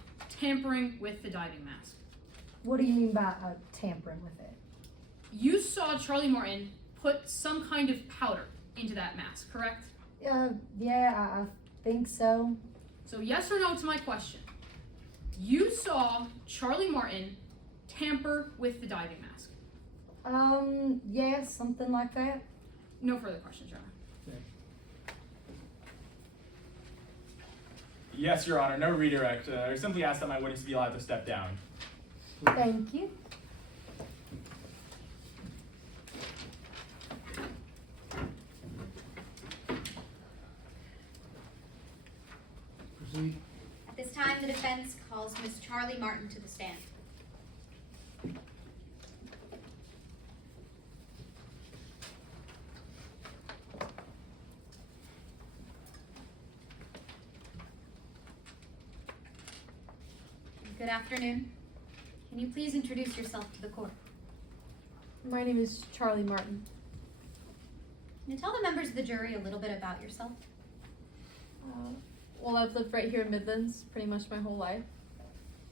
tampering with the diving mask. What do you mean by tampering with it? You saw Charlie Martin put some kind of powder into that mask, correct? Yeah, I think so. So yes or no to my question. You saw Charlie Martin tamper with the diving mask. Yeah, something like that. No further questions, Your Honor. Yes, Your Honor. No redirect. I simply ask that my witness be allowed to step down. Thank you. Proceed. At this time, the defense calls Miss Charlie Martin to the stand. Good afternoon. Can you please introduce yourself to the court? My name is Charlie Martin. Can you tell the members of the jury a little bit about yourself? Well, I've lived right here in Midlands pretty much my whole life.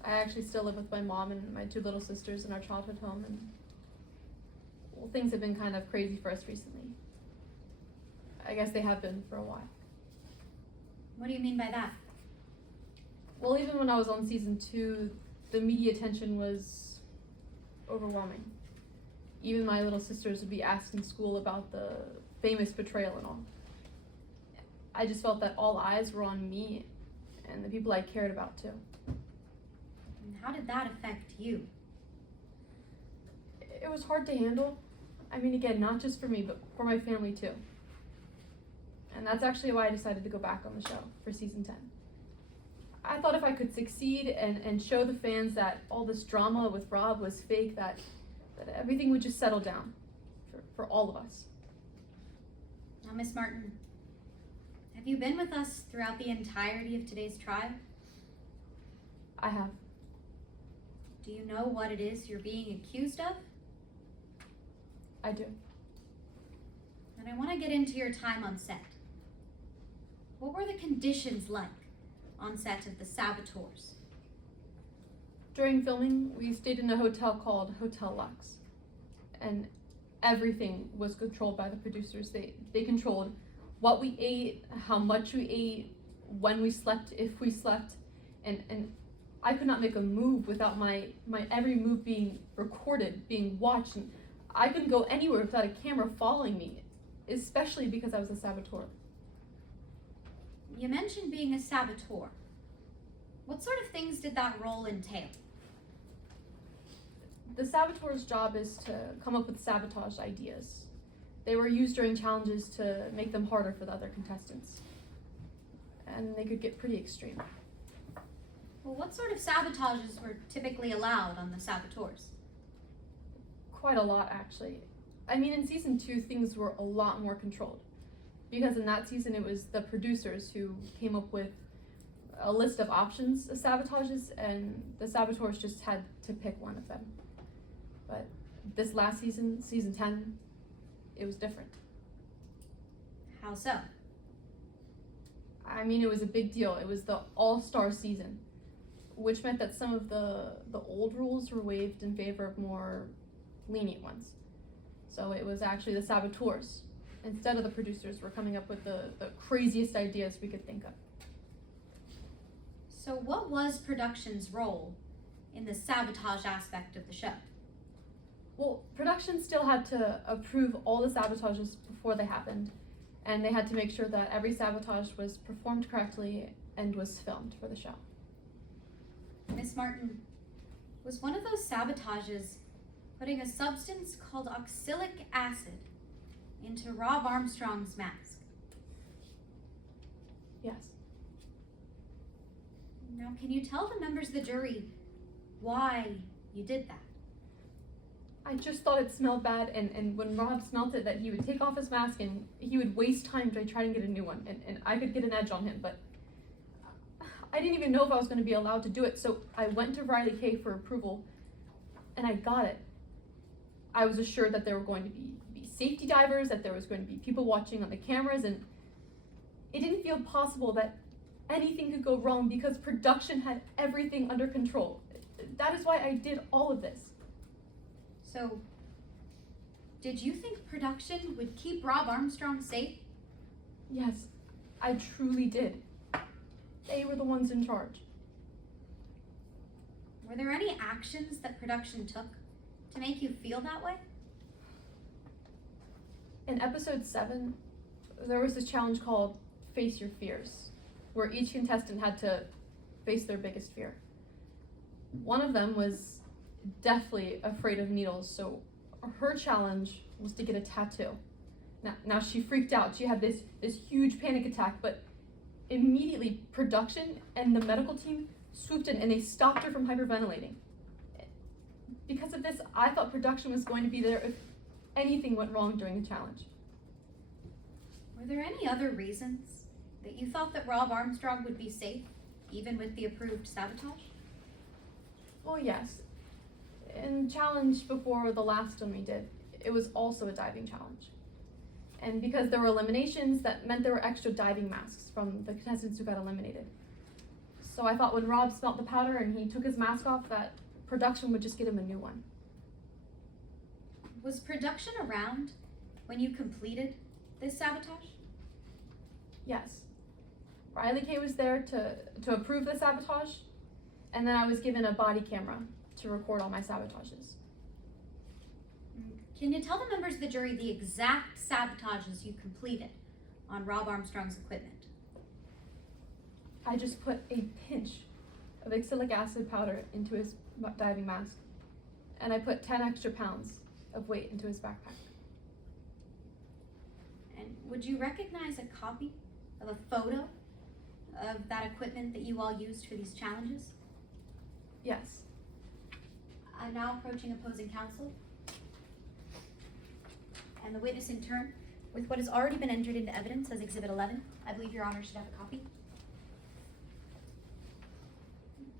I actually still live with my mom and my two little sisters in our childhood home, and well, things have been kind of crazy for us recently. I guess they have been for a while. What do you mean by that? Well, even when I was on season 2, the media attention was overwhelming. Even my little sisters would be asked in school about the famous betrayal and all. I just felt that all eyes were on me and the people I cared about too. And how did that affect you? It was hard to handle. I mean, again, not just for me, but for my family too. And that's actually why I decided to go back on the show for season 10. I thought if I could succeed and show the fans that all this drama with Rob was fake, that everything would just settle down for all of us. Now, Miss Martin, have you been with us throughout the entirety of today's trial? I have. Do you know what it is you're being accused of? I do. And I want to get into your time on set. What were the conditions like on set of The Saboteurs? During filming, we stayed in a hotel called Hotel Lux. And everything was controlled by the producers. They controlled what we ate, how much we ate, when we slept, if we slept. And I could not make a move without my every move being recorded, being watched. And I couldn't go anywhere without a camera following me, especially because I was a saboteur. You mentioned being a saboteur. What sort of things did that role entail? The saboteur's job is to come up with sabotage ideas. They were used during challenges to make them harder for the other contestants. And they could get pretty extreme. Well, what sort of sabotages were typically allowed on The Saboteurs? Quite a lot, actually. I mean, in season 2, things were a lot more controlled. Because in that season, it was the producers who came up with a list of options of sabotages, and the saboteurs just had to pick one of them. But this last season, season 10, it was different. How so? I mean, it was a big deal. It was the all-star season, which meant that some of the old rules were waived in favor of more lenient ones. So it was actually the saboteurs, instead of the producers, were coming up with the craziest ideas we could think of. So what was production's role in the sabotage aspect of the show? Well, production still had to approve all the sabotages before they happened, and they had to make sure that every sabotage was performed correctly and was filmed for the show. Miss Martin, was one of those sabotages putting a substance called oxalic acid into Rob Armstrong's mask? Yes. Now, can you tell the members of the jury why you did that? I just thought it smelled bad, and when Rob smelt it, that he would take off his mask and he would waste time to try and get a new one, and I could get an edge on him, but I didn't even know if I was going to be allowed to do it, so I went to Riley K for approval, and I got it. I was assured that there were going to be safety divers, that there was going to be people watching on the cameras, and it didn't feel possible that anything could go wrong because production had everything under control. That is why I did all of this. So, did you think production would keep Rob Armstrong safe? Yes, I truly did. They were the ones in charge. Were there any actions that production took to make you feel that way? In episode 7, there was this challenge called Face Your Fears, where each contestant had to face their biggest fear. One of them was deathly afraid of needles, so her challenge was to get a tattoo. Now she freaked out. She had this huge panic attack, but immediately production and the medical team swooped in and they stopped her from hyperventilating. Because of this, I thought production was going to be there if anything went wrong during the challenge. Were there any other reasons that you thought that Rob Armstrong would be safe, even with the approved sabotage? Well, yes. In challenge before the last one we did, it was also a diving challenge. And because there were eliminations, that meant there were extra diving masks from the contestants who got eliminated. So I thought when Rob smelt the powder and he took his mask off, that production would just get him a new one. Was production around when you completed this sabotage? Yes. Riley Kay was there to approve the sabotage, and then I was given a body camera to record all my sabotages. Can you tell the members of the jury the exact sabotages you completed on Rob Armstrong's equipment? I just put a pinch of oxalic acid powder into his diving mask, and I put 10 extra pounds of weight into his backpack. And would you recognize a copy of a photo of that equipment that you all used for these challenges? Yes. I'm now approaching opposing counsel. And the witness in turn, with what has already been entered into evidence as Exhibit 11, I believe Your Honor should have a copy.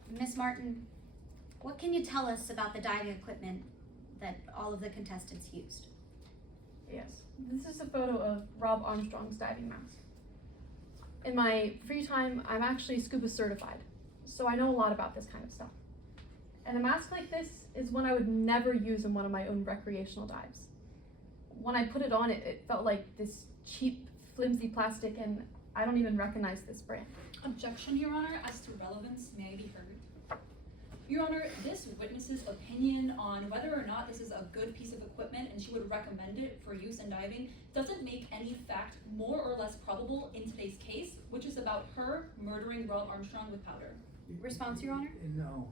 Miss Martin, what can you tell us about the diving equipment that all of the contestants used? Yes. This is a photo of Rob Armstrong's diving mask. In my free time, I'm actually scuba certified, so I know a lot about this kind of stuff. And a mask like this is one I would never use in one of my own recreational dives. When I put it on, it felt like this cheap, flimsy plastic, and I don't even recognize this brand. Objection, Your Honor, as to relevance may be heard. Your Honor, this witness's opinion on whether or not this is a good piece of equipment and she would recommend it for use in diving doesn't make any fact more or less probable in today's case, which is about her murdering Rob Armstrong with powder. Response, Your Honor? No,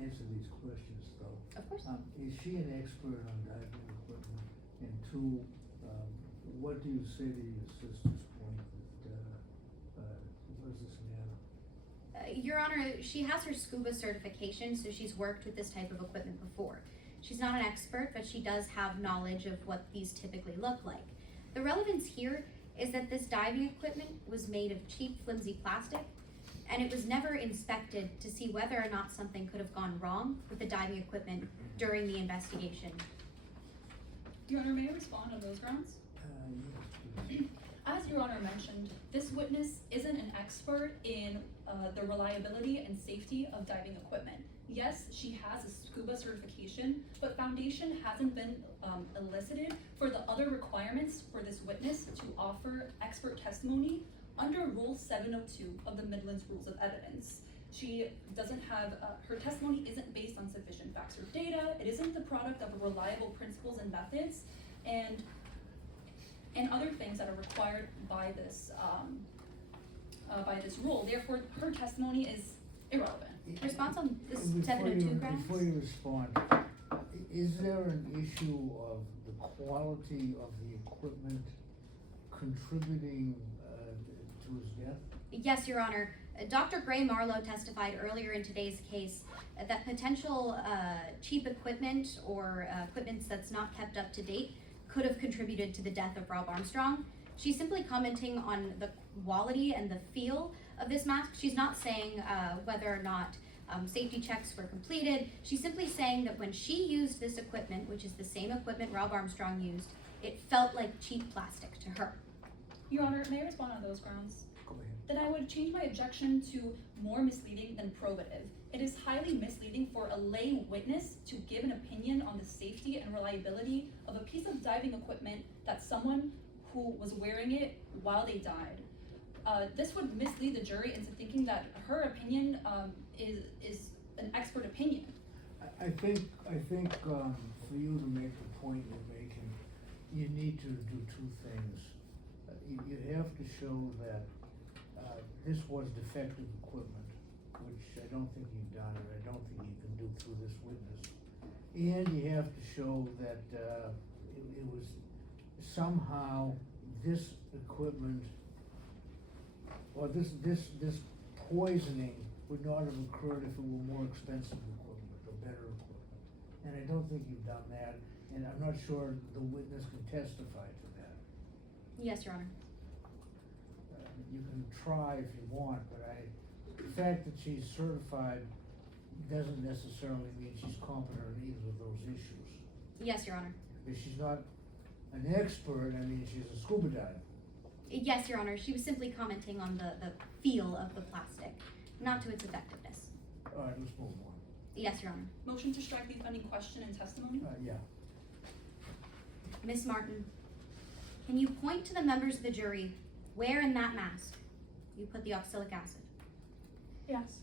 answer these questions though. Of course. Is she an expert on diving equipment? And two, what do you say to your sister's point that, what does this matter? Your Honor, she has her scuba certification, so she's worked with this type of equipment before. She's not an expert, but she does have knowledge of what these typically look like. The relevance here is that this diving equipment was made of cheap, flimsy plastic, and it was never inspected to see whether or not something could have gone wrong with the diving equipment during the investigation. Your Honor, may I respond on those grounds? Yes. As Your Honor mentioned, this witness isn't an expert in the reliability and safety of diving equipment. Yes, she has a scuba certification, but foundation hasn't been elicited for the other requirements for this witness to offer expert testimony under Rule 702 of the Midlands Rules of Evidence. She doesn't have, her testimony isn't based on sufficient facts or data, it isn't the product of reliable principles and methods, and other things that are required by this rule. Therefore, her testimony is irrelevant. Response on this Before 702 you- grounds? Before you respond, is there an issue of the quality of the equipment contributing to his death? Yes, Your Honor. Dr. Gray Marlowe testified earlier in today's case that potential cheap equipment or equipment that's not kept up to date could have contributed to the death of Rob Armstrong. She's simply commenting on the quality and the feel of this mask. She's not saying whether or not safety checks were completed. She's simply saying that when she used this equipment, which is the same equipment Rob Armstrong used, it felt like cheap plastic to her. Your Honor, may I respond on those grounds? Go ahead. Then I would change my objection to more misleading than probative. It is highly misleading for a lay witness to give an opinion on the safety and reliability of a piece of diving equipment that someone who was wearing it while they died. This would mislead the jury into thinking that her opinion is an expert opinion. I think for you to make the point you're making, you need to do two things. You have to show that this was defective equipment, which I don't think you've done, or I don't think you can do through this witness. And you have to show that it was somehow this equipment, or this poisoning would not have occurred if it were more expensive equipment or better equipment. And I don't think you've done that, and I'm not sure the witness can testify to that. Yes, Your Honor. You can try if you want, but the fact that she's certified doesn't necessarily mean she's competent on either of those issues. Yes, Your Honor. If she's not an expert, I mean, she's a scuba diver. Yes, Your Honor. She was simply commenting on the feel of the plastic, not to its effectiveness. All right, let's move on. Yes, Your Honor. Motion to strike the offending question and testimony? Yeah. Miss Martin, can you point to the members of the jury where in that mask you put the oxalic acid. Yes.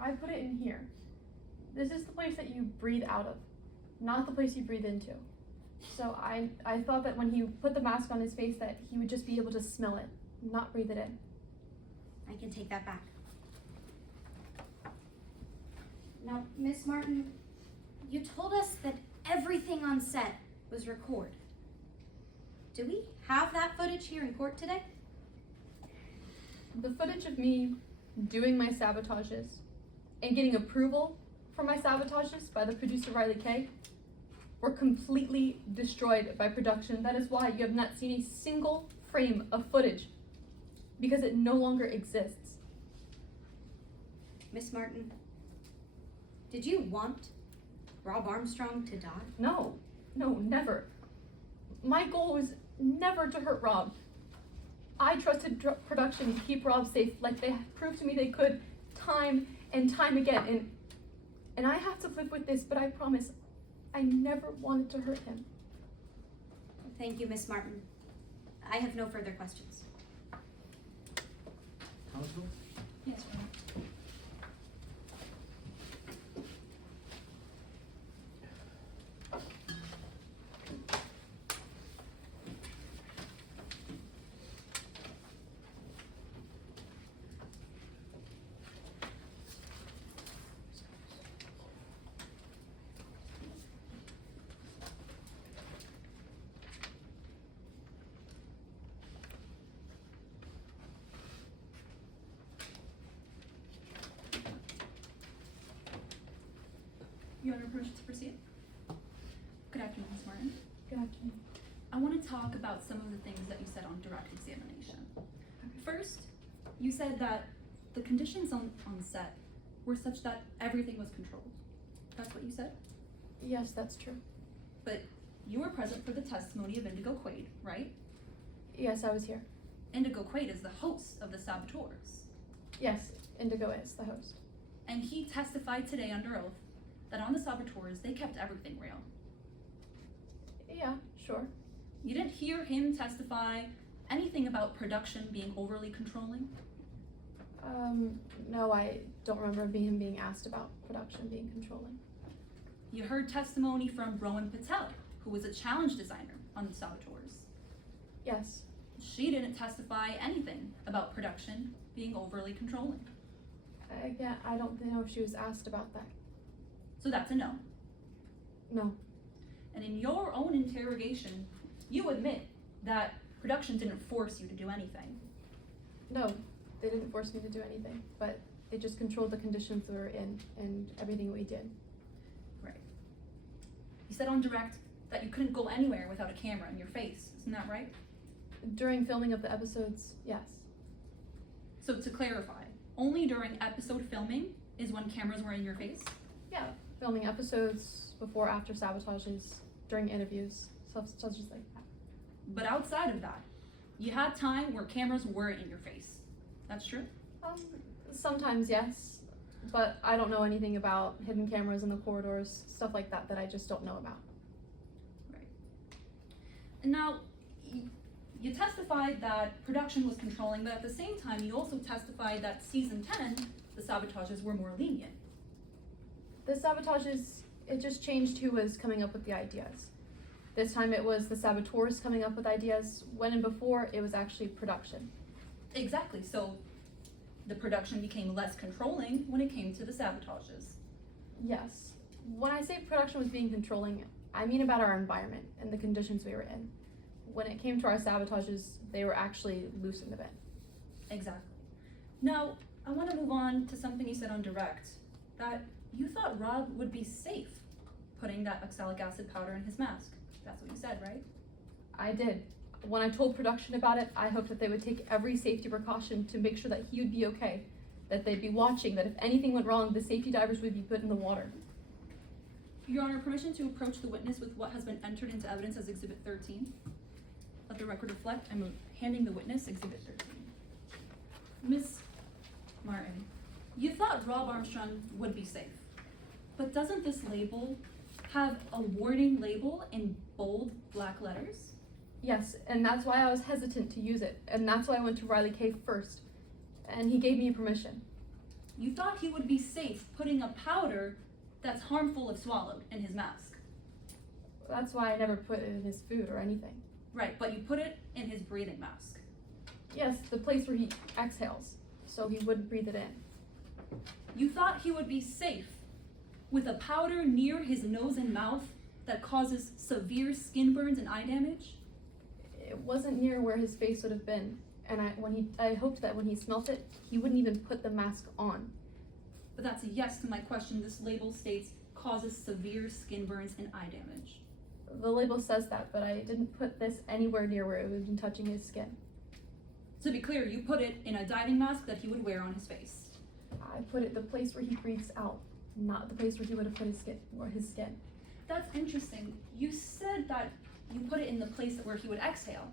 I put it in here. This is the place that you breathe out of, not the place you breathe into. So I thought that when he put the mask on his face that he would just be able to smell it, not breathe it in. I can take that back. Now, Miss Martin, you told us that everything on set was recorded. Do we have that footage here in court today? The footage of me doing my sabotages and getting approval for my sabotages by the producer Riley Kay were completely destroyed by production. That is why you have not seen a single frame of footage, because it no longer exists. Miss Martin, did you want Rob Armstrong to die? No, never. My goal was never to hurt Rob. I trusted production to keep Rob safe like they proved to me they could time and time again. And I have to live with this, but I promise I never wanted to hurt him. Thank you, Miss Martin. I have no further questions. Counsel? Yes, Your Honor. Your Honor, permission to proceed? Good afternoon, Ms. Martin. Good afternoon. I want to talk about some of the things that you said on direct examination. First, you said that the conditions on set were such that everything was controlled. That's what you said? Yes, that's true. But you were present for the testimony of Indigo Quaid, right? Yes, I was here. Indigo Quaid is the host of the Saboteurs. Yes, Indigo is the host. And he testified today under oath that on the Saboteurs, they kept everything real. Yeah, sure. You didn't hear him testify anything about production being overly controlling? No, I don't remember him being asked about production being controlling. You heard testimony from Rowan Patel, who was a challenge designer on the Saboteurs. Yes. She didn't testify anything about production being overly controlling. Again, I don't know if she was asked about that. So that's a no. No. And in your own interrogation, you admit that production didn't force you to do anything. No, they didn't force me to do anything, but they just controlled the conditions we were in and everything we did. Right. You said on direct that you couldn't go anywhere without a camera in your face, isn't that right? During filming of the episodes, yes. So to clarify, only during episode filming is when cameras were in your face? Yeah, filming episodes, before, after sabotages, during interviews, such as like that. But outside of that, you had time where cameras were in your face. That's true? Sometimes, yes, but I don't know anything about hidden cameras in the corridors, stuff like that I just don't know about. Right. And now, you testified that production was controlling, but at the same time, you also testified that season 10, the sabotages were more lenient. The sabotages, it just changed who was coming up with the ideas. This time it was the saboteurs coming up with ideas, when and before it was actually production. Exactly, so the production became less controlling when it came to the sabotages. Yes. When I say production was being controlling, I mean about our environment and the conditions we were in. When it came to our sabotages, they were actually loosened a bit. Exactly. Now, I want to move on to something you said on direct, that you thought Rob would be safe putting that oxalic acid powder in his mask. That's what you said, right? I did. When I told production about it, I hoped that they would take every safety precaution to make sure that he would be okay, that they'd be watching, that if anything went wrong, the safety divers would be put in the water. Your Honor, permission to approach the witness with what has been entered into evidence as Exhibit 13. Let the record reflect, I'm handing the witness Exhibit 13. Miss Martin, you thought Rob Armstrong would be safe, but doesn't this label have a warning label in bold black letters? Yes, and that's why I was hesitant to use it, and that's why I went to Riley K first. and he gave me permission. You thought he would be safe putting a powder that's harmful if swallowed in his mask. That's why I never put it in his food or anything. Right, but you put it in his breathing mask. Yes, the place where he exhales, so he wouldn't breathe it in. You thought he would be safe with a powder near his nose and mouth that causes severe skin burns and eye damage? It wasn't near where his face would have been, and I hoped that when he smelt it, he wouldn't even put the mask on. But that's a yes to my question. This label states causes severe skin burns and eye damage. The label says that, but I didn't put this anywhere near where it would have been touching his skin. To be clear, you put it in a diving mask that he would wear on his face. I put it the place where he breathes out, not the place where he would have put his skin. That's interesting. You said that you put it in the place where he would exhale,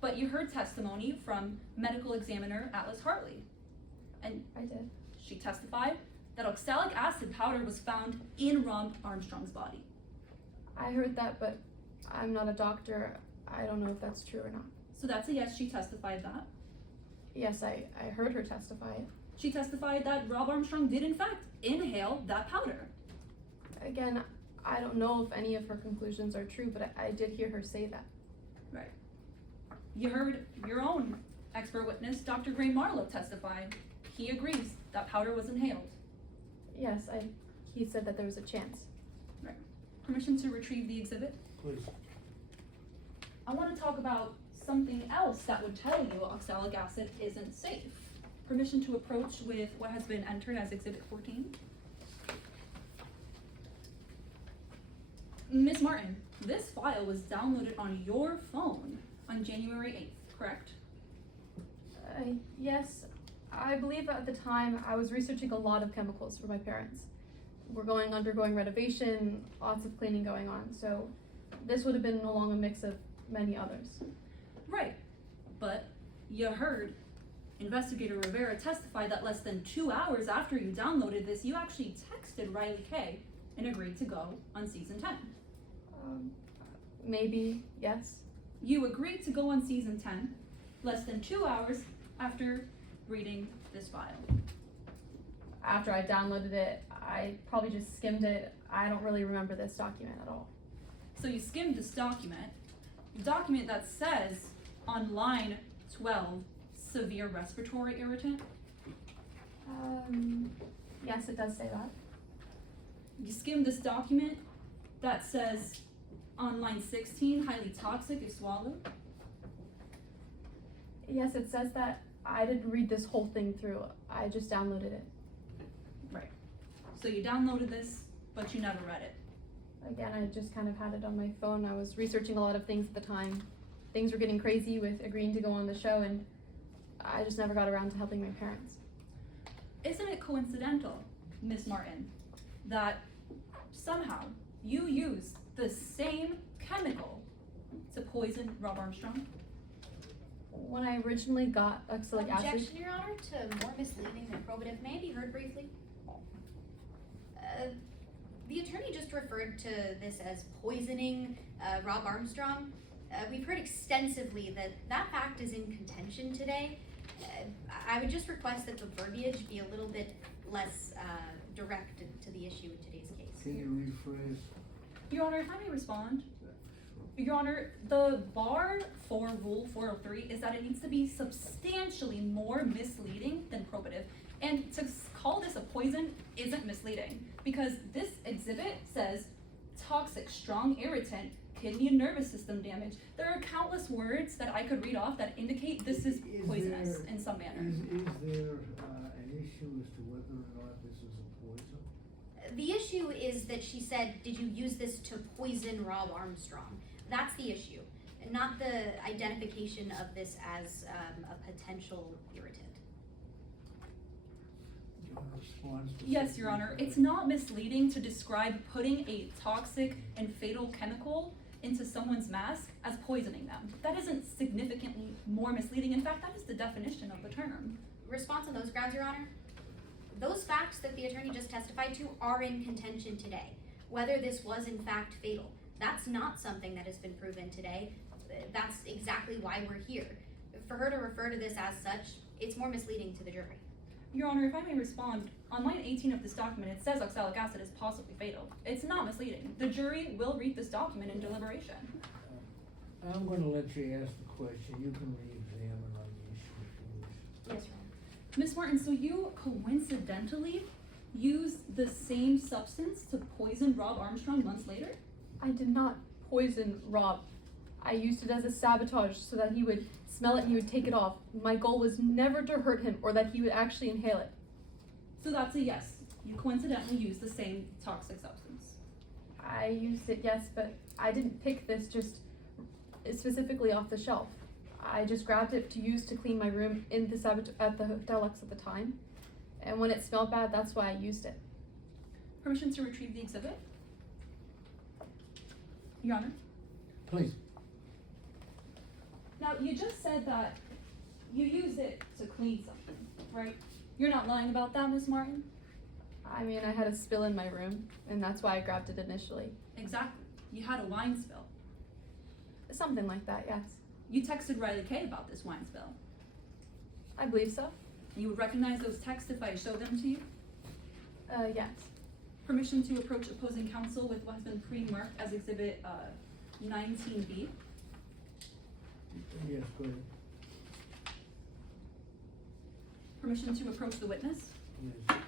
but you heard testimony from medical examiner Atlas Hartley. And I did. she testified that oxalic acid powder was found in Rob Armstrong's body. I heard that, but I'm not a doctor. I don't know if that's true or not. So that's a yes, she testified that. Yes, I heard her testify. She testified that Rob Armstrong did in fact inhale that powder. Again, I don't know if any of her conclusions are true, but I did hear her say that. Right. You heard your own expert witness, Dr. Gray Marlowe, testify. He agrees that powder was inhaled. Yes, he said that there was a chance. Right. Permission to retrieve the exhibit? Please. I want to talk about something else that would tell you oxalic acid isn't safe. Permission to approach with what has been entered as Exhibit 14. Ms. Martin, this file was downloaded on your phone on January 8th, correct? Yes, I believe at the time I was researching a lot of chemicals for my parents. We're undergoing renovation, lots of cleaning going on, so this would have been along a mix of many others. Right, but you heard Investigator Rivera testify that less than 2 hours after you downloaded this, you actually texted Riley Kay and agreed to go on season 10. Maybe, yes. You agreed to go on season 10 less than 2 hours after reading this file. After I downloaded it, I probably just skimmed it. I don't really remember this document at all. So you skimmed this document, the document that says on line 12, severe respiratory irritant. Yes, it does say that. You skimmed this document that says on line 16, highly toxic if swallowed. Yes, it says that. I didn't read this whole thing through. I just downloaded it. Right. So you downloaded this, but you never read it. Again, I just kind of had it on my phone. I was researching a lot of things at the time. Things were getting crazy with agreeing to go on the show, and I just never got around to helping my parents. Isn't it coincidental, Miss Martin, that somehow you used the same chemical to poison Rob Armstrong? When I originally got oxalic acid... Objection, Your Honor, to more misleading than probative. May I be heard briefly? The attorney just referred to this as poisoning Rob Armstrong. We've heard extensively that that fact is in contention today. I would just request that the verbiage be a little bit less direct to the issue in today's case. Can you rephrase? Your Honor, if I may respond. Your Honor, the bar for Rule 403 is that it needs to be substantially more misleading than probative. And to call this a poison isn't misleading, because this exhibit says toxic, strong irritant, kidney and nervous system damage. There are countless words that I could read off that indicate this is poisonous in some manner. Is there an issue as to whether or not this is a poison? The issue is that she said, did you use this to poison Rob Armstrong? That's the issue, not the identification of this as a potential irritant. Do you want to respond? Yes, Your Honor. It's not misleading to describe putting a toxic and fatal chemical into someone's mask as poisoning them. That isn't significantly more misleading. In fact, that is the definition of the term. Response on those grounds, Your Honor? Those facts that the attorney just testified to are in contention today. Whether this was in fact fatal, that's not something that has been proven today. That's exactly why we're here. For her to refer to this as such it's more misleading to the jury. Your Honor, if I may respond, on line 18 of this document, it says oxalic acid is possibly fatal. It's not misleading. The jury will read this document in deliberation. I'm gonna let you ask the question, you can re-examine on the issue if you wish. Yes, Your Honor. Miss Martin, so you coincidentally used the same substance to poison Rob Armstrong months later? I did not poison Rob. I used it as a sabotage so that he would smell it and he would take it off. My goal was never to hurt him or that he would actually inhale it. So that's a yes. You coincidentally used the same toxic substance. I used it, yes, but I didn't pick this just specifically off the shelf. I just grabbed it to use to clean my room in the at the Hotel Lux at the time. And when it smelled bad, that's why I used it. Permission to retrieve the exhibit? Your Honor? Please. Now, you just said that you used it to clean something, right? You're not lying about that, Miss Martin? I mean, I had a spill in my room, and that's why I grabbed it initially. Exactly. You had a wine spill. Something like that, yes. You texted Riley Kay about this wine spill. I believe so. You would recognize those texts if I showed them to you? Yes. Permission to approach opposing counsel with what has been pre-marked as exhibit 19B. Yes, go ahead. Permission to approach the witness. Yes.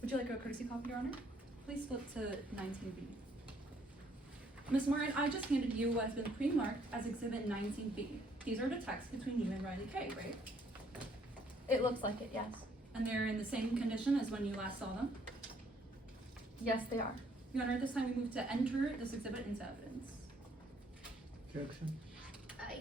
Would you like a courtesy copy, Your Honor? Please flip to 19B. Ms. Martin, I just handed you what has been pre-marked as exhibit 19B. These are the texts between you and Riley Kay, right? It looks like it, yes. And they're in the same condition as when you last saw them? Yes, they are. Your Honor, at this time we move to enter this exhibit into evidence. Objection?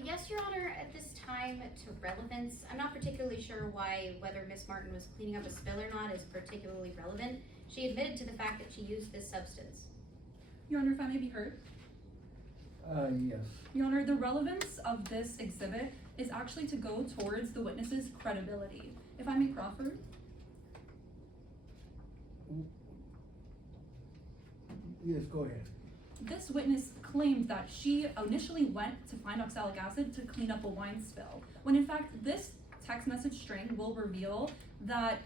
Yes, Your Honor, at this time to relevance, I'm not particularly sure whether Miss Martin was cleaning up a spill or not is particularly relevant. She admitted to the fact that she used this substance. Your Honor, if I may be heard? Yes. Your Honor, the relevance of this exhibit is actually to go towards the witness's credibility. If I may proffer? Yes, go ahead. This witness claimed that she initially went to find oxalic acid to clean up a wine spill, when in fact this text message string will reveal that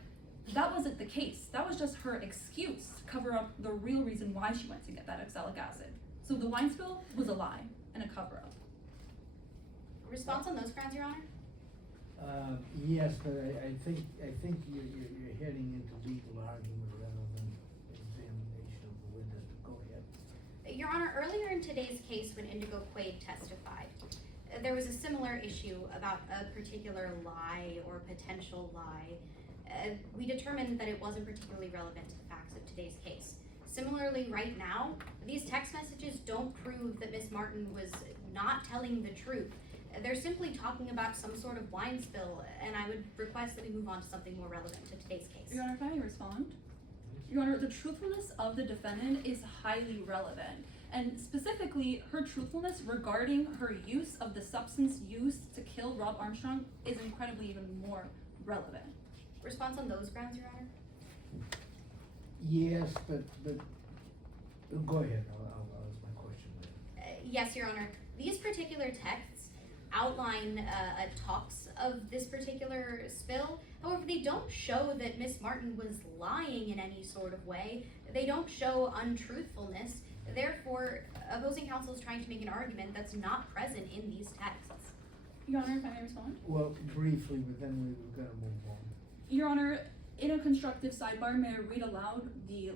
that wasn't the case. That was just her excuse to cover up the real reason why she went to get that oxalic acid. So the wine spill was a lie and a cover-up. Response on those grounds, Your Honor? Yes, but I think you're heading into legal argument rather than examination of the witness. Go ahead. Your Honor, earlier in today's case when Indigo Quaid testified, there was a similar issue about a particular lie or potential lie. We determined that it wasn't particularly relevant to the facts of today's case. Similarly, right now, these text messages don't prove that Miss Martin was not telling the truth. They're simply talking about some sort of wine spill, and I would request that we move on to something more relevant to today's case. Your Honor, if I may respond? Your Honor, the truthfulness of the defendant is highly relevant, and specifically, her truthfulness regarding her use of the substance used to kill Rob Armstrong is incredibly even more relevant. Response on those grounds, Your Honor? Yes, but go ahead. I'll ask my question later. Yes, Your Honor. These particular texts outline talks of this particular spill. However, they don't show that Miss Martin was lying in any sort of way. They don't show untruthfulness. Therefore, opposing counsel is trying to make an argument that's not present in these texts. Your Honor, if I may respond? Well, briefly, but then we've got to move on. Your Honor, in a constructive sidebar, may I read aloud the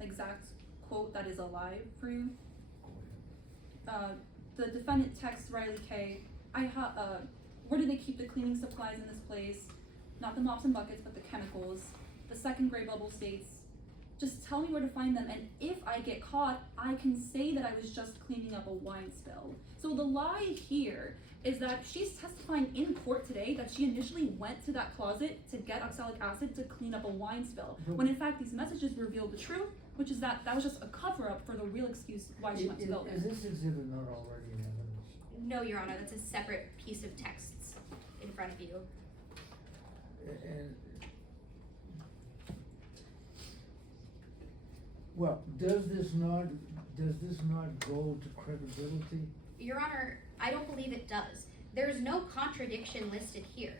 exact quote that is a lie for you? The defendant texts Riley Kay, where do they keep the cleaning supplies in this place? Not the mops and buckets, but the chemicals. The second gray bubble states, just tell me where to find them, and if I get caught, I can say that I was just cleaning up a wine spill. So the lie here is that she's testifying in court today that she initially went to that closet to get oxalic acid to clean up a wine spill, when in fact these messages reveal the truth, which is that was just a cover-up for the real excuse why she went to go there. Is this exhibit not already in evidence? No, Your Honor, that's a separate piece of texts in front of you. And well, does this not go to credibility? Your Honor, I don't believe it does. There's no contradiction listed here.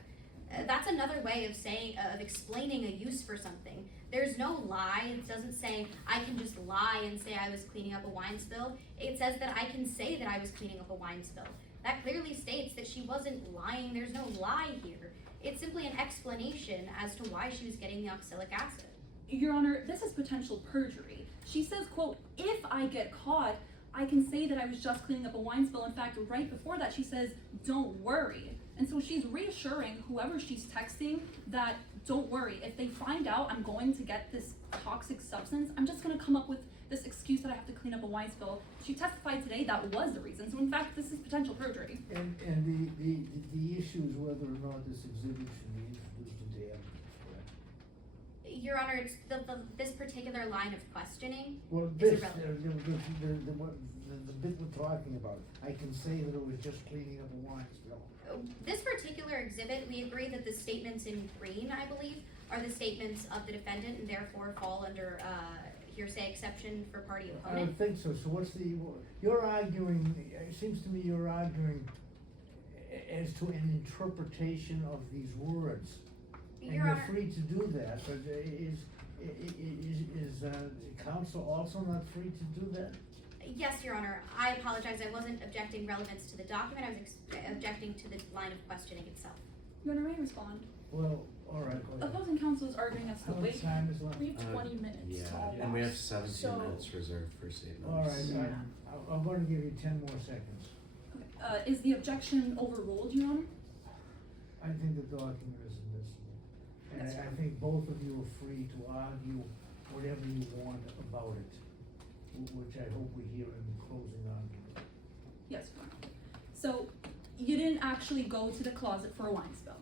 That's another way of saying, of explaining a use for something. There's no lie. It doesn't say I can just lie and say I was cleaning up a wine spill. It says that I can say that I was cleaning up a wine spill. That clearly states that she wasn't lying. There's no lie here. It's simply an explanation as to why she was getting the oxalic acid. Your Honor, this is potential perjury. She says, quote, if I get caught, I can say that I was just cleaning up a wine spill. In fact, right before that, she says, don't worry. And so she's reassuring whoever she's texting that, don't worry, if they find out I'm going to get this toxic substance, I'm just gonna come up with this excuse that I have to clean up a wine spill. She testified today that was the reason. So in fact, this is potential perjury. And the issue is whether or not this exhibit should be introduced into evidence, correct? Your Honor, it's this particular line of questioning Well, is this, irrelevant. the bit we're talking about, I can say that it was just cleaning up a wine spill. This particular exhibit, we agree that the statements in green, I believe, are the statements of the defendant and therefore fall under hearsay exception for party I opponent. don't think so, so what's you're arguing, it seems to me you're arguing as to an interpretation of these words. And Your you're Honor, free to do that, but is counsel also not free to do that? yes, Your Honor, I apologize, I wasn't objecting relevance to the document, I was objecting to the line of questioning itself. Your Honor, may I respond? Well, all right, go ahead. Opposing counsel is arguing as to How much wait. time is left? We have 20 minutes. Yeah, to all and we have pass. 17 So- minutes reserved for statements. All right, I'm gonna give you 10 more seconds. Okay, is the objection overruled, Your Honor? I think the document is admissible. And That's I fine. think both of you are free to argue whatever you want about it, which I hope we hear in the closing argument. Yes, Your Honor. So, you didn't actually go to the closet for a wine spill?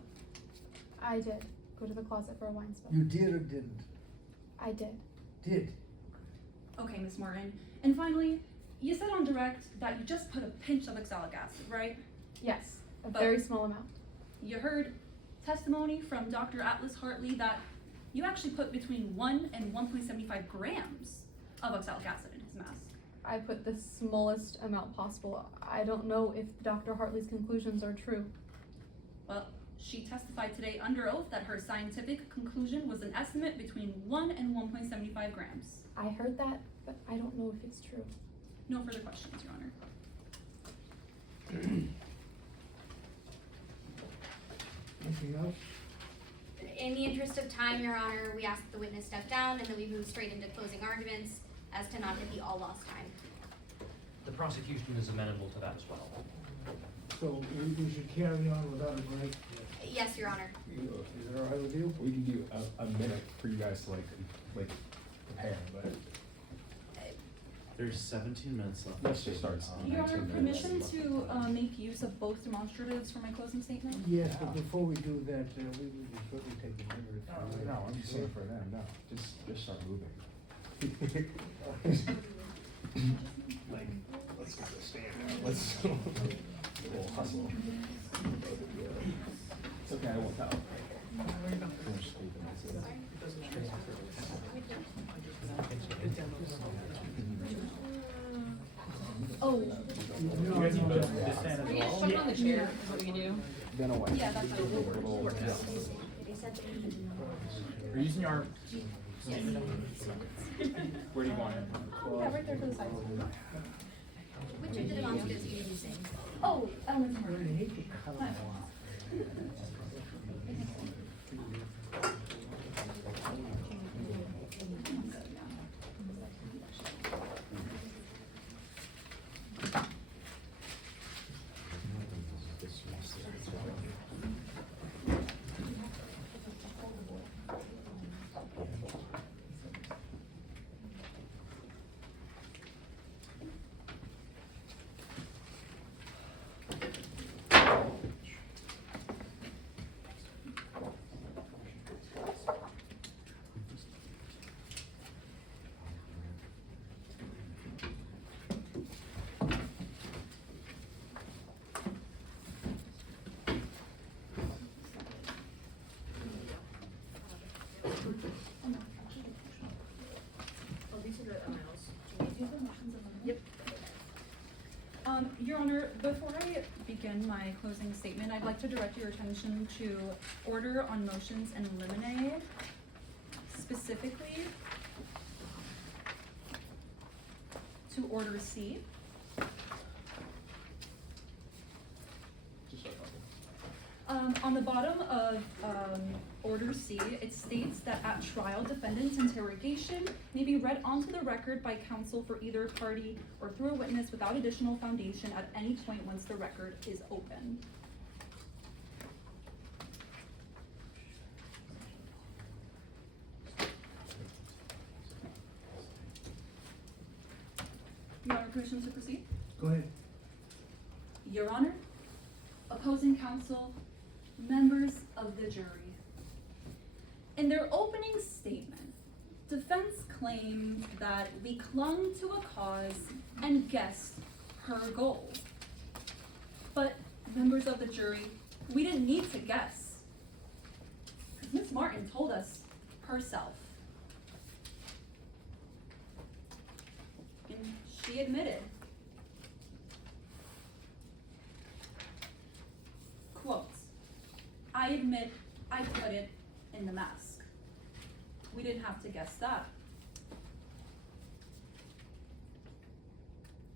I did go to the closet for a wine spill. You did or didn't? I did. Did. Okay, Miss Martin. And finally, you said on direct that you just put a pinch of oxalic acid, right? Yes, a But- very small amount. You heard testimony from Dr. Atlas Hartley that you actually put between 1 and 1.75 grams of oxalic acid in his mask. I put the smallest amount possible. I don't know if Dr. Hartley's conclusions are true. Well, she testified today under oath that her scientific conclusion was an estimate between 1 and 1.75 grams. I heard that, but I don't know if it's true. No further questions, Your Honor. Anything else? In the interest of time, Your Honor, we ask that the witness step down and then we move straight into closing arguments as to not hit the all lost time. The prosecution is amenable to that as well. So we should carry on without a break? Yes, Your Honor. Is it all right with you? We can do a minute for you guys to like prepare, but. There's 17 minutes left. Let's just start. Your 19 Honor, minutes permission left. to make use of both demonstratives for my closing statement? Yes, but before we do that, we would certainly take a minute or two. No, I'm just saying for them, no, just start moving. Like, let's get this stand out, let's, we'll hustle. It's okay, I won't tell. Oh, You guys need both to stand as We just well. put it on the chair, is what we do. Then a while. Yeah, that's fine. We're using our. Where do you want it? yeah, right there to the side. Which of the demonstratives are you using? Oh, I hate to cut them off. Your Honor, before I begin begin my closing statement, I'd like to direct your attention to order on motions and limine, specifically to order C. On the bottom of Order C, it states that at trial, defendant's interrogation may be read onto the record by counsel for either party or through a witness without additional foundation at any point once the record is open. Your Honor, permission to proceed? Go ahead. Your Honor, opposing counsel, members of the jury. In their opening statement, defense claimed that we clung to a cause and guessed her goal. But members of the jury, we didn't need to guess. Because Ms. Martin told us herself. And she admitted. Quote, I admit I put it in the mask. We didn't have to guess that.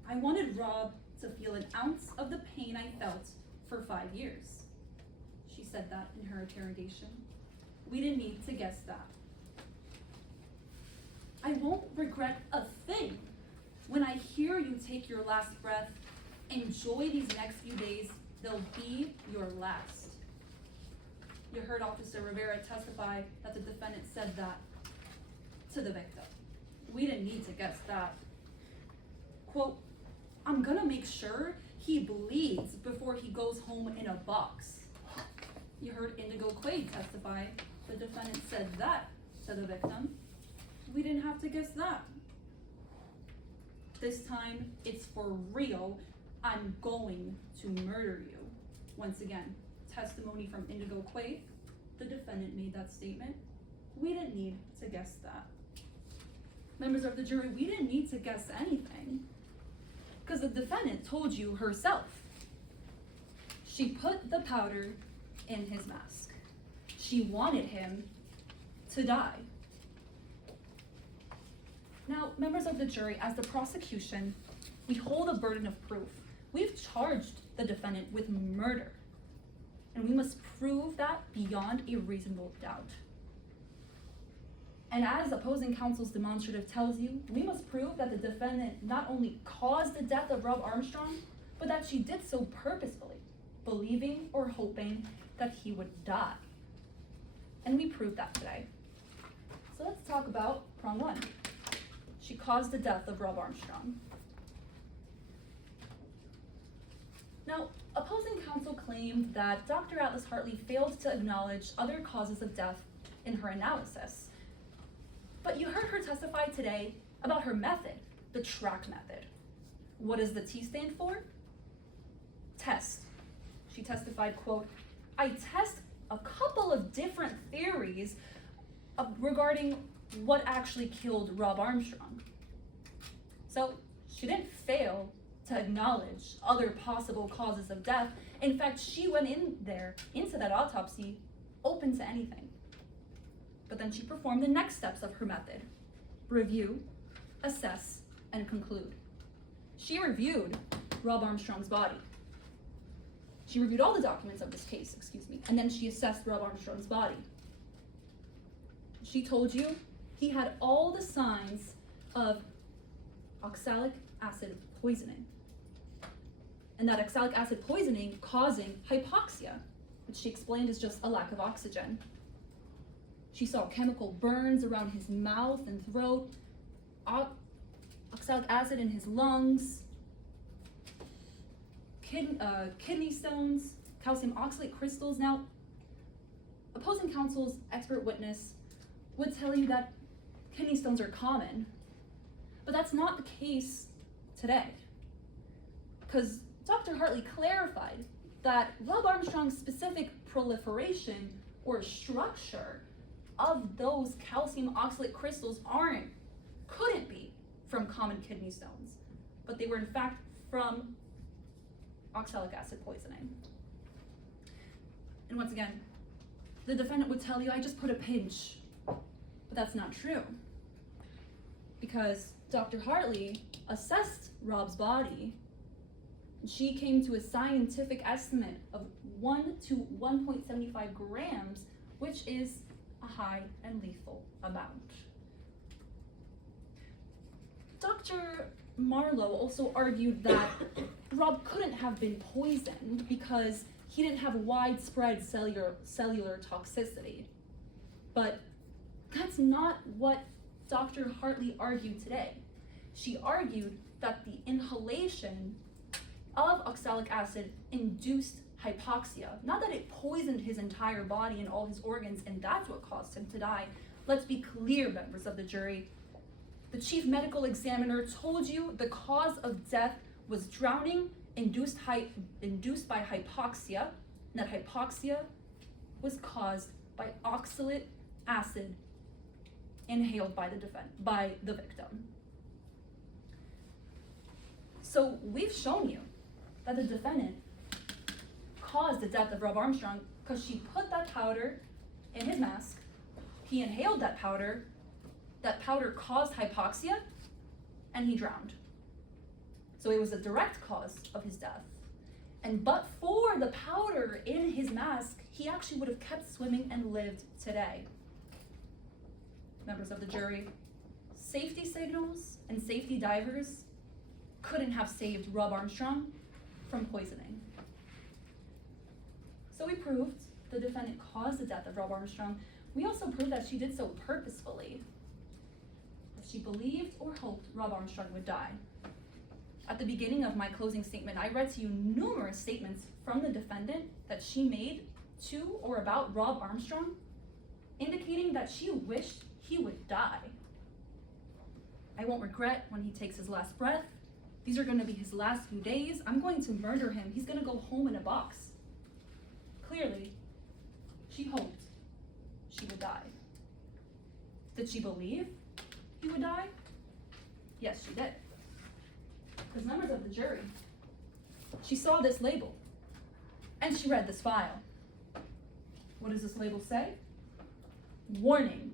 I wanted Rob to feel an ounce of the pain I felt for 5 years. She said that in her interrogation. We didn't need to guess that. I won't regret a thing when I hear you take your last breath. Enjoy these next few days. They'll be your last. You heard Officer Rivera testify that the defendant said that to the victim. We didn't need to guess that. Quote, I'm gonna make sure he bleeds before he goes home in a box. You heard Indigo Quaid testify. The defendant said that to the victim. We didn't have to guess that. This time, it's for real. I'm going to murder you. Once again, testimony from Indigo Quaid. The defendant made that statement. We didn't need to guess that. Members of the jury, we didn't need to guess anything. Because the defendant told you herself. She put the powder in his mask. She wanted him to die. Now, members of the jury, as the prosecution, we hold a burden of proof. We've charged the defendant with murder. And we must prove that beyond a reasonable doubt. And as opposing counsel's demonstrative tells you, we must prove that the defendant not only caused the death of Rob Armstrong, but that she did so purposefully, believing or hoping that he would die. And we proved that today. So let's talk about prong one. She caused the death of Rob Armstrong. Now, opposing counsel claimed that Dr. Atlas Hartley failed to acknowledge other causes of death in her analysis. But you heard her testify today about her method, the TRACK method. What does the T stand for? Test. She testified, quote, I test a couple of different theories regarding what actually killed Rob Armstrong. So she didn't fail to acknowledge other possible causes of death. In fact, she went into that autopsy open to anything. But then she performed the next steps of her method: review, assess, and conclude. She reviewed Rob Armstrong's body. She reviewed all the documents of this case, and then she assessed Rob Armstrong's body. She told you he had all the signs of oxalic acid poisoning. And that oxalic acid poisoning causing hypoxia, which she explained is just a lack of oxygen. She saw chemical burns around his mouth and throat, oxalic acid in his lungs, kidney stones, calcium oxalate crystals. Now, opposing counsel's expert witness would tell you that kidney stones are common, but that's not the case today. Because Dr. Hartley clarified that Rob Armstrong's specific proliferation or structure of those calcium oxalate crystals couldn't be from common kidney stones, but they were in fact from oxalic acid poisoning. And once again, the defendant would tell you, I just put a pinch, but that's not true. Because Dr. Hartley assessed Rob's body, and she came to a scientific estimate of 1 to 1.75 grams, which is a high and lethal amount. Dr. Marlowe also argued that Rob couldn't have been poisoned because he didn't have widespread cellular toxicity. But that's not what Dr. Hartley argued today. She argued that the inhalation of oxalic acid induced hypoxia. Not that it poisoned his entire body and all his organs, and that's what caused him to die. Let's be clear, members of the jury. The chief medical examiner told you the cause of death was drowning induced by hypoxia, and that hypoxia was caused by oxalic acid inhaled by the victim. So we've shown you that the defendant caused the death of Rob Armstrong because she put that powder in his mask, he inhaled that powder caused hypoxia, and he drowned. So it was a direct cause of his death. And but for the powder in his mask, he actually would have kept swimming and lived today. Members of the jury, safety signals and safety divers couldn't have saved Rob Armstrong from poisoning. So we proved the defendant caused the death of Rob Armstrong. We also proved that she did so purposefully. That she believed or hoped Rob Armstrong would die. At the beginning of my closing statement, I read to you numerous statements from the defendant that she made to or about Rob Armstrong, indicating that she wished he would die. I won't regret when he takes his last breath. These are going to be his last few days. I'm going to murder him. He's going to go home in a box. Clearly, she hoped she would die. Did she believe he would die? Yes, she did. Because members of the jury, she saw this label and she read this file. What does this label say? Warning,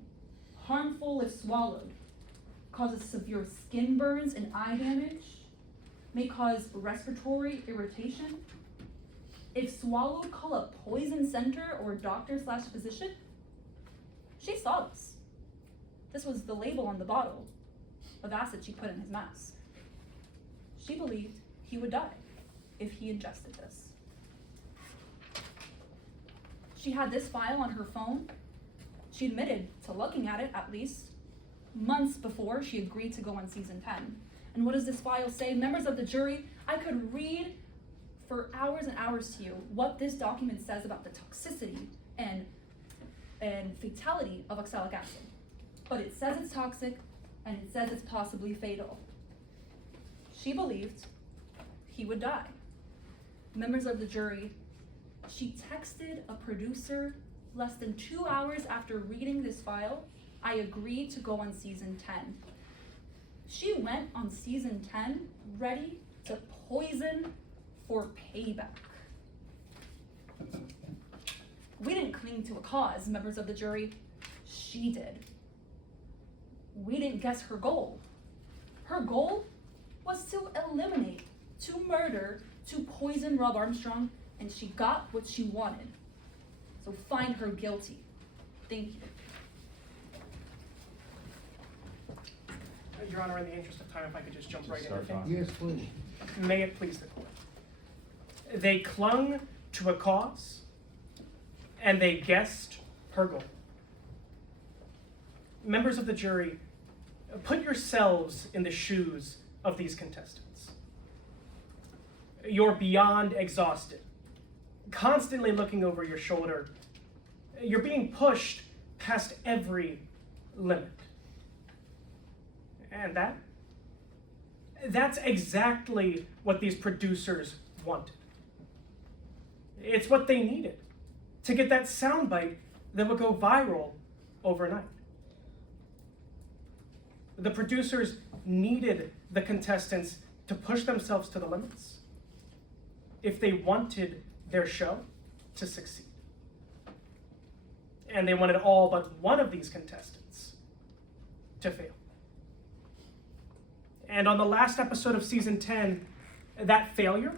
harmful if swallowed, causes severe skin burns and eye damage, may cause respiratory irritation. If swallowed, call a poison center or doctor/physician. She saw this. This was the label on the bottle of acid she put in his mask. She believed he would die if he ingested this. She had this file on her phone. She admitted to looking at it at least months before she agreed to go on season 10. And what does this file say? Members of the jury, I could read for hours and hours to you what this document says about the toxicity and fatality of oxalic acid. But it says it's toxic and it says it's possibly fatal. She believed he would die. Members of the jury, she texted a producer less than 2 hours after reading this file, I agreed to go on season 10. She went on season 10 ready to poison for payback. We didn't cling to a cause, members of the jury. She did. We didn't guess her goal. Her goal was to eliminate, to murder, to poison Rob Armstrong, and she got what she wanted. So find her guilty. Thank you. Your Honor, in the interest of time, if I could just jump right Start in. talking. Yes, please. May it please the court. They clung to a cause, and they guessed her goal. Members of the jury, put yourselves in the shoes of these contestants. You're beyond exhausted, constantly looking over your shoulder. You're being pushed past every limit. And that's exactly what these producers wanted. It's what they needed to get that soundbite that would go viral overnight. The producers needed the contestants to push themselves to the limits. if they wanted their show to succeed. And they wanted all but one of these contestants to fail. And on the last episode of season 10, that failure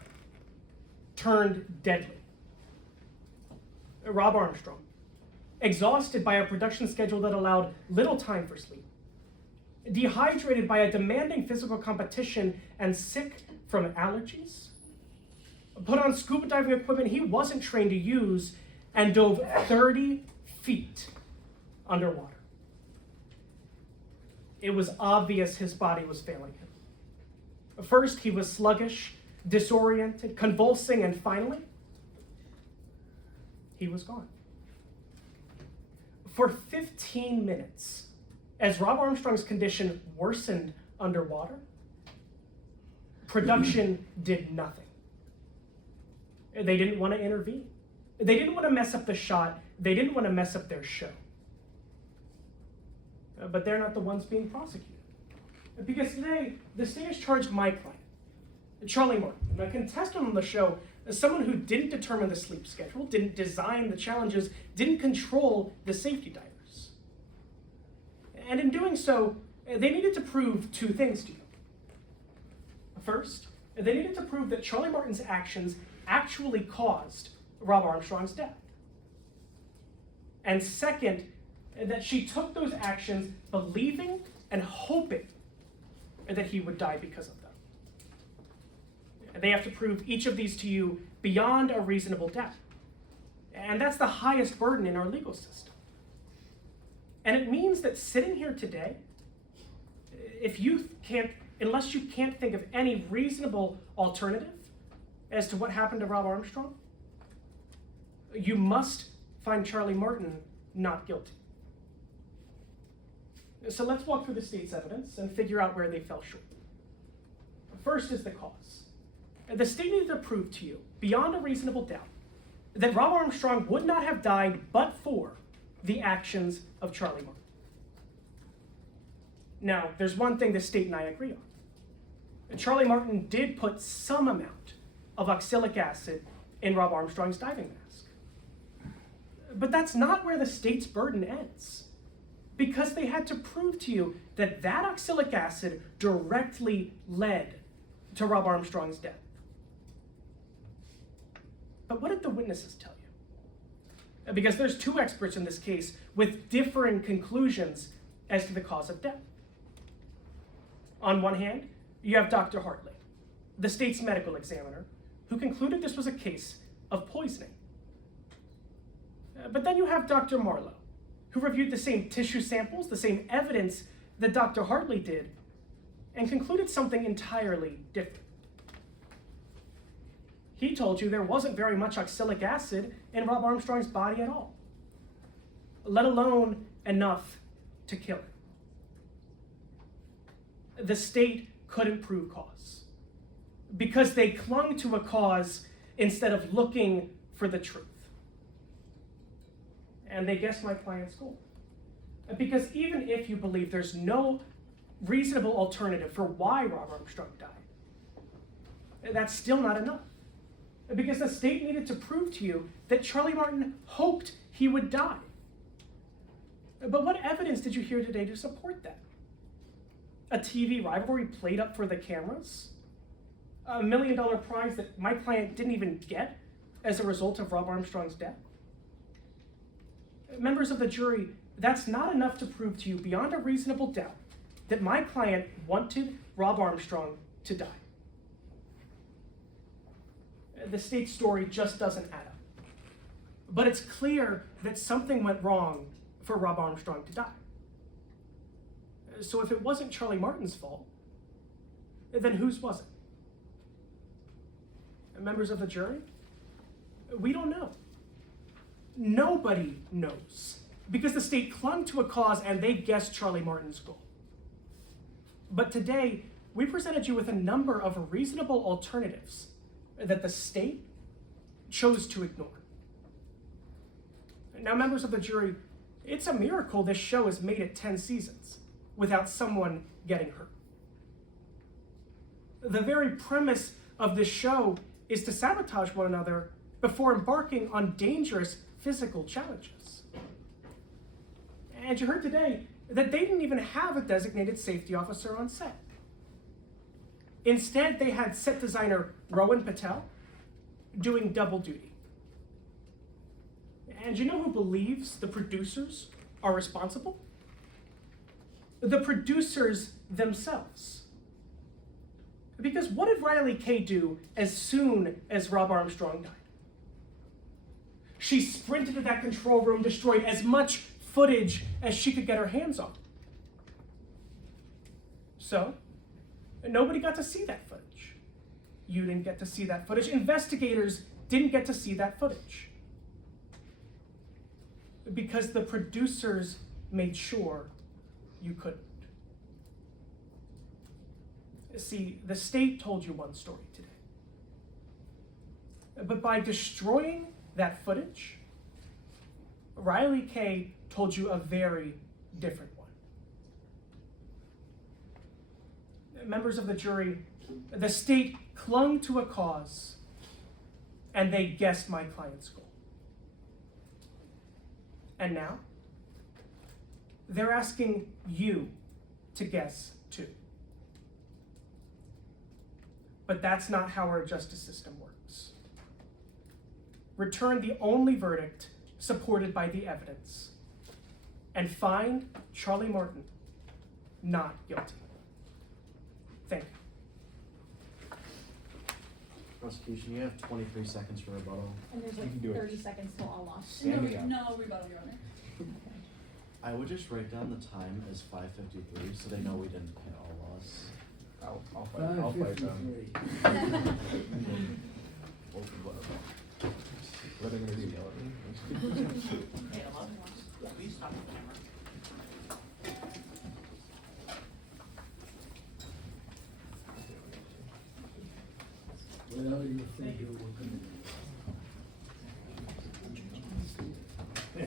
turned deadly. Rob Armstrong, exhausted by a production schedule that allowed little time for sleep, dehydrated by a demanding physical competition, and sick from allergies, put on scuba diving equipment he wasn't trained to use, and dove 30 feet underwater. It was obvious his body was failing him. First, he was sluggish, disoriented, convulsing, and finally, he was gone. For 15 minutes, as Rob Armstrong's condition worsened underwater, production did nothing. They didn't want to intervene. They didn't want to mess up the shot. They didn't want to mess up their show. But they're not the ones being prosecuted. Because today, the state has charged my client, Charlie Martin, a contestant on the show, as someone who didn't determine the sleep schedule, didn't design the challenges, didn't control the safety divers. And in doing so, they needed to prove two things to you. First, they needed to prove that Charlie Martin's actions actually caused Rob Armstrong's death. And second, that she took those actions believing and hoping that he would die because of them. They have to prove each of these to you beyond a reasonable doubt. And that's the highest burden in our legal system. And it means that sitting here today, unless you can't think of any reasonable alternative as to what happened to Rob Armstrong, you must find Charlie Martin not guilty. So let's walk through the state's evidence and figure out where they fell short. First is the cause. The state needed to prove to you, beyond a reasonable doubt, that Rob Armstrong would not have died but for the actions of Charlie Martin. Now, there's one thing the state and I agree on. Charlie Martin did put some amount of oxalic acid in Rob Armstrong's diving mask. But that's not where the state's burden ends, because they had to prove to you that that oxalic acid directly led to Rob Armstrong's death. But what did the witnesses tell you? Because there's two experts in this case with differing conclusions as to the cause of death. On one hand, you have Dr. Hartley, the state's medical examiner, who concluded this was a case of poisoning. But then you have Dr. Marlowe, who reviewed the same tissue samples, the same evidence that Dr. Hartley did, and concluded something entirely different. He told you there wasn't very much oxalic acid in Rob Armstrong's body at all, let alone enough to kill him. The state couldn't prove cause because they clung to a cause instead of looking for the truth. And they guessed my client's goal. Because even if you believe there's no reasonable alternative for why Rob Armstrong died, that's still not enough. Because the state needed to prove to you that Charlie Martin hoped he would die. But what evidence did you hear today to support that? A TV rivalry played up for the cameras? A $1 million prize that my client didn't even get as a result of Rob Armstrong's death? Members of the jury, that's not enough to prove to you beyond a reasonable doubt that my client wanted Rob Armstrong to die. The state's story just doesn't add up. But it's clear that something went wrong for Rob Armstrong to die. So if it wasn't Charlie Martin's fault, then whose was it? Members of the jury, we don't know. Nobody knows, because the state clung to a cause and they guessed Charlie Martin's goal. But today, we presented you with a number of reasonable alternatives that the state chose to ignore. Now, members of the jury, it's a miracle this show has made it 10 seasons without someone getting hurt. The very premise of this show is to sabotage one another before embarking on dangerous physical challenges. And you heard today that they didn't even have a designated safety officer on set. Instead, they had set designer Rowan Patel doing double duty. And you know who believes the producers are responsible? The producers themselves. Because what did Riley Kay do as soon as Rob Armstrong died? She sprinted to that control room, destroyed as much footage as she could get her hands on. So, nobody got to see that footage. You didn't get to see that footage. Investigators didn't get to see that footage. Because the producers made sure you couldn't. See, the state told you one story today. But by destroying that footage, Riley Kay told you a very different one. Members of the jury, the state clung to a cause, and they guessed my client's goal. And now, they're asking you to guess too. But that's not how our justice system works. Return the only verdict supported by the evidence, and find Charlie Martin not guilty. Thank you. Prosecution, you have 23 seconds for rebuttal. And there's You can do like it. 30 seconds till all lost. Standing up. No rebuttal, Your Honor. I would just write down the time as 5:53 so they know we didn't hit all loss. I'll fight them. 5:53. What are they gonna do, yell at me? Please stop the camera. Well, you think you were gonna do.